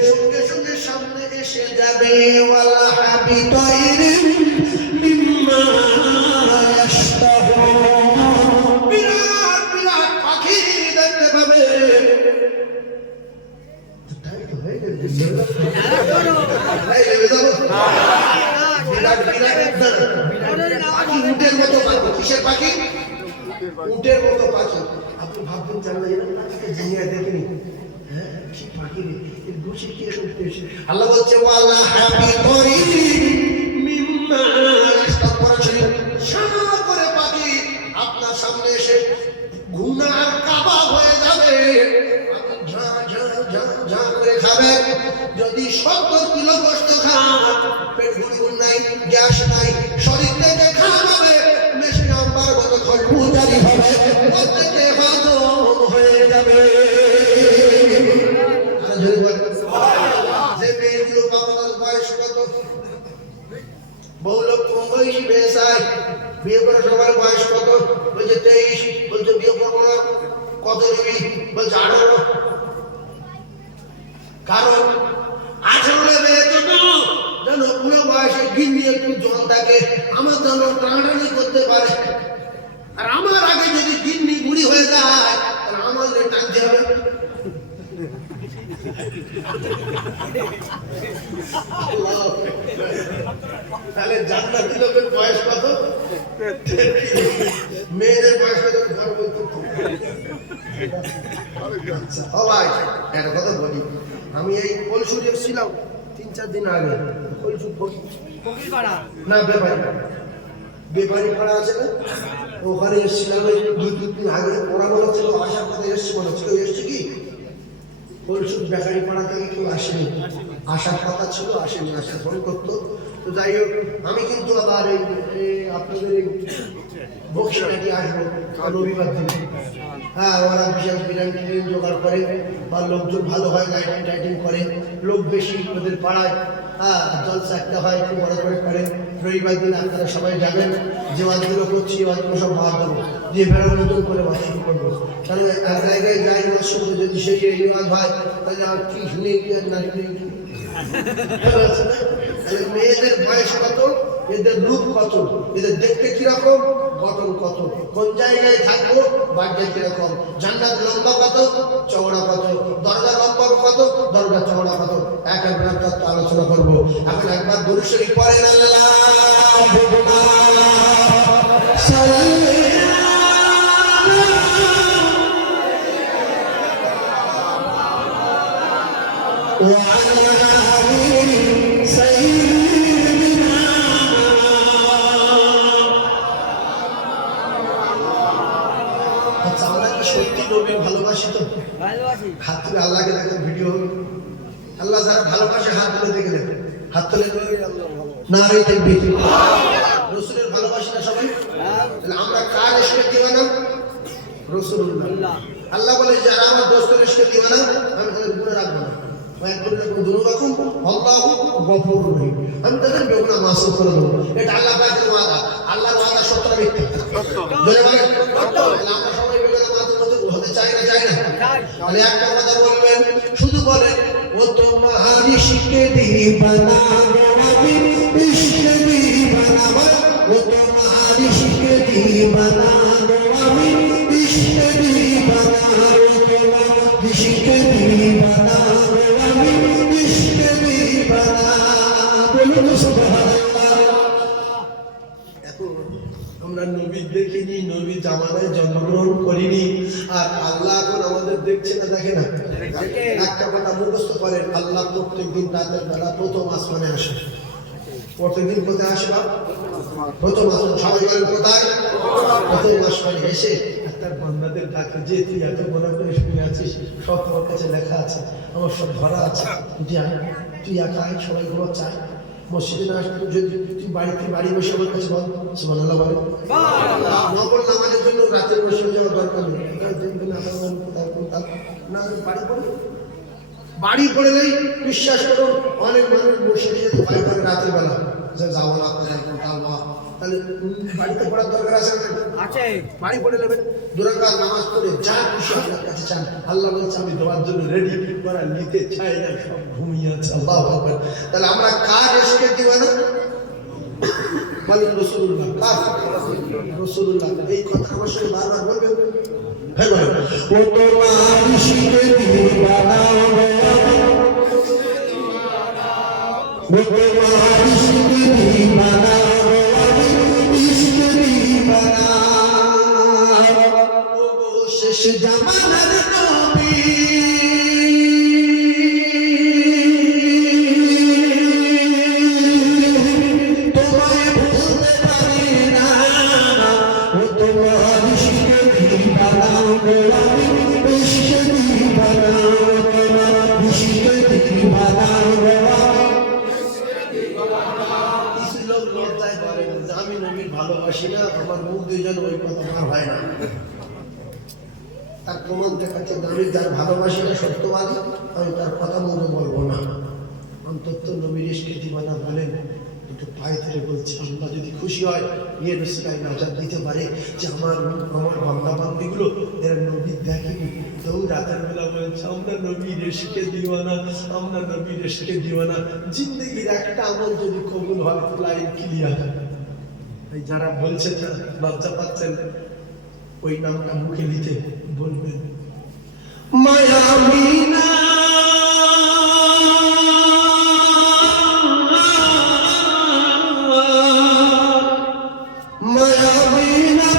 সঙ্গে সঙ্গে সামনে এসে যাবে। ওয়ালা হাবিতাইর মিম্মা ইয়াশতাহুন, বিরাট বিরাট পাখি দেখতে পাবে। বিরাট বিরাট পাখি, উটের মতো পাখি। কিসের পাখি? উটের মতো পাখি। আপনি ভাববেন জানা এরকম পাখিকে দুনিয়া দেখেনি। হ্যাঁ, কি পাখি রে, এর গোশে কি এসব। আল্লাহ বলছে ওয়ালা হাবিতাইর মিম্মা স্টপ করেছিলেন সারা করে পাখি আপনার সামনে এসে গুনার কাবাব হয়ে যাবে, আপনি ঝা ঝা ঝা ঝা করে খাবেন। যদি 70 কিলো গোশত খান, পেট গুনগুন নাই, গ্যাস নাই, শরীর থেকে খারাপ হবে, বেশি নাম্বার মতো খরচুজারি হবে, প্রত্যেকে হজম হয়ে যাবে। যে মেয়েগুলো বাংলার বয়স কত, বহু লোক কম বয়সী বিয়ে চায়, বিয়ে করে সবার বয়স কত, বলছে 23, বলছে বিয়ে করবো না, কত দিবি, বলছে 18। কারণ 18 মেয়ে তো যেন পুরো বয়সে গিন্নি একটু জন থাকে, আমার যেন টানাটানি করতে পারে। আর আমার আগে যদি গিন্নি বুড়ি হয়ে যায়, তাহলে আমাদের টানতে হবে। তাহলে জান্নাতি লোকের বয়স কত, মেয়েদের বয়স কত, ঘর বলতো। ও ভাই একটা কথা বলি, আমি এই কলসুর এসেছিলাম 3-4 দিন আগে। কলসুর ফকিরপাড়া না বেপারি পাড়া আছে না, ওখানে এসেছিলাম 2-3 দিন আগে। ওরা মনে হচ্ছিল আসার কথা এসছি, মনে হচ্ছিল এসছি কি কলসুর বেকারি পাড়া থেকে কেউ আসেনি, আসার কথা ছিল আসেনি, আসার ফোন করতো। তো যাই হোক, আমি কিন্তু আবার এই আপনাদের এই বক্সিনাটি আসবো রবিবার দিনে। হ্যাঁ, ওরা বিশাল বিরিয়ানি টিরিয়ানি জোগাড় করে, বা লোকজন ভালো হয়, লাইটিং টাইটিং করে, লোক বেশি ওদের পাড়ায়। হ্যাঁ, জলসা একটা হয়, একটু বড় করে। রবিবার দিন আপনারা সবাই যাবেন। যে ওয়াজগুলো করছি ওয়াজগুলো সব বাদ দেবো, দিয়ে বেড়া নতুন করে বাদ শুরু করবো। কারণ এক জায়গায় যাই ওয়াজ শুরু, যদি সেই এই ওয়াজ হয়, তাহলে আর কি শুনে কি আর না শুনে কি। তাহলে মেয়েদের বয়স কত, এদের রূপ কত, এদের দেখতে কিরকম, গঠন কত, কোন জায়গায় থাকবো, বাড়িতে কিরকম, জান্নাত লম্বা কত, চওড়া কত, দরজা লম্বা কত, দরজা চওড়া কত, এক তত্ত্ব আলোচনা করবো। এখন একবার দরুদ শরীফ পড়েন, আল্লাহুম্মা সাল্লি ভালোবাসি তো, ভালোবাসি হাত তুলে আল্লাহকে দেখেন, ভিডিও আল্লাহ যারা ভালোবাসে হাত তুলে দেখে দেন, হাত তুলে না রে দেখবি রসুলের ভালোবাসি না সবাই। তাহলে আমরা কার ইশকে দিওয়ানা, রাসূলুল্লাহ। আল্লাহ বলে যারা আমার দোস্তের ইশকে দিওয়ানা, আমি তাদের গুনাহ রাখবো না, আমি তাদের বেগুনা মাসুম করে দেবো। এটা আল্লাহ পাকের ওয়াদা। আল্লাহর ওয়াদা সত্য না মিথ্যা? জোরে বলেন সত্য। আমরা সবাই বেগুনা মাসুম হতে চাই না, চাই না? তাহলে একটা কথা বলবেন, শুধু বলেন ও তোমারি শিখে দিবানা আমি ইশকে দিবানা, ও তোমারি শিখে দিবানা আমি ইশকে দিবানা, ও তোমারি শিখে দিবানা আমি ইশকে দিবানা। বলুন সুবহানাল্লাহ। এখন আমরা নবী দেখিনি, নবী জামানায় জন্মগ্রহণ করিনি, আর আল্লাহ এখন আমাদের দেখছে না, দেখে না? একটা কথা মুখস্থ করেন, আল্লাহ প্রত্যেকদিন রাতের বেলা প্রথম আসমানে আসে। প্রত্যেকদিন কোথায় আসে? প্রথম আসমান। সবাই বলেন কোথায়? প্রথম আসমানে এসে একটা বান্দাদের ডাকে, যে তুই এত মনে করে শুনে আছিস, সব তোমার কাছে লেখা আছে, আমার সব ধরা আছে, তুই একা আয়, সবাই গুলো চায় মসজিদে না আসতে, যদি তুই বাড়ি বসে আমার কাছে বল সুবহানাল্লাহ বলে। নফল নামাজের জন্য রাতে বসে যাওয়ার দরকার নেই, না বাড়ি পড়লেই বিশ্বাস করুন, অনেক মানুষ মসজিদে যেতে ভয় করে রাতের বেলা, যে যাবো না তাহলে বাড়িতে পড়ার দরকার আছে না? বাড়ি পড়ে নেবেন, দুরাকাত নামাজ পড়ে যা খুশি আল্লাহর কাছে চান। আল্লাহ বলছে আমি দেওয়ার জন্য রেডি, করা নিতে চাই না, সব ঘুমিয়ে আছে। আল্লাহু আকবার। তাহলে আমরা কার ইশকে দিওয়ানা? বলেন রাসূলুল্লাহ। কার? রাসূলুল্লাহ। এই কথা আমার সঙ্গে বারবার বলবেন। হ্যাঁ বলেন, ও তোমার ইশকে দিওয়ানা, ও তোমার ইশকে দিওয়ানা, শেষ জামানার নবী তোমায় তার প্রমাণ দেখাচ্ছে আমি যার ভালোবাসি না সত্যবাদী আমি তার কথা মনে বলবো না। অন্তত নবীর ইশকে দিওয়ানা বলেন, একটু পায়ে ধরে বলছি আল্লাহ যদি খুশি হয় ইয়ে রসিলায় নজর দিতে পারে যে আমার বান্দা বান্দিগুলো এরা নবী দেখেনি, তো রাতের বেলা বলছে আমরা নবীর ইশকে দিওয়ানা, আমরা নবীর ইশকে দিওয়ানা। জিন্দগির একটা আমল যদি কবুল হয় লাইন ক্লিয়ার। এই যারা বলছে না লজ্জা পাচ্ছেন ওই নামটা মুখে নিতে বলবেন মায়ামিনা মায়ামিনা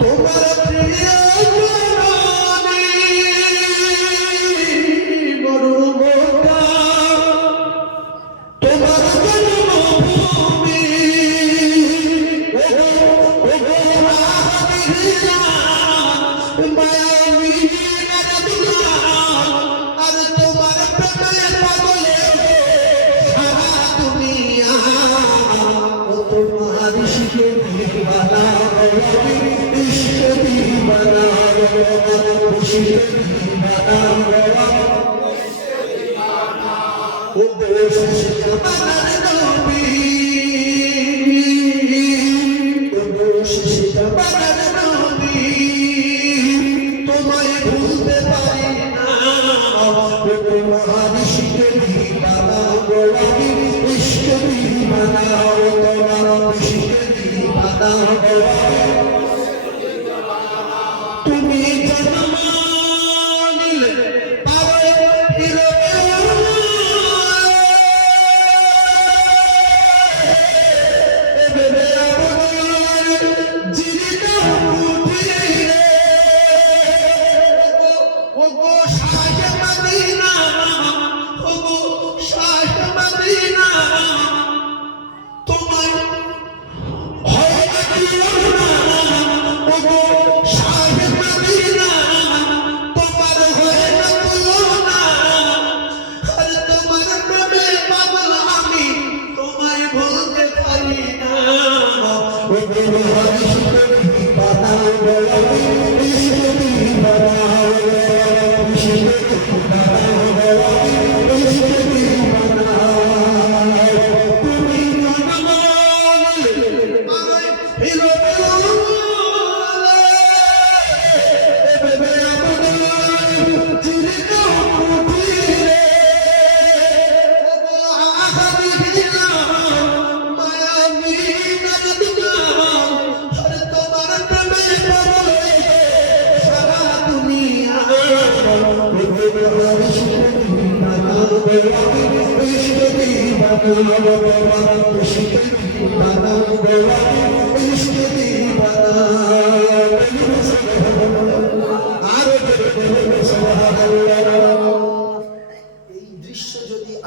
তোমার প্রিয় জননী মরুমটা তোমার জন্মভূমি আর তোমার প্রেমে পাগলে সারা দুনিয়া তোমার ইশকে দিওয়ানা ইশকে দিওয়ানা ইশকে দিওয়ানা ও দেশ আমার নবী ও দেশ আমার নবী তোমায় ভুলতে পারি না তোমার ইশকে দিওয়ানা ইশকে দিওয়ানা তোমার ইশকে দিওয়ানা তুমি জন্ম নিলে পাবে ফিরে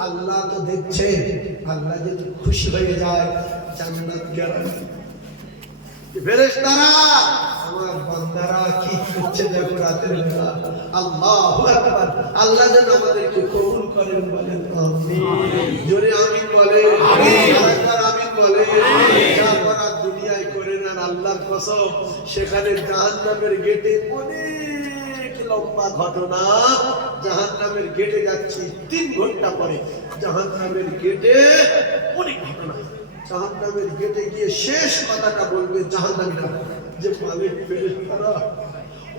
আল্লাহ তো দেখছে, আল্লাহ যদি খুশি হয়ে যায় জান্নাত গ্যারান্টি। ফেরেশতারা আমার বান্দারা কি করছে দেখো রাতের বেলা। আল্লাহু আকবার। আল্লাহ যেন আমাদেরকে কবুল করেন, বলেন আমিন। জোরে আমিন বলেন, আমিন। আরেকবার আমিন বলেন। যা করার দুনিয়ায় করে নেন আল্লাহর কসম। সেখানে জাহান্নামের গেটে অনেক লম্বা ঘটনা। জাহান্নামের গেটে যাচ্ছি 3 ঘন্টা পরে। জাহান্নামের গেটে অনেক ঘটনা। জাহান্নামের গেটে গিয়ে শেষ কথাটা বলবে জাহান্নামীরা যে মালিক ফেরেশতারা,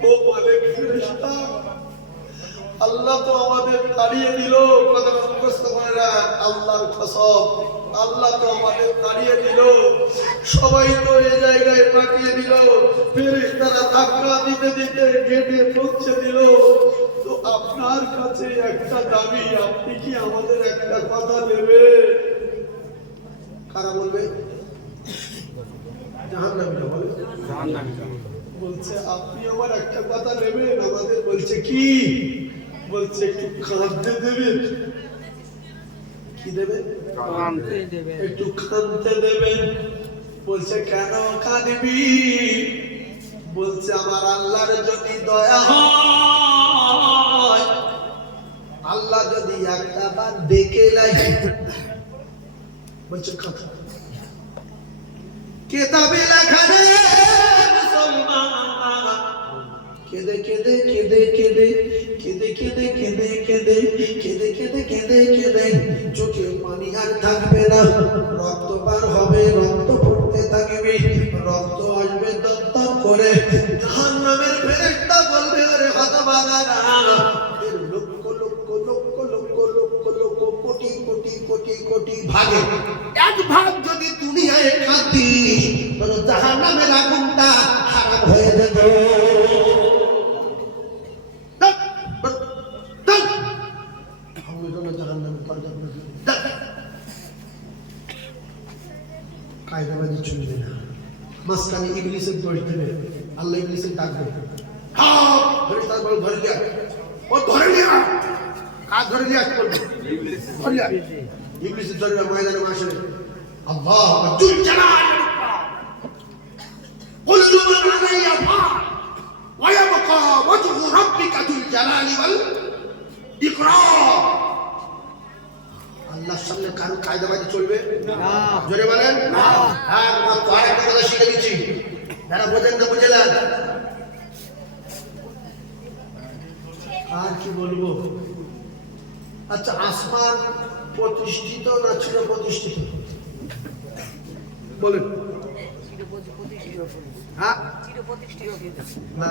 ও মালিক ফেরেশতা, আল্লাহ তো আমাদের তাড়িয়ে দিল। কথা মুখস্থ করে না, আল্লাহর কসম, আল্লাহ তো আমাদের তাড়িয়ে দিল। সবাই তো এই জায়গায় পাঠিয়ে দিল। ফেরেশতারা ধাক্কা দিতে দিতে গেটে পৌঁছে দিল। তো আপনার কাছে একটা দাবি, আপনি কি আমাদের একটা কথা নেবেন? কারা বলবে? জাহান্নামীরা বলে। বলছে আপনি আমার একটা কথা নেবেন। আমাদের বলছে কি? বলছে একটু কাঁদতে দেবেন। কি দেবেন? একটু কাঁদতে দেবেন। বলছে কেন কাঁদবি? বলছে আমার আল্লাহর যদি দয়া হয়, আল্লাহ যদি একটা বার ডেকে লাগে। বলছে কথা কেতাবে লেখা রে মুসলমান, কেঁদে কেঁদে কেঁদে কেঁদে কেঁদে কেঁদে কেঁদে কেঁদে কেঁদে কেঁদে কেঁদে কেঁদে চোখে পানি আর থাকবে না, রক্ত বার হবে, রক্ত পড়তে থাকবে, রক্ত আসবে দত্তর করে। জাহান্নামের ফেরেশতা বলবে, আরে হতভাগারা, এর লক্ষ লক্ষ লক্ষ লক্ষ লক্ষ লক্ষ কোটি কোটি কোটি কোটি ভাগে এক ভাগ যদি দুনিয়ায় খাতিস, তোর জাহান্নামের আগুনটা হারাম হয়ে যাবে। কায়দাবাজি চলবে না, মাঝখানে ইবলিসের দোষ দেবে, আল্লাহ ইবলিসের ডাকবে, হ্যাঁ ধরে তারপর ধরে লিয়া, ও ধরে লিয়া, কাজ ধরে লিয়া, করবে ধরে লিয়া, ইবলিসের ধরে ময়দানে মাসে আল্লাহ জুল জালাল কুল্লু মান আলাইহা ফান ওয়া ইয়াবকা ওয়াজহু রাব্বিকা যুল জালালি ওয়াল ইকরাম। আল্লাহর সামনে কারো কায়দাবাজি চলবে না, জোরে বলেন না। আর মাত্র আরেকটা কথা শিখে দিচ্ছি, যারা বোঝেন না বুঝলেন। আর কি বলবো, আচ্ছা আসমান প্রতিষ্ঠিত না ছিল প্রতিষ্ঠিত বলেন? হ্যাঁ না,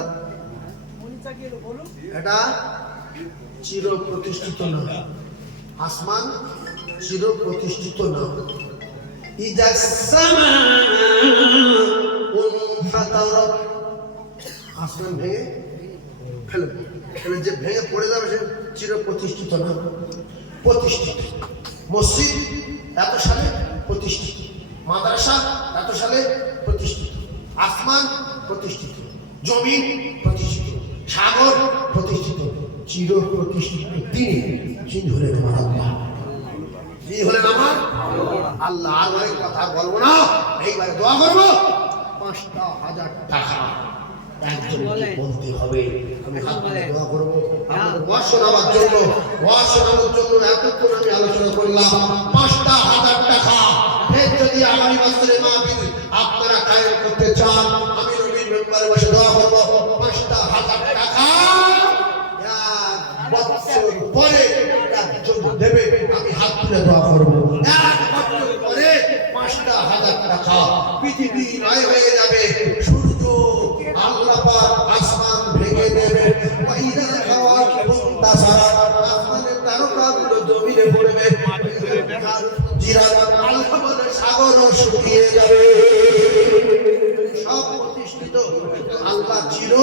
এটা চির প্রতিষ্ঠিত না, আসমান চির প্রতিষ্ঠিত না। আসমান ভেঙে ফেলে যে ভেঙে পড়ে যাবে সে চির প্রতিষ্ঠিত না, প্রতিষ্ঠিত। মসজিদ এত সালে প্রতিষ্ঠিত, মাদ্রাসা এত সালে প্রতিষ্ঠিত, আসমান প্রতিষ্ঠিত, জমিন প্রতিষ্ঠিত, সাগর প্রতিষ্ঠিত, চির প্রতিষ্ঠিত তিনি হলেন আমার আল্লাহ, তিনি হলেন আমার আল্লাহ। আর অনেক কথা বলবো না, এইবারে দোয়া করবো ৫,০০০ টাকা একজনকে বলতে হবে। আমি হাত তুলে দোয়া করবো আপনাদের ওয়াজ শোনাবার জন্য, ওয়াজ শোনানোর জন্য এতক্ষণ আমি আলোচনা করলাম। ৫,০০০ টাকা যদি আগামী বছরে মাহফিল আপনারা কায়েম করতে চান, আমি নবীর মেম্বারে বসে দোয়া করবো ৫,০০০ টাকা বছর পরে একজন দেবে, আমি হাত তুলে দোয়া করবো। এক বছর পরে ৫,০০০ টাকা পৃথিবী নয় হয়ে যাবে, সূর্য আল্লাহ পাক আসমান ভেঙে দেবে, ওয়াইদা খাওয়াকিবুন তাসারা, আসমানের তারকাগুলো জমিনে পড়বে, জিরাত আলহামদের সাগরও শুকিয়ে যাবে। সব প্রতিষ্ঠিত, আল্লাহ চির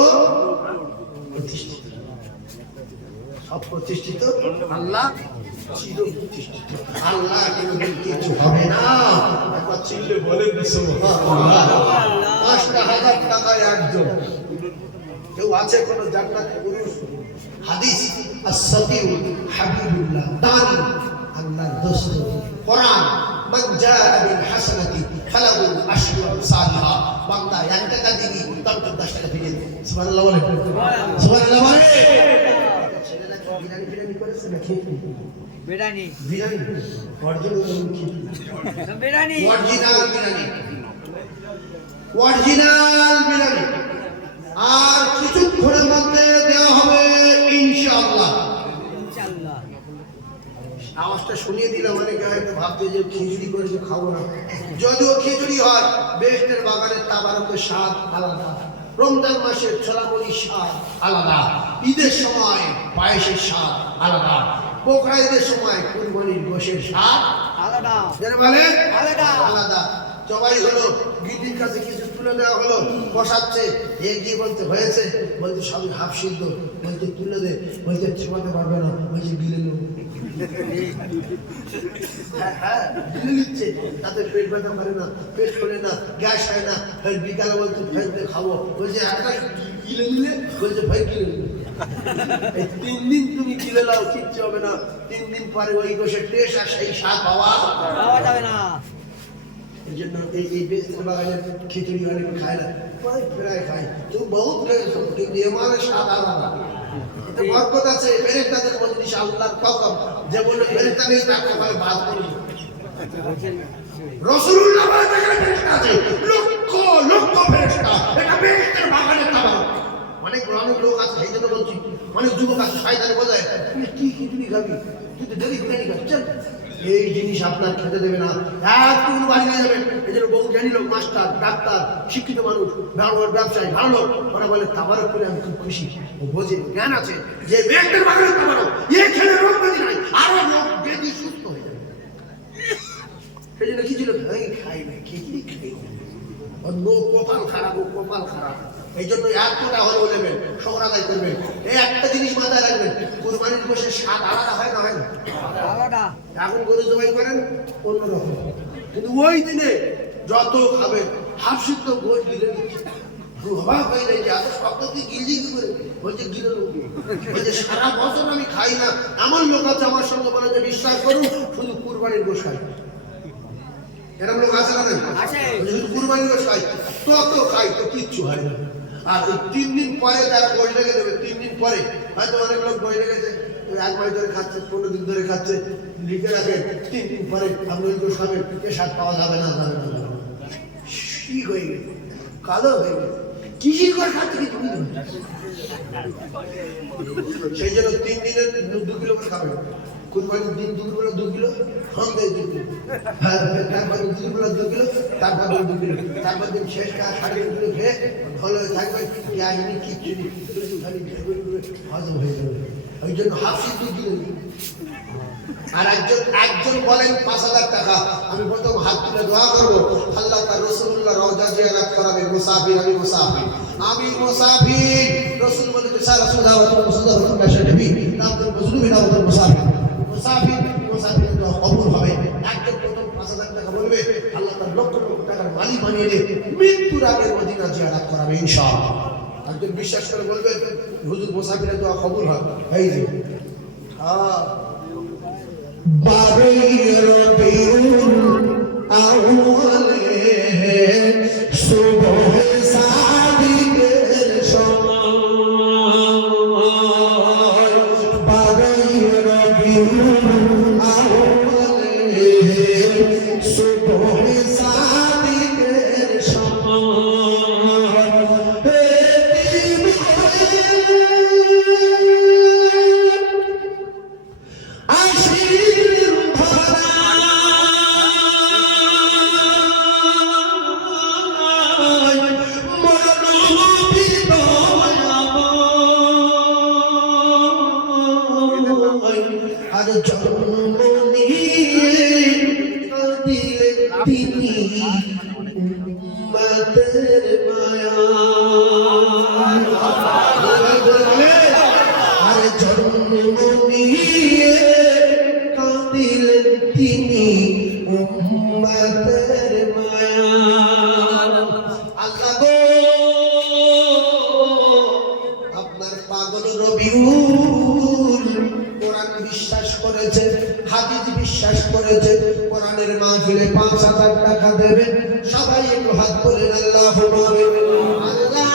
প্রতিষ্ঠিত, সব প্রতিষ্ঠিত, আল্লাহ চির প্রতিষ্ঠিত, আল্লাহ কোনদিন কিছু হবে না। একবার চিল্লে বলেন সুবহানাল্লাহ। ৫,০০০ টাকায় একজন কেউ আছে কোন জান্নাতে পুরুষ? হাদিস as-safiউ হাবিবুল্লাহ দানি আল্লাহর দোস্ত, কোরআন মান জাআ বিল হাসানাতি ফালাহু আশরু আমসালিহা, বান্দা ১ টাকা দিবি তার ১০ টাকা ফিরিয়ে দেবে। সুবহানাল্লাহ বলে, সুবহানাল্লাহ বলে। বিরিয়ানি করেছে না খেয়ে? Biryani biryani original biryani original biryani, original biryani. আর কিছুক্ষণের মধ্যে দেওয়া হবে ইনশাআল্লাহ। ইনশাআল্লাহ। আওয়াজটা শুনিয়ে দিলাম, অনেকে হয়তো ভাবছে যে খিচুড়ি করেছে খাবো না। যদিও খিচুড়ি হয়, বেহেশতের বাগানের তাবারকের স্বাদ আলাদা, রমজান মাসের ছোলামুড়ির স্বাদ আলাদা, ঈদের সময় পায়েসের স্বাদ আলাদা, বকরা ঈদের সময় কুরবানির গোশের স্বাদ আলাদা, মানে আলাদা আলাদা। জবাই হলো, গিদির কাছে কিছু তুলে দেওয়া হলো, বসাচ্ছে, এগিয়ে বলতে হয়েছে, বলতে সবই হাফ সিদ্ধ, বলতে তুলে দে, বলতে ছোঁয়াতে পারবে না, বলছে গিলে নেব। হ্যাঁ গিলে নিচ্ছে, তাতে পেট ব্যথা করে না, পেট করে না, গ্যাস হয় না। ফের বিকালে বলতে ফেলতে খাবো, বলছে একটা গিলে নিলে, বলছে ভাই গিলে নিলে। এই ৩ দিন তুমি গিলে নাও, কিচ্ছু হবে না। ৩ দিন পরে ওই গোশের টেস্ট আর সেই স্বাদ পাওয়া যাবে না। এই জন্য এই বেশির বাগানের খিচুড়ি অনেকে খায় না, প্রায় খায়, তুমি বহুত খেয়েছো, কিন্তু এমানের স্বাদ আলাদা। এতে বরকত আছে, ফেরেশতাদের মধ্যে আল্লাহর কসম, যে বলে ফেরেশতা নেই তাকে ভাই বাদ করে রাসূলুল্লাহ বলে যেখানে ফেরেশতা আছে, লক্ষ লক্ষ ফেরেশতা, এটা বেহেশতের বাগানের তাবারক। অনেক লোক আছে, এই জন্য বলছি, অনেক যুবক আছে শয়তানে বোঝায় তুই কি খিচুড়ি খাবি, তুই তো ডেলি বিরিয়ানি খাচ্ছেন, এই জিনিস আপনার খেতে দেবে না, একটু বাড়ি নিয়ে যাবেন। এই জন্য বহু জ্ঞানী লোক, মাস্টার, ডাক্তার, শিক্ষিত মানুষ, ব্যবসায়ী, ভালো লোক, ওরা বলে তাবারক করে আমি খুব খুশি, ও বোঝে, জ্ঞান আছে যে মেয়েদের বাগানে তাবারক, এ খেলে রোগ ব্যাধি নাই, আরো রোগ ব্যাধি সুস্থ হয়ে যাবে। সেই জন্য কিছু লোক খাই না, খিচুড়ি খাই অন্য কপাল খারাপ, ও কপাল খারাপ। এই জন্য এতটা হলেও নেবেন, শহর আদায় করবেন। এই একটা জিনিস মাথায় রাখবেন, কুরবানির গোশের স্বাদ আলাদা হয় না, হয় না? আলাদা। এখন গরু জবাই করেন অন্যরকম, কিন্তু ওই দিনে যত খাবেন হাফ সিদ্ধ গোশ গিলে অবাক হয়ে যায় যে এত শব্দ কি গিলজি কি করে, বলছে গিলে বলছে সারা বছর আমি খাই না, এমন লোক আছে আমার সঙ্গে বলে যে বিশ্বাস করুন শুধু কুরবানির গোশ খাই। এরকম লোক আছে না? শুধু কুরবানির গোশ খাই, তত খাই তো কিচ্ছু হয় না। আর 3 দিন পরে তারা গোশ রেখে দেবে, 3 দিন পরে হয়তো অনেক লোক গোশ রেখেছে 1 মাস ধরে খাচ্ছে, 15 দিন ধরে খাচ্ছে, লিখে রাখে 3 দিন পরে আপনি ওই গোশ খাবেন, এ স্বাদ পাওয়া যাবে না, যাবে না, যাবে না। কি হয়ে গেছে, কালো হয়ে গেছে, কিসির করে খাচ্ছে কিছু বুঝতে পারছি। সেই জন্য 3 দিনের 2 কিলো করে খাবেন, কুরবানির দিন দুপুরবেলা 2 কিলো, সন্ধ্যায় 2 কিলো, তারপর দুপুরবেলা 2 কিলো, তারপর 2 কিলো, তারপর দিন শেষ 2.5 কিলো খেয়ে ভালো হয়ে থাকবেন, ইয়াহিনী খিচুড়ি খালি হজম হয়ে যাবে। ওই জন্য হাফ সিদ্ধ কিলো। আর একজন বলেন 5,000 টাকা, আমি প্রথম হাত তুলে দোয়া করবো, আল্লাহ তার রাসূলুল্লাহ রওজা জিয়ারত করাবে, মুসাফির, আমি মুসাফির, আমি মুসাফির। রাসূল বলেছে স্যার রাসূলুল্লাহ মুসাফির কাশাবি তাদের মুসলিম দাওয়াত মুসাফির, মুসাফির মুসাফির দোয়া কবুল হবে। একজন প্রথম 5,000 টাকা বলবে, আল্লাহ তার লক্ষ লক্ষ টাকার মালিক বানিয়ে দিয়ে মৃত্যুর আগে মদিনা জিয়ারত করাবে ইনশাআল্লাহ। একজন বিশ্বাস করে বলবেন হুজুর মুসাফিরের দোয়া কবুল হয়। এই যে বারোই রবিউল আউয়ালে সুবহ সাদিকের সময়, বারোই রবিউল আউয়ালে সুবহ সাদিকের সময়, আর জন্ম নিয়ে দিলেন তিনি উম্মতের মায়ায়, আর জন্ম নিয়ে দিলেন তিনি উম্মতের মায়ায়। আল্লাহ গো আপনার পাগল রবিউল কোরআন বিশ্বাস করেছে, হাদিস বিশ্বাস করেছে, কোরআনের মাহফিলে 5,000 টাকা দেবে, সবাই একটু হাত তোলেন আল্লাহুম্মা আল্লাহ।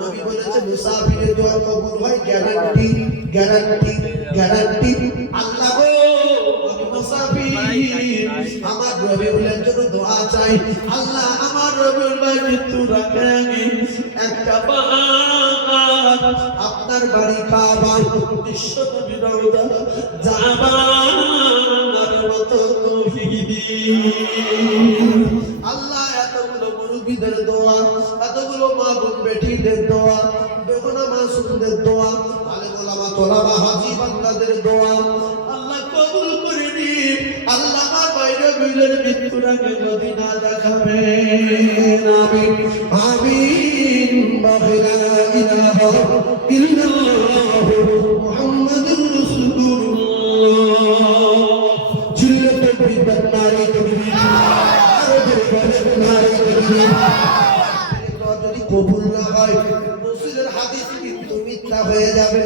নবী বলেছে মুসাফিরের দোয়া কবুল হয়, গ্যারান্টি গ্যারান্টি গ্যারান্টি। আল্লাহ গো আমি মুসাফির, আমার রবিউলের জন্য দোয়া চাই, আল্লাহ আমার রবিউল ভাই মৃত্যুর আগে একটা আপনার বাড়ি কাবা বিশ্ব নবী রওজা যাবার মতো তৌফিক দিন। আল্লাহ এতগুলো মুরব্বিদের দোয়া, এতগুলো মা বোন বেটিদের দোয়া, বেগুনা মাসুমদের দোয়া, আলেম ওলামা তোলাবা হাজী বান্দাদের দোয়া আল্লাহ কবুল করে নিন। আল্লাহ আমার বাইরে বিলের মৃত্যুর আগে যদি না দেখাবেন, আমিন আমিন। লা ইলাহা ইল্লাল্লাহ মুহাম্মাদুর রাসূলুল্লাহ। জিল্লাতে বিদাত নারী কবি যদি কবুল না হয় রাসূলের হাদিস কিন্তু মিথ্যা হয়ে যাবে।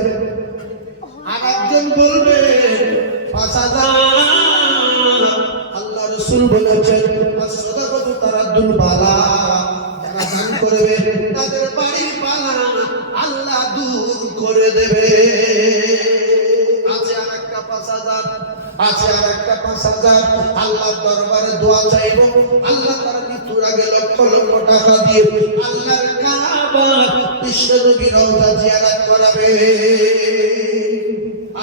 আর একজন বলবে 5,000, আল্লাহ রাসূল বলেছেন সাদাকাতু তারাদ্দুল বালা, যারা দান করবে তাদের বাড়ির বালা আল্লাহ দূর করে দেবে। আছে আরেকটা 5,000, আছে আর একটা 5,000 আল্লাহর দরবারে দোয়া চাইব আল্লাহ তার মৃত্যুর আগে লক্ষ লক্ষ টাকা দিয়ে আল্লাহর কাবা বিশ্বনবী রওজা জিয়ারত করাবে।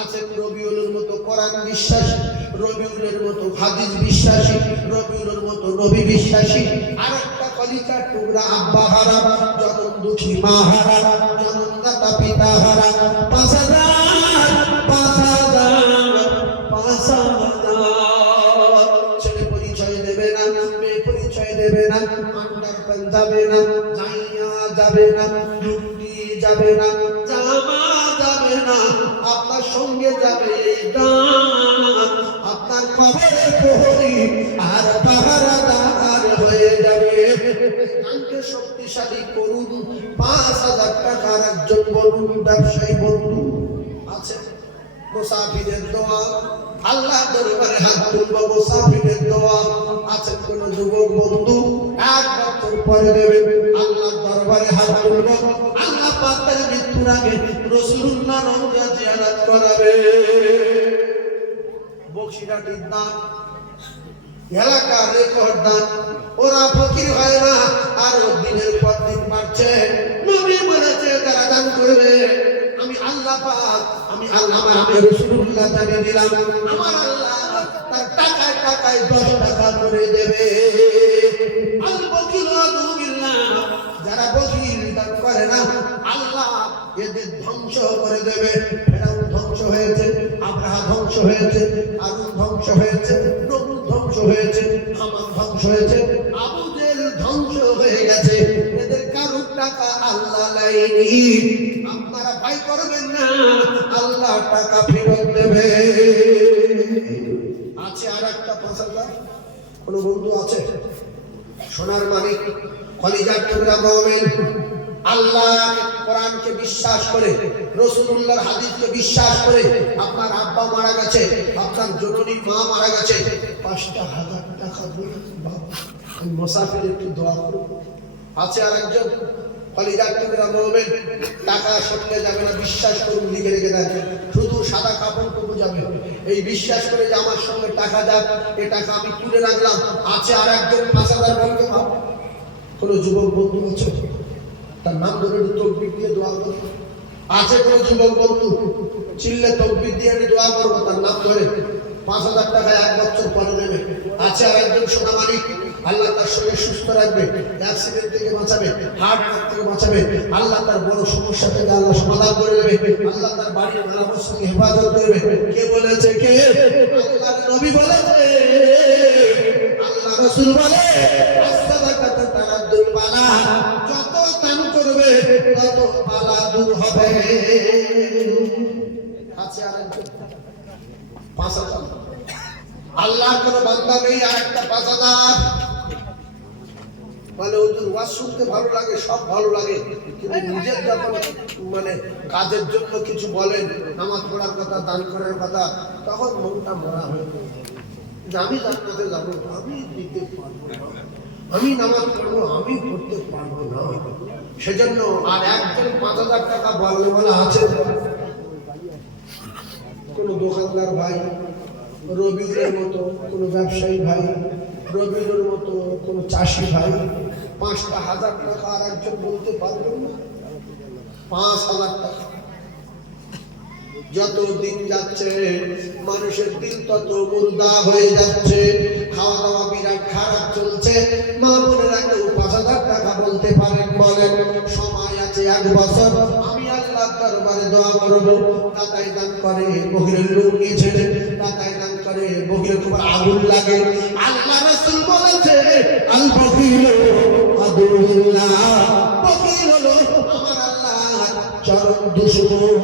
আছে রবিউলের মতো কোরআন বিশ্বাসী, রবিউলের মতো হাদিস বিশ্বাসী, রবিউলের মতো নবী বিশ্বাসী। আর একটা কলিজার টুকরা আব্বা হারা, জনম দুঃখী মা হারা, জনমদাতা পিতা হারা। 5,000 ছেলে পরিচয় দেবে না, মেয়ে পরিচয় দেবে না, আন্ডারপ্যান্ট যাবে না, জাইয়া যাবে না, লুঙ্গি যাবে না, জামা যাবে না, আপনার সঙ্গে যাবে এই গান, আপনার কবরের প্রহরী আর পাহারাদার হয়ে যাবে। গানকে শক্তিশালী করুন। 5,000 টাকার একজন বলুন ব্যবসায়ী বন্ধু আছে। মুসাফিরের দোয়া আল্লাহ দরবারে হাত তুলবো, মুসাফিরের দোয়া আছে। কোন যুবক বন্ধু 1 বছর পরে দেবে আল্লাহ দরবারে হাত তুলবো, আল্লাহ পাক তার মৃত্যুর আগে রাসূলুল্লাহ রওজা জিয়ারত করাবে। বকশিরাটির দান, এলাকার রেকর্ড দান। ওরা ফকির হয় না আর দিনের পর দিন বাড়ছে। নবী বলেছে যারা দান করবে আমি আল্লাহ পাক, আমি আল্লাহ আমি রাসূলুল্লাহ জানিয়ে দিলাম আমার আল্লাহ তার টাকায় টাকায় 10 টাকা করে দেবে। আল বকিল আদুবিল্লাহ, যারা বকিল দান করে না আল্লাহ এদের ধ্বংস করে দেবে। ফেরাউন ধ্বংস হয়েছে, আব্রাহা ধ্বংস হয়েছে, আরুন ধ্বংস হয়েছে, নমরুদ ধ্বংস হয়েছে, হামান ধ্বংস হয়েছে, আবু জেহেল ধ্বংস হয়ে গেছে। এদের কারো টাকা আল্লাহ লাইনি। আপনারা ভয় করবেন না, আল্লাহ টাকা ফেরত দেবে। আছে আর একটা 5,000 কোন বন্ধু আছে? সোনার মানিক, কলিজার টুকরা মুমিন, আল্লাহ কোরআনকে বিশ্বাস করে, রাসূলুল্লাহর হাদিসকে বিশ্বাস করে, আপনার আব্বা মারা গেছে, আপনার জননী মা মারা গেছে, 5,000 টাকা দিয়ে বাবা আমি মুসাফির একটু দোয়া করব। আছে আর একজন কলিজার টুকরা মুমিন, টাকা শুনলে যাবে না, বিশ্বাস করুন, লিখে রেখে দেন, শুধু সাদা কাপড় টুকু যাবে, এই বিশ্বাস করে যে আমার সঙ্গে টাকা যাক, এই টাকা আমি তুলে রাখলাম। আছে আর একজন 5,000 বলতে পারো। কোন যুবক বন্ধু আছে তার নাম ধরে তকবীর দিয়ে দোয়া করব। আছে কোন যুবক বন্ধু চিল্লে তকবীর দিয়ে আমি দোয়া করব, তার নাম ধরে 5,000 টাকা 1 বছর পরে দেবে। আছে আর একজন সোনা মালিক, আল্লাহ তার শরীর সুস্থ রাখবে, অ্যাক্সিডেন্ট থেকে বাঁচাবে, হার্ট অ্যাটাক থেকে বাঁচাবে, আল্লাহ তার বড় সমস্যা থেকে আল্লাহ সমাধান করে দেবে, আল্লাহ তার বাড়ির মেরামত সঙ্গে হেফাজত করবে। কে বলেছে? কে? আল্লাহর নবী বলেছে, আল্লাহ রাসূল বলে আস-সাদাকাতু তারাদ্দুল বালা, যত দান করবে তত বালা দূর হবে। আছে আর একজন 5,000 আল্লাহর কোন বান্দা নেই আর একটা 5,000 মানে হুজুর ওয়াজ শুনতে ভালো লাগে, সব ভালো লাগে, কিন্তু নিজের যখন মানে কাজের জন্য কিছু বলেন, নামাজ পড়ার কথা, দান করার কথা, তখন মনটা মরা হয়ে যায়। আমি জান্নাতে যাবো, আমি দিতে পারবো না, আমি নামাজ পড়বো, আমি পড়তে পারবো না। সেজন্য আর একজন 5,000 টাকা বলা আছে কোন দোকানদার ভাই, রবিউলের মতো কোন ব্যবসায়ী ভাই, রবিউলের মতো কোন চাষি ভাই, 5,000 টাকা আর একজন বলতে পারবেন না? 5,000 টাকা। যত দিন যাচ্ছে মানুষের দিল তত মুর্দা হয়ে যাচ্ছে, খাওয়া দাওয়া বিরাট খারাপ চলছে। মা বোনেরা কেউ 5,000 টাকা বলতে পারেন? বলেন। সময় আছে 1 বছর, আমি আল্লাহর দরবারে দোয়া করব। দাতাই দান করে বহিরের লোক নিয়ে ছেড়ে, দাতাই দান করে বহিরের খবর আগুন লাগে। আল্লাহ রাসূল বলেছে আল বখিল আদুল্লাহ, বখিল হলো আমার আল্লাহর চরম দুশমন।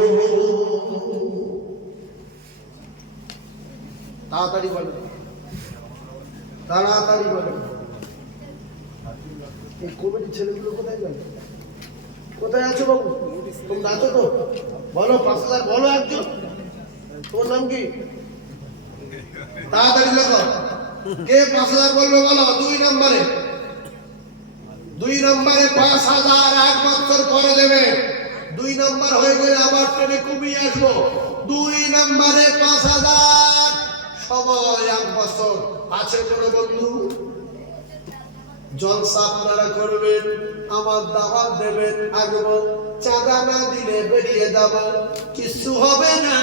তাড়াতাড়ি বলেন, তাড়াতাড়ি বলেন। এই কমিটির ছেলেগুলো কোথায় গেল? কোথায় আছো বাবু? তোমরা আছো তো? বলো 5,000 বলো একজন। তোমার নাম কি? তাড়াতাড়ি লেখো। কে 5,000 বলবে বলো? 2 নম্বরে, 2 নম্বরে 5,000 1 বছর পরে দেবে। 2 নম্বর হয়ে গেলে আবার ট্রেনে কমিয়ে আসবো। 2 নম্বরে 5,000 সময় 1 বছর আছে কোনো বন্ধু? জলসা আপনারা করবেন, আমার দাওয়াত দেবেন, আসবো, চাঁদা না দিলে বেরিয়ে যাব, কিছু হবে না।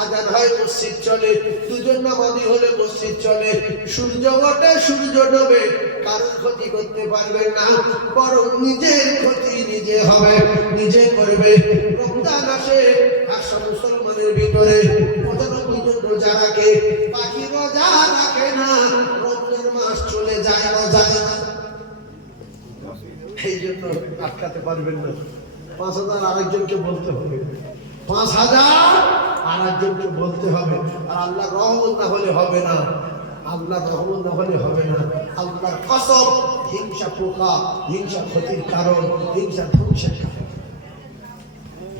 আজান হয় মসজিদ চলে, দুজন নামাজি হলে মসজিদ চলে, সূর্য ওঠে সূর্য ডোবে, কারণ ক্ষতি করতে পারবেন না, বরং নিজের ক্ষতি নিজে হবে, নিজে করবে। রমজান আসে, আসা মুসলমানের ভিতরে 95 জন রোজা রাখে, বাকি রোজা রাখে না। রমজান মাস চলে যায়, রোজা না, এই জন্য আটকাতে পারবেন না। 5,000 আরেকজনকে বলতে হবে, 5,000 আরেকজনকে বলতে হবে। আর আল্লাহ রহমত না হলে হবে না, আল্লাহ রহমত না হলে হবে না। আল্লাহর কসম, হিংসা পোকা, হিংসা ক্ষতির কারণ, হিংসা ধ্বংসের কারণ,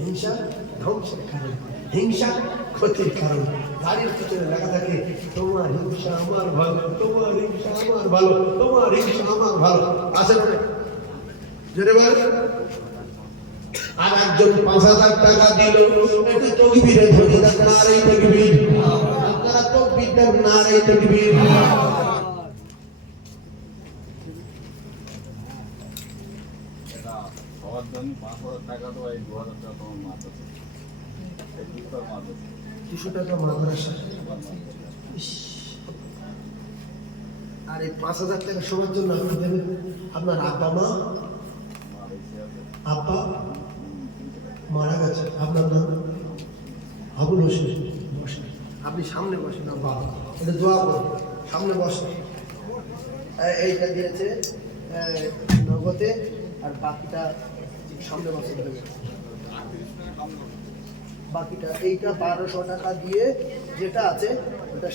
হিংসা ধ্বংসের কারণ, হিংসা ক্ষতির কারণ। গাড়ির পিছনে লেখা থাকে তোমার হিংসা আমার ভালো, তোমার হিংসা আমার ভালো, তোমার হিংসা আমার ভালো, আছে না? জোরে বল। আর একজন 5,000 টাকা দিল, একটু তকবীরে ধরে দেন, নারে তাকবীর। আপনারা তকবীর দেন, নারে তাকবীর। সবার জন্য 5,000 টাকা তো এই 2,000 টাকা তোমার মাছ আছে, এই 200 মাছ আছে। 200 টাকা মাদ্রাসা। ইস। আর এই 5,000 টাকা সবার জন্য আপনি দেবেন। আপনার আব্বা মা, আমার এসে আছে আব্বা মারা গেছে, আপনার নাম আবুল হোসেন। বসেন, আপনি সামনে বসেন। আব্বা এটা দোয়া করুন, সামনে বসেন। এইটা দিয়েছে নগদে, আর বাকিটা সামনে বসে দেবে। বাকিটা এইটা 1200 টাকা দিয়ে যেটা আছে ওটা